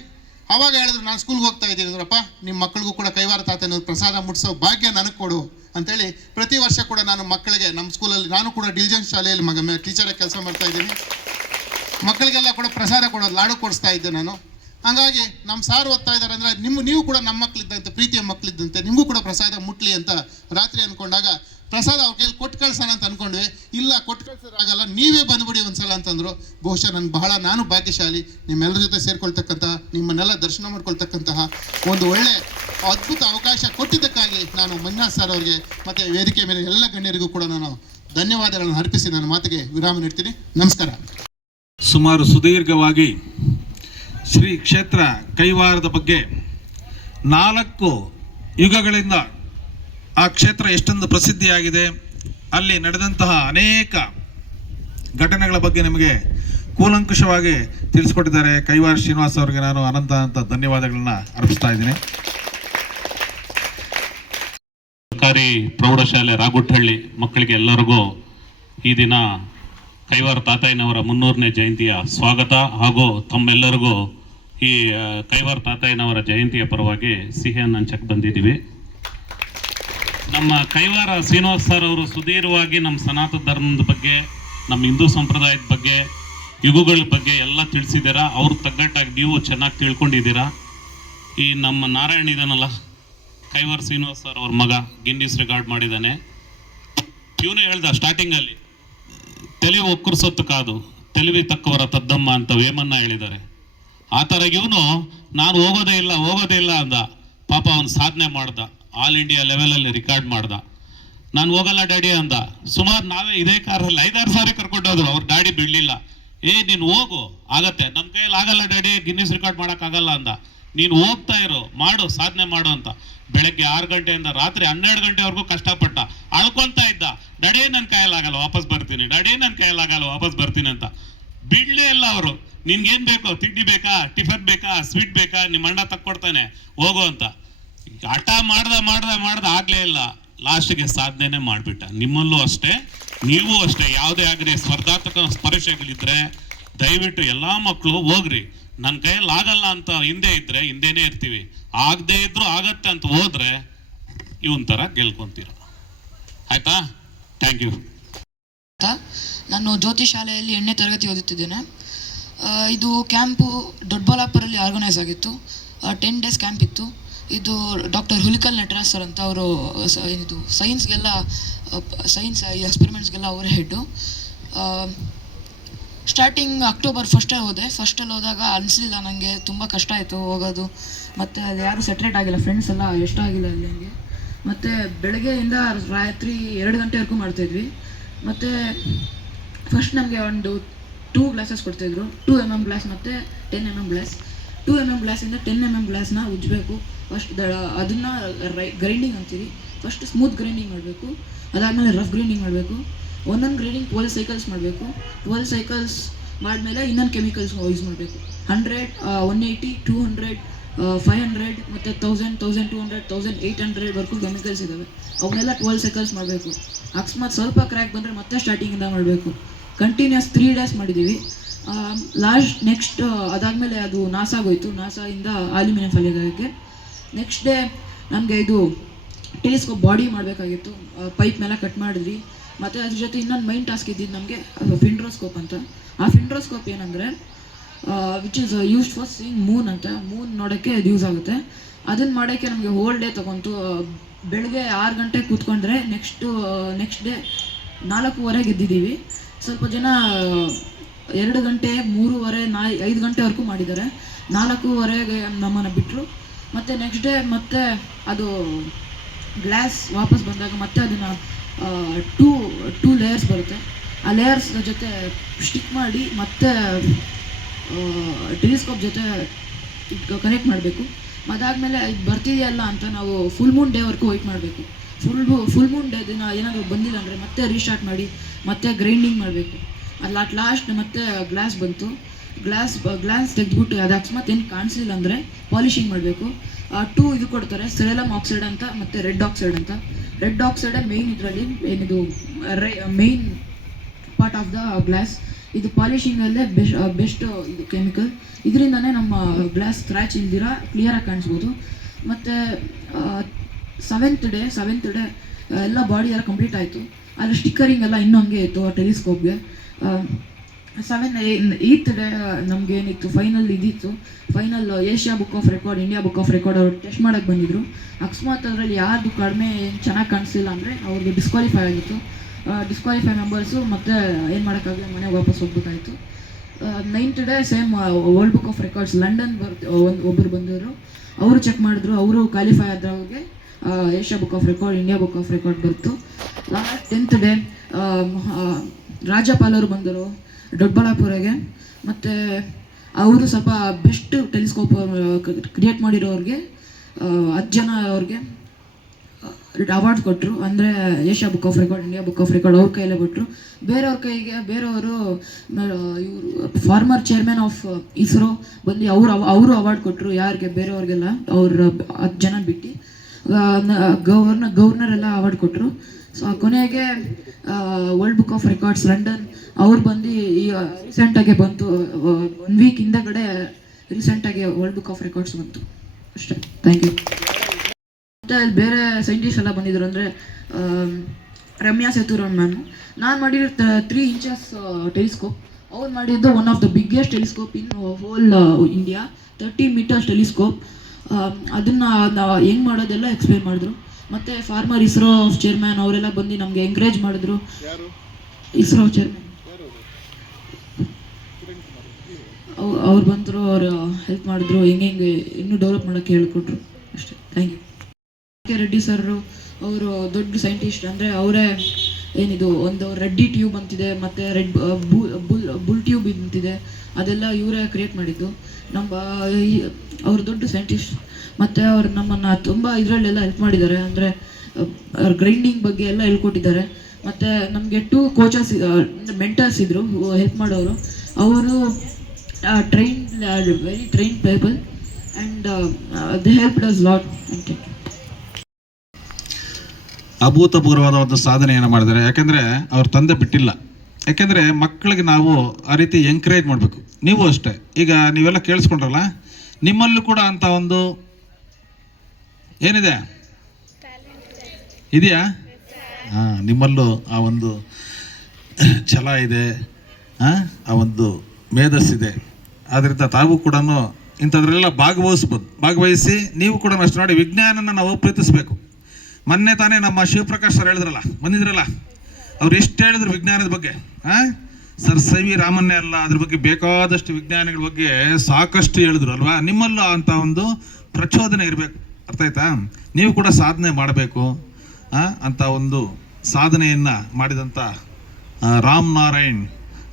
ಆವಾಗ ಹೇಳಿದ್ರು, ನಾನು ಸ್ಕೂಲ್ಗೆ ಹೋಗ್ತಾ ಇದ್ದೀನಿ ಅಂದ್ರಪ್ಪ, ನಿಮ್ಮ ಮಕ್ಕಳಿಗೂ ಕೂಡ ಕೈವಾರ ತಾತಯ್ಯನವ್ರ ಪ್ರಸಾದ ಮುಟ್ಟಿಸೋ ಭಾಗ್ಯ ನನಗೆ ಕೊಡು ಅಂತೇಳಿ ಪ್ರತಿ ವರ್ಷ ಕೂಡ ನಾನು ಮಕ್ಕಳಿಗೆ ನಮ್ಮ ಸ್ಕೂಲಲ್ಲಿ, ನಾನು ಕೂಡ ಡಿಲಿಜೆನ್ಸ್ ಶಾಲೆಯಲ್ಲಿ ಟೀಚರಾಗಿ ಕೆಲಸ ಮಾಡ್ತಾ ಇದ್ದೀನಿ, ಮಕ್ಕಳಿಗೆಲ್ಲ ಕೂಡ ಪ್ರಸಾದ ಕೊಡೋದು, ಲಾಡು ಕೊಡಿಸ್ತಾ ಇದ್ದೆ ನಾನು. ಹಾಗಾಗಿ ನಮ್ಮ ಸಾರ್ ಓದ್ತಾ ಇದ್ದಾರೆ ಅಂದರೆ ನೀವು ಕೂಡ ನಮ್ಮ ಮಕ್ಕಳಿದ್ದಂತೆ, ಪ್ರೀತಿಯ ಮಕ್ಕಳಿದ್ದಂತೆ, ನಿಮಗೂ ಕೂಡ ಪ್ರಸಾದ ಮುಟ್ಲಿ ಅಂತ ರಾತ್ರಿ ಅಂದ್ಕೊಂಡಾಗ ಪ್ರಸಾದ ಅವ್ರ ಕೈಯಲ್ಲಿ ಕೊಟ್ಟು ಕಳ್ಸೋಣ ಅಂತ ಅಂದ್ಕೊಂಡ್ವಿ. ಇಲ್ಲ, ಕೊಟ್ಟು ಕಳ್ಸೋದಾಗಲ್ಲ, ನೀವೇ ಬಂದುಬಿಡಿ ಒಂದ್ಸಲ ಅಂತಂದರು. ಬಹುಶಃ ನಾನು ಭಾಗ್ಯಶಾಲಿ, ನಿಮ್ಮೆಲ್ಲರ ಜೊತೆ ಸೇರ್ಕೊಳ್ತಕ್ಕಂತಹ, ನಿಮ್ಮನ್ನೆಲ್ಲ ದರ್ಶನ ಮಾಡ್ಕೊಳ್ತಕ್ಕಂತಹ ಒಂದು ಒಳ್ಳೆ ಅದ್ಭುತ ಅವಕಾಶ ಕೊಟ್ಟಿದ್ದಕ್ಕಾಗಿ ನಾನು ಮಂಜುನಾಥ್ ಸರ್ ಅವರಿಗೆ ಮತ್ತು ವೇದಿಕೆ ಮೇಲೆ ಎಲ್ಲ ಗಣ್ಯರಿಗೂ ಕೂಡ ನಾನು ಧನ್ಯವಾದಗಳನ್ನು ಅರ್ಪಿಸಿ ನನ್ನ ಮಾತಿಗೆ ವಿರಾಮ ನೀಡ್ತೀನಿ. ನಮಸ್ಕಾರ. ಸುಮಾರು ಸುದೀರ್ಘವಾಗಿ ಶ್ರೀ ಕ್ಷೇತ್ರ ಕೈವಾರದ ಬಗ್ಗೆ 4 ಯುಗಗಳಿಂದ ಆ ಕ್ಷೇತ್ರ ಎಷ್ಟೊಂದು ಪ್ರಸಿದ್ಧಿಯಾಗಿದೆ, ಅಲ್ಲಿ ನಡೆದಂತಹ ಅನೇಕ ಘಟನೆಗಳ ಬಗ್ಗೆ ನಿಮಗೆ ಕೂಲಂಕುಷವಾಗಿ ತಿಳಿಸ್ಕೊಟ್ಟಿದ್ದಾರೆ ಕೈವಾರ ಶ್ರೀನಿವಾಸ್ ಅವರಿಗೆ ನಾನು ಅನಂತ ಧನ್ಯವಾದಗಳನ್ನ ಅರ್ಪಿಸ್ತಾ ಇದ್ದೀನಿ. ಸರ್ಕಾರಿ ಪ್ರೌಢಶಾಲೆ ರಾಗುಟ್ಟಹಳ್ಳಿ ಮಕ್ಕಳಿಗೆ ಎಲ್ಲರಿಗೂ ಈ ದಿನ ಕೈವಾರ ತಾತಯ್ಯನವರ 300ನೇ ಜಯಂತಿಯ ಸ್ವಾಗತ ಹಾಗೂ ತಮ್ಮೆಲ್ಲರಿಗೂ ಈ ಕೈವಾರ ತಾತಯ್ಯನವರ ಜಯಂತಿಯ ಪರವಾಗಿ ಸಿಹಿಯನ್ನು ಹಂಚಕ್ಕೆ ಬಂದಿದ್ದೀವಿ. ನಮ್ಮ ಕೈವಾರ ಶ್ರೀನಿವಾಸ್ ಸರ್ ಅವರು ಸುದೀರ್ಘವಾಗಿ ನಮ್ಮ ಸನಾತನ ಧರ್ಮದ ಬಗ್ಗೆ, ನಮ್ಮ ಹಿಂದೂ ಸಂಪ್ರದಾಯದ ಬಗ್ಗೆ, ಯುಗಗಳ ಬಗ್ಗೆ ಎಲ್ಲ ತಿಳಿಸಿದ್ದೀರಾ. ಅವ್ರು ತಗ್ಗಟ್ಟಾಗಿ ನೀವು ಚೆನ್ನಾಗಿ ತಿಳ್ಕೊಂಡಿದ್ದೀರಾ. ಈ ನಮ್ಮ ನಾರಾಯಣ ಇದನ್ನಲ್ಲ, ಕೈವಾರ ಶ್ರೀನಿವಾಸ್ ಸರ್ ಅವ್ರ ಮಗ ಗಿನ್ನಿಸ್ ರೆಕಾರ್ಡ್ ಮಾಡಿದ್ದಾನೆ. ಇವನು ಹೇಳ್ದ ಸ್ಟಾರ್ಟಿಂಗಲ್ಲಿ, ತಿಳಿವು ಒಕ್ಕರ್ಸೊತ್ತು ಕಾದು ತಿಳಿವಿ ತಕ್ಕವರ ತದ್ದಮ್ಮ ಅಂತ ವೇಮನ್ನ ಹೇಳಿದ್ದಾರೆ. ಆ ಥರ ಇವನು ನಾನು ಹೋಗೋದೇ ಇಲ್ಲ ಅಂದ. ಪಾಪ ಅವನು ಸಾಧನೆ ಮಾಡ್ದ, ಆಲ್ ಇಂಡಿಯಾ ಲೆವೆಲಲ್ಲಿ ರೆಕಾರ್ಡ್ ಮಾಡ್ದ. ನಾನು ಹೋಗಲ್ಲ ಡ್ಯಾಡಿ ಅಂದ. ಸುಮಾರು ನಾವೇ ಇದೇ ಕಾರಲ್ಲಿ 5-6 ಸಾರಿ ಕರ್ಕೊಂಡೋದ್ರು, ಅವ್ರ ಡ್ಯಾಡಿ ಬಿಡಲಿಲ್ಲ. ನೀನು ಹೋಗು, ಆಗತ್ತೆ, ನನ್ನ ಕೈಯಲ್ಲಿ ಆಗಲ್ಲ ಡ್ಯಾಡಿ, ಗಿನ್ನಿಸ್ ರೆಕಾರ್ಡ್ ಮಾಡೋಕ್ಕಾಗಲ್ಲ ಅಂದ. ನೀನು ಹೋಗ್ತಾ ಇರು, ಮಾಡು, ಸಾಧನೆ ಮಾಡು ಅಂತ. ಬೆಳಗ್ಗೆ 6 ಗಂಟೆಯಿಂದ ರಾತ್ರಿ 12 ಗಂಟೆವರೆಗೂ ಕಷ್ಟಪಟ್ಟ, ಅಳ್ಕೊತಾ ಇದ್ದ. ಡ್ಯಾಡಿ ನನ್ನ ಕೈಯಲ್ಲಾಗಲ್ಲ, ವಾಪಸ್ ಬರ್ತೀನಿ, ಡ್ಯಾಡಿ ನನ್ನ ಕೈಯಲ್ಲಾಗಲ್ಲ, ವಾಪಸ್ ಬರ್ತೀನಿ ಅಂತ. ಬಿಡಲೇ ಇಲ್ಲ ಅವರು. ನಿನ್ಗೇನು ಬೇಕು, ತಿಂಡಿ ಬೇಕಾ, ಟಿಫನ್ ಬೇಕಾ, ಸ್ವೀಟ್ ಬೇಕಾ, ನಿಮ್ಮ ಅಣ್ಣ ತಕ್ಕೊಡ್ತಾನೆ, ಹೋಗು ಅಂತ. ಹಠ ಮಾಡ್ದ ಆಗಲೇ ಇಲ್ಲ. ಲಾಸ್ಟಿಗೆ ಸಾಧನೆ ಮಾಡಿಬಿಟ್ಟ. ನಿಮ್ಮಲ್ಲೂ ಅಷ್ಟೇ, ನೀವು ಅಷ್ಟೇ, ಯಾವುದೇ ಆಗಲಿ ಸ್ಪರ್ಧಾತ್ಮಕ ಪರೀಕ್ಷೆಗಳಿದ್ರೆ ದಯವಿಟ್ಟು ಎಲ್ಲ ಮಕ್ಕಳು ಹೋಗ್ರಿ. ನನ್ನ ಕೈಯಲ್ಲಿ ಆಗಲ್ಲ ಅಂತ ಹಿಂದೆ ಇದ್ರೆ ಹಿಂದೆನೇ ಇರ್ತೀವಿ, ಆಗದೆ ಇದ್ರು ಆಗತ್ತೆ ಅಂತ ಹೋದ್ರೆ ಇವನ್ ಥರ ಗೆಲ್ಕೊಂತೀರ. ಆಯ್ತಾ? Thank you. ನಾನು ಜ್ಯೋತಿ ಶಾಲೆಯಲ್ಲಿ 8ನೇ ತರಗತಿ ಓದುತ್ತಿದ್ದೇನೆ. ಇದು ಕ್ಯಾಂಪು ದೊಡ್ಡಬಳ್ಳಾಪುರಲ್ಲಿ ಆರ್ಗನೈಸ್ ಆಗಿತ್ತು. 10 days ಕ್ಯಾಂಪ್ ಇತ್ತು. ಇದು ಡಾಕ್ಟರ್ ಹುಲಿಕಲ್ ನಟರಾಜ್ ಸರ್ ಅಂತ, ಅವರು ಇದು ಸೈನ್ಸ್ ಎಕ್ಸ್ಪೆರಿಮೆಂಟ್ಸ್ಗೆಲ್ಲ ಅವರೇ ಹೆಡ್ಡು. ಸ್ಟಾರ್ಟಿಂಗ್ ಅಕ್ಟೋಬರ್ 1 ಹೋದೆ. ಫಸ್ಟಲ್ಲಿ ಹೋದಾಗ ಅನಿಸಲಿಲ್ಲ ನನಗೆ, ತುಂಬ ಕಷ್ಟ ಆಯಿತು ಹೋಗೋದು. ಮತ್ತು ಅಲ್ಲಿ ಯಾರೂ ಸೆಟ್ರೇಟ್ ಆಗಿಲ್ಲ, ಫ್ರೆಂಡ್ಸ್ ಎಲ್ಲ ಎಷ್ಟಾಗಿಲ್ಲ ಅಲ್ಲಿ ನನಗೆ. ಮತ್ತು ಬೆಳಗ್ಗೆಯಿಂದ ರಾತ್ರಿ 2 ಗಂಟೆವರೆಗೂ ಮಾಡ್ತಾಯಿದ್ವಿ. ಮತ್ತು ಫಸ್ಟ್ ನಮಗೆ ಒಂದು 2 ಗ್ಲಾಸಸ್ ಕೊಡ್ತಾಯಿದ್ರು, 2 mm ಗ್ಲಾಸ್ ಮತ್ತು 10 mm ಗ್ಲಾಸ್. 2 mm ಗ್ಲಾಸಿಂದ 10 mm ಗ್ಲಾಸ್ನ ಉಜ್ಜಬೇಕು. ಫಸ್ಟ್ ಅದನ್ನು ಗ್ರೈಂಡಿಂಗ್ ಅಂತೀವಿ. ಫಸ್ಟ್ ಸ್ಮೂತ್ ಗ್ರೈಂಡಿಂಗ್ ಮಾಡಬೇಕು, ಅದಾದಮೇಲೆ ರಫ್ ಗ್ರೈಂಡಿಂಗ್ ಮಾಡಬೇಕು. ಒಂದೊಂದು ಗ್ರೈಂಡಿಂಗ್ 12 ಸೈಕಲ್ಸ್ ಮಾಡಬೇಕು. 12 ಸೈಕಲ್ಸ್ ಮಾಡಿದ್ಮೇಲೆ ಇನ್ನೊಂದು ಕೆಮಿಕಲ್ಸ್ ಯೂಸ್ ಮಾಡಬೇಕು. 100, 180, 200, 500 ಮತ್ತು 1000, 1200, 1800ವರೆಗೂ ಕೆಮಿಕಲ್ಸ್ ಇದ್ದಾವೆ. ಅವನ್ನೆಲ್ಲ 12 ಸೈಕಲ್ಸ್ ಮಾಡಬೇಕು. ಅಕಸ್ಮಾತ್ ಸ್ವಲ್ಪ ಕ್ರ್ಯಾಕ್ ಬಂದರೆ ಮತ್ತೆ ಸ್ಟಾರ್ಟಿಂಗಿಂದ ಮಾಡಬೇಕು. ಕಂಟಿನ್ಯೂಸ್ 3 days ಮಾಡಿದ್ದೀವಿ. ನೆಕ್ಸ್ಟ್ ಅದಾದಮೇಲೆ ಅದು ನಾಸಾಗೋಯ್ತು. ನಾಸಾಯಿಂದ ಅಲ್ಯೂಮಿನಿಯಂ ಫಾಲಿಗೆ. ನೆಕ್ಸ್ಟ್ ಡೇ ನಮಗೆ ಇದು ಟೆಲಿಸ್ಕೋಪ್ ಬಾಡಿ ಮಾಡಬೇಕಾಗಿತ್ತು. ಪೈಪ್ ಮೇಲೆ ಕಟ್ ಮಾಡಿದ್ವಿ. ಮತ್ತು ಅದ್ರ ಜೊತೆ ಇನ್ನೊಂದು ಮೈನ್ ಟಾಸ್ಕ್ ಇದ್ದಿದ್ದು ನಮಗೆ ಫಿಂಡ್ರೋಸ್ಕೋಪ್ ಅಂತ. ಆ ಫಿಂಡ್ರೋಸ್ಕೋಪ್ ಏನಂದರೆ which is used for seeing Moon ಅಂತ. ಮೂನ್ ನೋಡೋಕ್ಕೆ ಅದು ಯೂಸ್ ಆಗುತ್ತೆ. ಅದನ್ನು ಮಾಡೋಕ್ಕೆ ನಮಗೆ ಹೋಲ್ ಡೇ ತೊಗೊಂತು. ಬೆಳಗ್ಗೆ 6 ಗಂಟೆಗೆ ಕೂತ್ಕೊಂಡ್ರೆ ನೆಕ್ಸ್ಟ್ ಡೇ 4:15 ಎದ್ದಿದ್ದೀವಿ. ಸ್ವಲ್ಪ ಜನ 2 ಗಂಟೆ, 3:30, 5 ಗಂಟೆವರೆಗೂ ಮಾಡಿದ್ದಾರೆ. 4:15ಗೆ ನಮ್ಮನ್ನು ಬಿಟ್ಟರು. ಮತ್ತು ನೆಕ್ಸ್ಟ್ ಡೇ ಮತ್ತೆ ಅದು ಗ್ಲಾಸ್ ವಾಪಸ್ ಬಂದಾಗ ಮತ್ತೆ ಅದನ್ನು ಟೂ ಲೇಯರ್ಸ್ ಬರುತ್ತೆ. ಆ ಲೇಯರ್ಸ್ ಜೊತೆ ಸ್ಟಿಕ್ ಮಾಡಿ ಮತ್ತೆ ಟೆಲಿಸ್ಕೋಪ್ ಜೊತೆ ಕನೆಕ್ಟ್ ಮಾಡಬೇಕು. ಅದಾದಮೇಲೆ ಇದು ಬರ್ತಿದೆಯಲ್ಲ ಅಂತ ನಾವು ಫುಲ್ ಮೂನ್ ಡೇವರೆಗೂ ವೆಯ್ಟ್ ಮಾಡಬೇಕು. ಫುಲ್ ಮೂನ್ ಡೇ ದಿನ ಏನಾದರೂ ಬಂದಿಲ್ಲ ಅಂದರೆ ಮತ್ತೆ ರೀಸ್ಟಾರ್ಟ್ ಮಾಡಿ ಮತ್ತೆ ಗ್ರೈಂಡಿಂಗ್ ಮಾಡಬೇಕು. ಅದು ಲಾಸ್ಟ್ ಮತ್ತೆ ಗ್ಲಾಸ್ ಬಂತು. ಗ್ಲಾಸ್ ತೆಗೆದ್ಬಿಟ್ಟು ಅದು ಅಕಸ್ಮಾತ್ ಏನು ಕಾಣಿಸಲಿಲ್ಲ ಅಂದರೆ ಪಾಲಿಶಿಂಗ್ ಮಾಡಬೇಕು. 2 ಇದು ಕೊಡ್ತಾರೆ, ಸೆಲೆಲಮ್ ಆಕ್ಸೈಡ್ ಅಂತ ಮತ್ತು ರೆಡ್ ಆಕ್ಸೈಡ್ ಅಂತ. ರೆಡ್ ಆಕ್ಸೈಡೇ ಮೇಯ್ನ್, ಇದರಲ್ಲಿ ಏನಿದು main part of the glass. ಇದು ಪಾಲಿಶಿಂಗಲ್ಲೇ ಬೆಸ್ಟ್ ಇದು ಕೆಮಿಕಲ್. ಇದರಿಂದನೇ ನಮ್ಮ ಗ್ಲಾಸ್ ಸ್ಕ್ರ್ಯಾಚ್ ಇಲ್ದಿರ ಕ್ಲಿಯರಾಗಿ ಕಾಣಿಸ್ಬೋದು. ಮತ್ತು 7th ಡೇ ಎಲ್ಲ ಬಾಡಿ ಎಲ್ಲ ಕಂಪ್ಲೀಟ್ ಆಯಿತು. ಆದರೆ ಸ್ಟಿಕ್ಕರಿಂಗ್ ಎಲ್ಲ ಇನ್ನೂ ಹಂಗೆ ಇತ್ತು ಆ ಟೆಲಿಸ್ಕೋಪ್ಗೆ. ಏಯ್ತ್ ಡೇ ನಮ್ಗೆ ಏನಿತ್ತು ಫೈನಲ್ ಇದ್ದಿತ್ತು. Final Asia book of record, India book of record ಅವರು ಟೆಸ್ಟ್ ಮಾಡೋಕ್ಕೆ ಬಂದಿದ್ರು. ಅಕಸ್ಮಾತ್ ಅದರಲ್ಲಿ ಯಾರ್ದು ಕಡಿಮೆ ಚೆನ್ನಾಗಿ ಕಾಣಿಸಿಲ್ಲ ಅಂದರೆ ಅವ್ರಿಗೆ ಡಿಸ್ಕ್ವಾಲಿಫೈ ಆಗಿತ್ತು. ಡಿಸ್ಕ್ವಾಲಿಫೈ ಮೆಂಬರ್ಸು ಮತ್ತೆ ಏನು ಮಾಡೋಕ್ಕಾಗಲ್ಲ, ಮನೆಗೆ ವಾಪಸ್ ಹೋಗ್ಬೇಕಾಯಿತು. 9th day same world book of records London ಒಬ್ಬರು ಬಂದಿದ್ರು. ಅವರು ಚೆಕ್ ಮಾಡಿದ್ರು, ಅವರು ಕ್ವಾಲಿಫೈ ಆದವ್ರಿಗೆ Asia book of record, India book of record ಬಂತು. 10th ಡೇ ರಾಜ್ಯಪಾಲರು ಬಂದರು ದೊಡ್ಡಬಳ್ಳಾಪುರಗೆ. ಮತ್ತು ಅವರು ಸ್ವಲ್ಪ ಬೆಸ್ಟ್ ಟೆಲಿಸ್ಕೋಪ್ ಕ್ರಿಯೇಟ್ ಮಾಡಿರೋರಿಗೆ 10 ಜನ ಅವ್ರಿಗೆ ಅವಾರ್ಡ್ ಕೊಟ್ಟರು. ಅಂದರೆ Asia book of record, India book of record ಅವ್ರ ಕೈಯಲ್ಲೇ ಕೊಟ್ಟರು. ಬೇರೆಯವರು ಇವರು ಫಾರ್ಮರ್ ಚೇರ್ಮನ್ ಆಫ್ ಇಸ್ರೋ ಬಂದು ಅವರು ಅವಾರ್ಡ್ ಕೊಟ್ಟರು. ಯಾರಿಗೆ? ಬೇರೆಯವ್ರಿಗೆಲ್ಲ, ಅವ್ರ 10 ಜನ ಬಿಟ್ಟು ಗವರ್ನರ್ ಎಲ್ಲ ಅವಾರ್ಡ್ ಕೊಟ್ಟರು. ಸೊ ಕೊನೆಗೆ world book of records London ಅವ್ರು ಬಂದು ಈ ರೀಸೆಂಟಾಗೆ ಬಂತು, 1 ವೀಕ್ ಹಿಂದಗಡೆ ರೀಸೆಂಟಾಗಿ ವರ್ಲ್ಡ್ ಬುಕ್ ಆಫ್ ರೆಕಾರ್ಡ್ಸ್ ಬಂತು ಅಷ್ಟೇ. Thank you. ಮತ್ತು ಅಲ್ಲಿ ಬೇರೆ ಸೈಂಟಿಸ್ಟ್ ಎಲ್ಲ ಬಂದಿದ್ರು. ಅಂದರೆ ರಮ್ಯಾ ಸೇತುರಾಮ್ ಮ್ಯಾಮ್. ನಾನು ಮಾಡಿರೋ 3 inches ಟೆಲಿಸ್ಕೋಪ್, ಅವ್ರು ಮಾಡಿದ್ದು one of the biggest telescope in hole India, 30 meters telescope. ಅದನ್ನು ಹೆಂಗೆ ಮಾಡೋದೆಲ್ಲ ಎಕ್ಸ್ಪ್ಲೇನ್ ಮಾಡಿದ್ರು. ಮತ್ತು ಫಾರ್ಮರ್ ಇಸ್ರೋ ಚೇರ್ಮ್ಯಾನ್ ಅವರೆಲ್ಲ ಬಂದು ನಮಗೆ ಎಂಕರೇಜ್ ಮಾಡಿದ್ರು. ಇಸ್ರೋ ಚೇರ್ಮ್ಯಾನ್ ಅವ್ರು ಬಂದರು, ಅವರು ಹೆಲ್ಪ್ ಮಾಡಿದ್ರು, ಹೆಂಗೆ ಇನ್ನೂ ಡೆವಲಪ್ ಮಾಡೋಕ್ಕೆ ಹೇಳ್ಕೊಟ್ರು ಅಷ್ಟೇ. Thank you. K Reddy sir ಅವರು ದೊಡ್ಡ ಸೈಂಟಿಸ್ಟ್. ಅಂದರೆ ಅವರೇ ಏನಿದು ಒಂದು ರೆಡ್ಡಿ ಟ್ಯೂಬ್ ಅಂತಿದೆ, ಮತ್ತು ಬುಲ್ ಟ್ಯೂಬ್ ಅಂತಿದೆ, ಅದೆಲ್ಲ ಇವರೇ ಕ್ರಿಯೇಟ್ ಮಾಡಿದ್ದು. ಅವರು ದೊಡ್ಡ ಸೈಂಟಿಸ್ಟ್. ಮತ್ತು ಅವ್ರು ನಮ್ಮನ್ನು ತುಂಬ ಇದರಲ್ಲೆಲ್ಲ ಹೆಲ್ಪ್ ಮಾಡಿದ್ದಾರೆ. ಅಂದರೆ ಗ್ರೈಂಡಿಂಗ್ ಬಗ್ಗೆ ಎಲ್ಲ ಹೇಳ್ಕೊಟ್ಟಿದ್ದಾರೆ. ಮತ್ತು ನಮಗೆ 2 ಕೋಚಸ್ ಮೆಂಟರ್ಸ್ ಇದ್ದರು ಹೆಲ್ಪ್ ಮಾಡೋರು. ಅವರು very trained people and they helped us lot. ಅಭೂತಪೂರ್ವವಾದ ಒಂದು ಸಾಧನೆಯನ್ನು ಮಾಡಿದ್ದಾರೆ. ಯಾಕೆಂದರೆ ಅವ್ರ ತಂದೆ ಬಿಟ್ಟಿಲ್ಲ. ಯಾಕೆಂದರೆ ಮಕ್ಕಳಿಗೆ ನಾವು ಆ ರೀತಿ ಎಂಕರೇಜ್ ಮಾಡಬೇಕು. ನೀವು ಅಷ್ಟೇ. ಈಗ ನೀವೆಲ್ಲ ಕೇಳಿಸ್ಕೊಂಡ್ರಲ್ಲ, ನಿಮ್ಮಲ್ಲೂ ಕೂಡ ಅಂತ ಒಂದು ಏನಿದೆ ಇದೆಯಾ? ಹಾಂ, ನಿಮ್ಮಲ್ಲೂ ಆ ಒಂದು ಛಲ ಇದೆ, ಆ ಒಂದು ಮೇಧಸ್ಸಿದೆ. ಆದ್ದರಿಂದ ತಾವು ಕೂಡ ಇಂಥದ್ರೆಲ್ಲ ಭಾಗವಹಿಸಿ ನೀವು ಕೂಡ ಅಷ್ಟು ನೋಡಿ, ವಿಜ್ಞಾನನ ನಾವು ಪ್ರೀತಿಸಬೇಕು. ಮೊನ್ನೆ ತಾನೇ ನಮ್ಮ ಶಿವಪ್ರಕಾಶ್ ಸರ್ ಬಂದಿದ್ರಲ್ಲ, ಅವ್ರು ಎಷ್ಟು ಹೇಳಿದ್ರು ವಿಜ್ಞಾನದ ಬಗ್ಗೆ. ಸರ್ ವಿ ರಾಮನ್ನೇ ಅಲ್ಲ, ಅದ್ರ ಬಗ್ಗೆ ಬೇಕಾದಷ್ಟು ವಿಜ್ಞಾನಿಗಳ ಬಗ್ಗೆ ಸಾಕಷ್ಟು ಹೇಳಿದ್ರು ಅಲ್ವಾ. ನಿಮ್ಮಲ್ಲೂ ಅಂತ ಒಂದು ಪ್ರಚೋದನೆ ಇರಬೇಕು. ಅರ್ಥ ಆಯ್ತಾ? ನೀವು ಕೂಡ ಸಾಧನೆ ಮಾಡಬೇಕು. ಅಂತ ಒಂದು ಸಾಧನೆಯನ್ನು ಮಾಡಿದಂಥ ರಾಮನಾರಾಯಣ್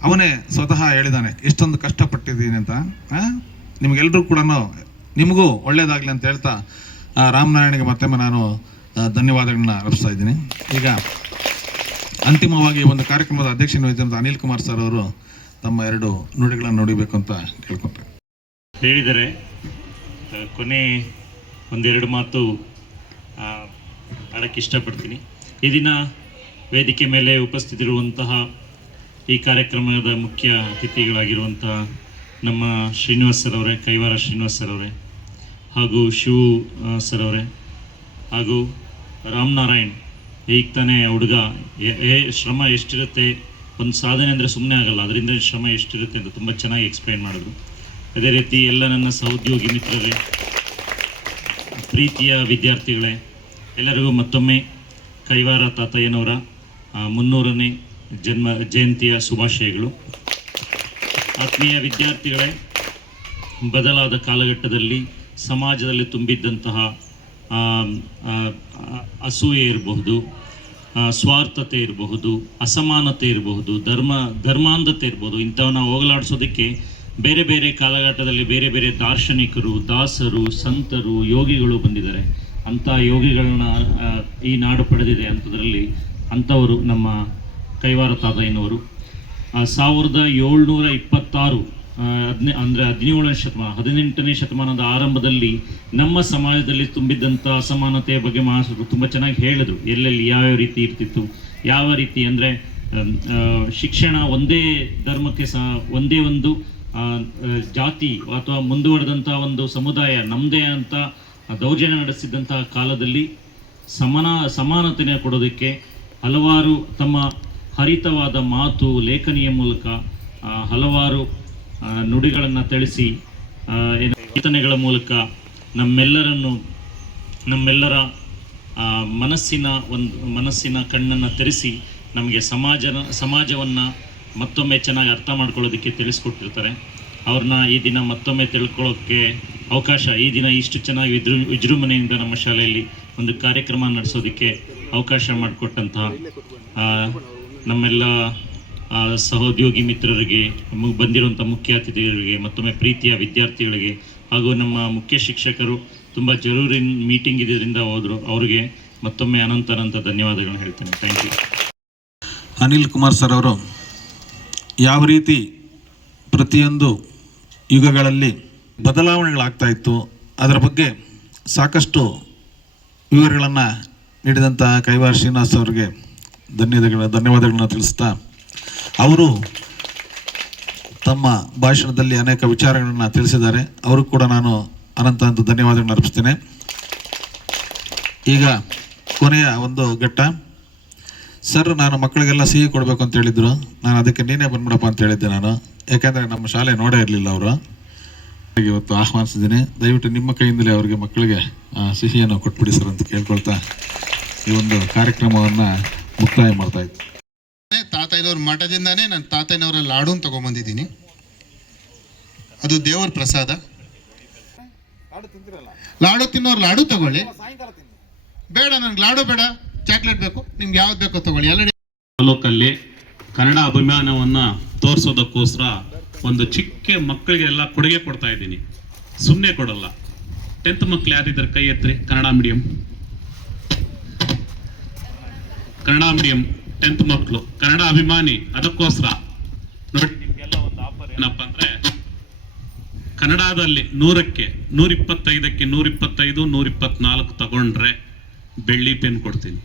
ಅವನೇ ಸ್ವತಃ ಹೇಳಿದ್ದಾನೆ ಎಷ್ಟೊಂದು ಕಷ್ಟಪಟ್ಟಿದ್ದೀನಿ ಅಂತ. ನಿಮಗೆಲ್ಲರೂ ಕೂಡ ನಿಮಗೂ ಒಳ್ಳೆಯದಾಗಲಿ ಅಂತ ಹೇಳ್ತಾ ರಾಮನಾರಾಯಣಿಗೆ ಮತ್ತೊಮ್ಮೆ ನಾನು ಧನ್ಯವಾದಗಳನ್ನ ಅರ್ಪಿಸ್ತಾ ಇದ್ದೀನಿ. ಈಗ ಅಂತಿಮವಾಗಿ ಒಂದು ಕಾರ್ಯಕ್ರಮದ ಅಧ್ಯಕ್ಷತೆ ವಹಿಸಿದಂಥ ಅನಿಲ್ ಕುಮಾರ್ ಸರ್ ಅವರು ತಮ್ಮ 2 ನುಡಿಗಳನ್ನು ನುಡಿಬೇಕು ಅಂತ ಕೇಳ್ಕೊತಾರೆ. ಹೇಳಿದರೆ ಕೊನೆ 1-2 ಮಾತು ಆಡೋಕ್ಕೆ ಇಷ್ಟಪಡ್ತೀನಿ. ಈ ದಿನ ವೇದಿಕೆ ಮೇಲೆ ಉಪಸ್ಥಿತಿರುವಂತಹ ಈ ಕಾರ್ಯಕ್ರಮದ ಮುಖ್ಯ ಅತಿಥಿಗಳಾಗಿರುವಂತಹ ನಮ್ಮ ಶ್ರೀನಿವಾಸ್ ಸರ್ ಅವರೇ, ಕೈವಾರ ಶ್ರೀನಿವಾಸ್ ಸರ್ ಅವರೇ, ಹಾಗೂ ಶಿವು ಸರ್ ಅವರೇ, ಹಾಗೂ ರಾಮನಾರಾಯಣ್. ಈಗ ತಾನೇ ಹುಡುಗ ಶ್ರಮ ಎಷ್ಟಿರುತ್ತೆ, ಒಂದು ಸಾಧನೆ ಅಂದರೆ ಸುಮ್ಮನೆ ಆಗಲ್ಲ, ಅದರಿಂದ ಶ್ರಮ ಎಷ್ಟಿರುತ್ತೆ ಅಂತ ತುಂಬ ಚೆನ್ನಾಗಿ ಎಕ್ಸ್ಪ್ಲೈನ್ ಮಾಡಿದ್ರು. ಅದೇ ರೀತಿ ಎಲ್ಲ ನನ್ನ ಸಹೋದ್ಯೋಗಿ ಮಿತ್ರರೇ, ಪ್ರೀತಿಯ ವಿದ್ಯಾರ್ಥಿಗಳೇ, ಎಲ್ಲರಿಗೂ ಮತ್ತೊಮ್ಮೆ ಕೈವಾರ ತಾತಯ್ಯನವರ 300ನೇ ಜಯಂತಿಯ ಶುಭಾಶಯಗಳು. ಆತ್ಮೀಯ ವಿದ್ಯಾರ್ಥಿಗಳೇ, ಬದಲಾದ ಕಾಲಘಟ್ಟದಲ್ಲಿ ಸಮಾಜದಲ್ಲಿ ತುಂಬಿದ್ದಂತಹ ಅಸೂಯೆ ಇರಬಹುದು, ಸ್ವಾರ್ಥತೆ ಇರಬಹುದು, ಅಸಮಾನತೆ ಇರಬಹುದು, ಧರ್ಮಾಂಧತೆ ಇರ್ಬೋದು, ಇಂಥವನ್ನ ಹೋಗಲಾಡಿಸೋದಕ್ಕೆ ಬೇರೆ ಬೇರೆ ಕಾಲಘಟ್ಟದಲ್ಲಿ ಬೇರೆ ಬೇರೆ ದಾರ್ಶನಿಕರು, ದಾಸರು, ಸಂತರು, ಯೋಗಿಗಳು ಬಂದಿದ್ದಾರೆ. ಅಂಥ ಯೋಗಿಗಳನ್ನ ಈ ನಾಡು ಪಡೆದಿದೆ. ಅಂಥದ್ರಲ್ಲಿ ಅಂಥವರು ನಮ್ಮ ಕೈವಾರ ತಾತಯ್ಯನವರು 1726 ಅಂದರೆ 17ನೇ ಶತಮಾನ, 18ನೇ ಶತಮಾನದ ಆರಂಭದಲ್ಲಿ ನಮ್ಮ ಸಮಾಜದಲ್ಲಿ ತುಂಬಿದ್ದಂಥ ಅಸಮಾನತೆಯ ಬಗ್ಗೆ ಮಹಾಸರು ತುಂಬ ಚೆನ್ನಾಗಿ ಹೇಳಿದ್ರು. ಎಲ್ಲೆಲ್ಲಿ ಯಾವ್ಯಾವ ರೀತಿ ಇರ್ತಿತ್ತು, ಯಾವ ರೀತಿ ಅಂದರೆ ಶಿಕ್ಷಣ ಒಂದೇ ಧರ್ಮಕ್ಕೆ ಒಂದೇ ಒಂದು ಜಾತಿ ಅಥವಾ ಮುಂದುವರೆದಂಥ ಒಂದು ಸಮುದಾಯ ನಮ್ಮದೇ ಅಂತ ದೌರ್ಜನ್ಯ ನಡೆಸಿದ್ದಂತಹ ಕಾಲದಲ್ಲಿ ಸಮಾನತೆಯ ಕೊಡೋದಕ್ಕೆ ಹಲವಾರು ತಮ್ಮ ಹರಿತವಾದ ಮಾತು, ಲೇಖನಿಯ ಮೂಲಕ ಹಲವಾರು ನುಡಿಗಳನ್ನು ತಿಳಿಸಿ ಕೀರ್ತನೆಗಳ ಮೂಲಕ ನಮ್ಮೆಲ್ಲರ ಮನಸ್ಸಿನ ಕಣ್ಣನ್ನು ತೆರೆಸಿ ನಮಗೆ ಸಮಾಜವನ್ನು ಮತ್ತೊಮ್ಮೆ ಚೆನ್ನಾಗಿ ಅರ್ಥ ಮಾಡ್ಕೊಳ್ಳೋದಕ್ಕೆ ತಿಳಿಸ್ಕೊಟ್ಟಿರ್ತಾರೆ. ಅವ್ರನ್ನ ಈ ದಿನ ಮತ್ತೊಮ್ಮೆ ತಿಳ್ಕೊಳ್ಳೋಕ್ಕೆ ಅವಕಾಶ, ಈ ದಿನ ಇಷ್ಟು ಚೆನ್ನಾಗಿ ವಿಜೃಂಭಣೆಯಿಂದ ನಮ್ಮ ಶಾಲೆಯಲ್ಲಿ ಒಂದು ಕಾರ್ಯಕ್ರಮ ನಡೆಸೋದಕ್ಕೆ ಅವಕಾಶ ಮಾಡಿಕೊಟ್ಟಂತಹ ನಮ್ಮೆಲ್ಲ ಸಹೋದ್ಯೋಗಿ ಮಿತ್ರರಿಗೆ, ಬಂದಿರುವಂಥ ಮುಖ್ಯ ಅತಿಥಿಗಳಿಗೆ, ಮತ್ತೊಮ್ಮೆ ಪ್ರೀತಿಯ ವಿದ್ಯಾರ್ಥಿಗಳಿಗೆ ಹಾಗೂ ನಮ್ಮ ಮುಖ್ಯ ಶಿಕ್ಷಕರು ತುಂಬ ಜರೂರಿ ಮೀಟಿಂಗ್ ಇದರಿಂದ ಹೋದರು, ಅವರಿಗೆ ಮತ್ತೊಮ್ಮೆ ಅನಂತ ಧನ್ಯವಾದಗಳನ್ನು ಹೇಳ್ತೇನೆ. Thank you. Anil Kumar sir ಅವರು ಯಾವ ರೀತಿ ಪ್ರತಿಯೊಂದು ಯುಗಗಳಲ್ಲಿ ಬದಲಾವಣೆಗಳಾಗ್ತಾ ಇತ್ತು ಅದರ ಬಗ್ಗೆ ಸಾಕಷ್ಟು ವಿವರಗಳನ್ನು ನೀಡಿದಂಥ ಕೈವಾರ ಶ್ರೀನಿವಾಸ್ ಅವರಿಗೆ ಧನ್ಯವಾದಗಳನ್ನ ತಿಳಿಸ್ತಾ, ಅವರು ತಮ್ಮ ಭಾಷಣದಲ್ಲಿ ಅನೇಕ ವಿಚಾರಗಳನ್ನು ತಿಳಿಸಿದ್ದಾರೆ. ಅವರು ಕೂಡ ನಾನು ಅನಂತ ಧನ್ಯವಾದಗಳನ್ನ ಅರ್ಪಿಸ್ತೇನೆ. ಈಗ ಕೊನೆಯ ಒಂದು ಘಟ್ಟ. ಸರ್, ನಾನು ಮಕ್ಕಳಿಗೆಲ್ಲ ಸಿಹಿ ಕೊಡಬೇಕು ಅಂತ ಹೇಳಿದ್ರು. ನಾನು ಅದಕ್ಕೆ ನೀನೇ ಬಂದ್ಬಿಡಪ್ಪ ಅಂತ ಹೇಳಿದ್ದೆ ನಾನು, ಯಾಕೆಂದರೆ ನಮ್ಮ ಶಾಲೆ ನೋಡೇ ಇರಲಿಲ್ಲ ಅವರು. ಇವತ್ತು ಆಹ್ವಾನಿಸಿದ್ದೀನಿ. ದಯವಿಟ್ಟು ನಿಮ್ಮ ಕೈಯಿಂದಲೇ ಅವರಿಗೆ ಮಕ್ಕಳಿಗೆ ಸಿಹಿಯನ್ನು ಕೊಟ್ಬಿಡಿ ಸರ್ ಅಂತ ಕೇಳ್ಕೊಳ್ತಾ ಈ ಒಂದು ಕಾರ್ಯಕ್ರಮವನ್ನು ಮುಕ್ತಾಯ ಮಾಡ್ತಾ ಇದ್ದೆ. ತಾತಯ್ಯನವ್ರ ಮಠದಿಂದಾನೇ ನಾನು ತಾತಯ್ಯನವರ ಲಾಡೂನ್ ತೊಗೊಂಬಂದಿದ್ದೀನಿ. ಅದು ದೇವರ ಪ್ರಸಾದ. ಲಾಡು ತಿನ್ನೋರು ಲಾಡು ತಗೊಳ್ಳಿ. ಬೇಡ, ನನಗೆ ಲಾಡು ಬೇಡ, ಚಾಕ್ಲೇಟ್ ಬೇಕು. ನಿಮ್ಗೆ ಯಾವ್ದು ಬೇಕೋ ತಗೊಳ್ಳಿ. ಎಲ್ಲ ತಾಲೂಕಲ್ಲಿ ಕನ್ನಡ ಅಭಿಮಾನವನ್ನು ತೋರಿಸೋದಕ್ಕೋಸ್ಕರ ಒಂದು ಚಿಕ್ಕ ಮಕ್ಕಳಿಗೆಲ್ಲ ಕೊಡುಗೆ ಕೊಡ್ತಾ ಇದ್ದೀನಿ. ಸುಮ್ಮನೆ ಕೊಡಲ್ಲ. 10th ಮಕ್ಕಳು ಯಾರಿದ್ದಾರೆ ಕೈ ಎತ್ತರಿ. ಕನ್ನಡ ಮೀಡಿಯಂ 10th ಮಕ್ಕಳು ಕನ್ನಡ ಅಭಿಮಾನಿ. ಅದಕ್ಕೋಸ್ಕರ ನೋಡಿ, ನಿಮಗೆಲ್ಲ ಒಂದು ಆಫರ್ ಏನಪ್ಪ ಅಂದರೆ, ಕನ್ನಡದಲ್ಲಿ 100ಕ್ಕೆ 125ಕ್ಕೆ 125 124 ತಗೊಂಡ್ರೆ ಬೆಳ್ಳಿ ಪೆನ್ ಕೊಡ್ತೀನಿ.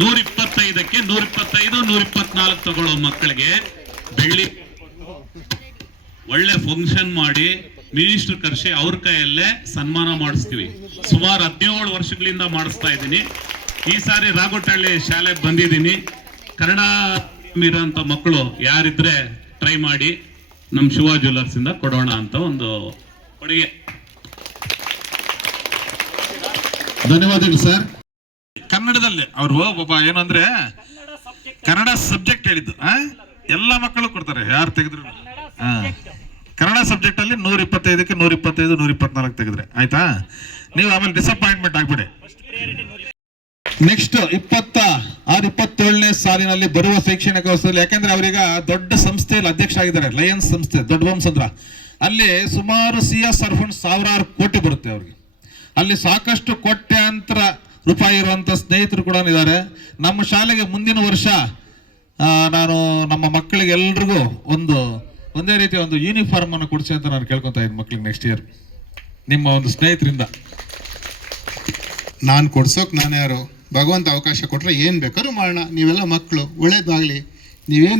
125ಕ್ಕೆ 125 124 ತಗೊಳ್ಳೋ ಮಕ್ಕಳಿಗೆ ಬೆಳ್ಳಿ ಒಳ್ಳೆ ಫಂಕ್ಷನ್ ಮಾಡಿ ಮಿನಿಸ್ಟರ್ ಕರೆಸಿ ಅವ್ರ ಕೈಯಲ್ಲೇ ಸನ್ಮಾನ ಮಾಡಿಸ್ತೀವಿ. ಸುಮಾರು 17 ವರ್ಷಗಳಿಂದ ಮಾಡಿಸ್ತಾ ಇದ್ದೀನಿ. ಈ ಸಾರಿ ರಾಗೋಟಹಳ್ಳಿ ಶಾಲೆಗೆ ಬಂದಿದ್ದೀನಿ. ಕನ್ನಡ ಇರೋಂಥ ಮಕ್ಕಳು ಯಾರಿದ್ರೆ ಟ್ರೈ ಮಾಡಿ, ನಮ್ಮ ಶಿವ ಜ್ಯುವೆಲ್ಲರ್ಸ್ ಇಂದ ಕೊಡೋಣ ಅಂತ ಒಂದು ಕೊಡುಗೆ. ಧನ್ಯವಾದಗಳು ಸರ್. ಕನ್ನಡದಲ್ಲೇ ಅವರು ಒಬ್ಬ ಏನಂದ್ರೆ ಕನ್ನಡ ಸಬ್ಜೆಕ್ಟ್ ಹೇಳಿದ್ದು ಎಲ್ಲ ಮಕ್ಕಳು ಕೊಡ್ತಾರೆ, ಯಾರು ತೆಗೆದ್ರು. ಕನ್ನಡ ಸಬ್ಜೆಕ್ಟ್ ಅಲ್ಲಿ 125ಕ್ಕೆ 125 124 ತೆಗೆದ್ರೆ ಆಯ್ತಾ. ನೀವು ಆಮೇಲೆ ಡಿಸಪಾಯಿಂಟ್ಮೆಂಟ್ ಆಗ್ಬಿಡಿ. ನೆಕ್ಸ್ಟ್ 26-27ನೇ ಸಾಲಿನಲ್ಲಿ ಬರುವ ಶೈಕ್ಷಣಿಕ ವರ್ಷದಲ್ಲಿ, ಯಾಕಂದ್ರೆ ಅವರೀಗ ದೊಡ್ಡ ಸಂಸ್ಥೆಯಲ್ಲಿ ಅಧ್ಯಕ್ಷ ಆಗಿದ್ದಾರೆ, ಲಯನ್ಸ್ ಸಂಸ್ಥೆ ದೊಡ್ಡ ವಂಸಂದ್ರ. ಅಲ್ಲಿ ಸುಮಾರು CSR ಫಂಡ್ 1000 ಕೋಟಿ ಬರುತ್ತೆ ಅವ್ರಿಗೆ. ಅಲ್ಲಿ ಸಾಕಷ್ಟು ಕೋಟ್ಯಾಂತರ ರೂಪಾಯಿ ಇರುವಂಥ ಸ್ನೇಹಿತರು ಕೂಡ ಇದ್ದಾರೆ. ನಮ್ಮ ಶಾಲೆಗೆ ಮುಂದಿನ ವರ್ಷ ನಾನು ನಮ್ಮ ಮಕ್ಕಳಿಗೆ ಎಲ್ರಿಗೂ ಒಂದೇ ರೀತಿಯ ಒಂದು ಯೂನಿಫಾರ್ಮ್ ಅನ್ನು ಕೊಡಿಸಿ ಅಂತ ನಾನು ಕೇಳ್ಕೊತಾ ಇದ್ದೀನಿ ಮಕ್ಕಳಿಗೆ ನೆಕ್ಸ್ಟ್ ಇಯರ್ ನಿಮ್ಮ ಒಂದು ಸ್ನೇಹಿತರಿಂದ. ನಾನು ಕೊಡ್ಸೋಕೆ ನಾನು ಯಾರು? ಭಗವಂತ ಅವಕಾಶ ಕೊಟ್ಟರೆ ಏನು ಬೇಕಾದ್ರೂ ಮಾಡೋಣ. ನೀವೆಲ್ಲ ಮಕ್ಕಳು, ಒಳ್ಳೇದಾಗಲಿ.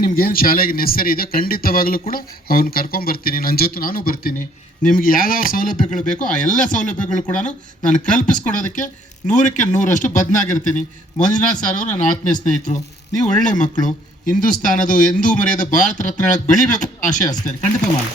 ನಿಮ್ಗೇನು ಶಾಲೆಗೆ ನೆಸರಿ ಇದೆ ಖಂಡಿತವಾಗಲೂ ಕೂಡ ಅವ್ರನ್ನ ಕರ್ಕೊಂಬರ್ತೀನಿ. ನನ್ನ ಜೊತೆ ನಾನು ಬರ್ತೀನಿ. ನಿಮ್ಗೆ ಯಾವ್ಯಾವ ಸೌಲಭ್ಯಗಳು ಬೇಕೋ ಆ ಎಲ್ಲ ಸೌಲಭ್ಯಗಳು ಕೂಡ ನಾನು ಕಲ್ಪಿಸ್ಕೊಡೋದಕ್ಕೆ 100ಕ್ಕೆ 100ರಷ್ಟು ಬದ್ಧನಾಗಿರ್ತೀನಿ. ಮಂಜುನಾಥ್ ಸರ್ ಅವರು ನನ್ನ ಆತ್ಮೀಯ ಸ್ನೇಹಿತರು. ನೀವು ಒಳ್ಳೆ ಮಕ್ಕಳು. ಹಿಂದೂಸ್ತಾನದು ಎಂದೂ ಮರೆಯದ ಭಾರತ ರತ್ನ ಬೆಳಿಬೇಕು ಆಶೆ ಅಷ್ಟೇ. ಖಂಡಿತ ಮಾಡಿ.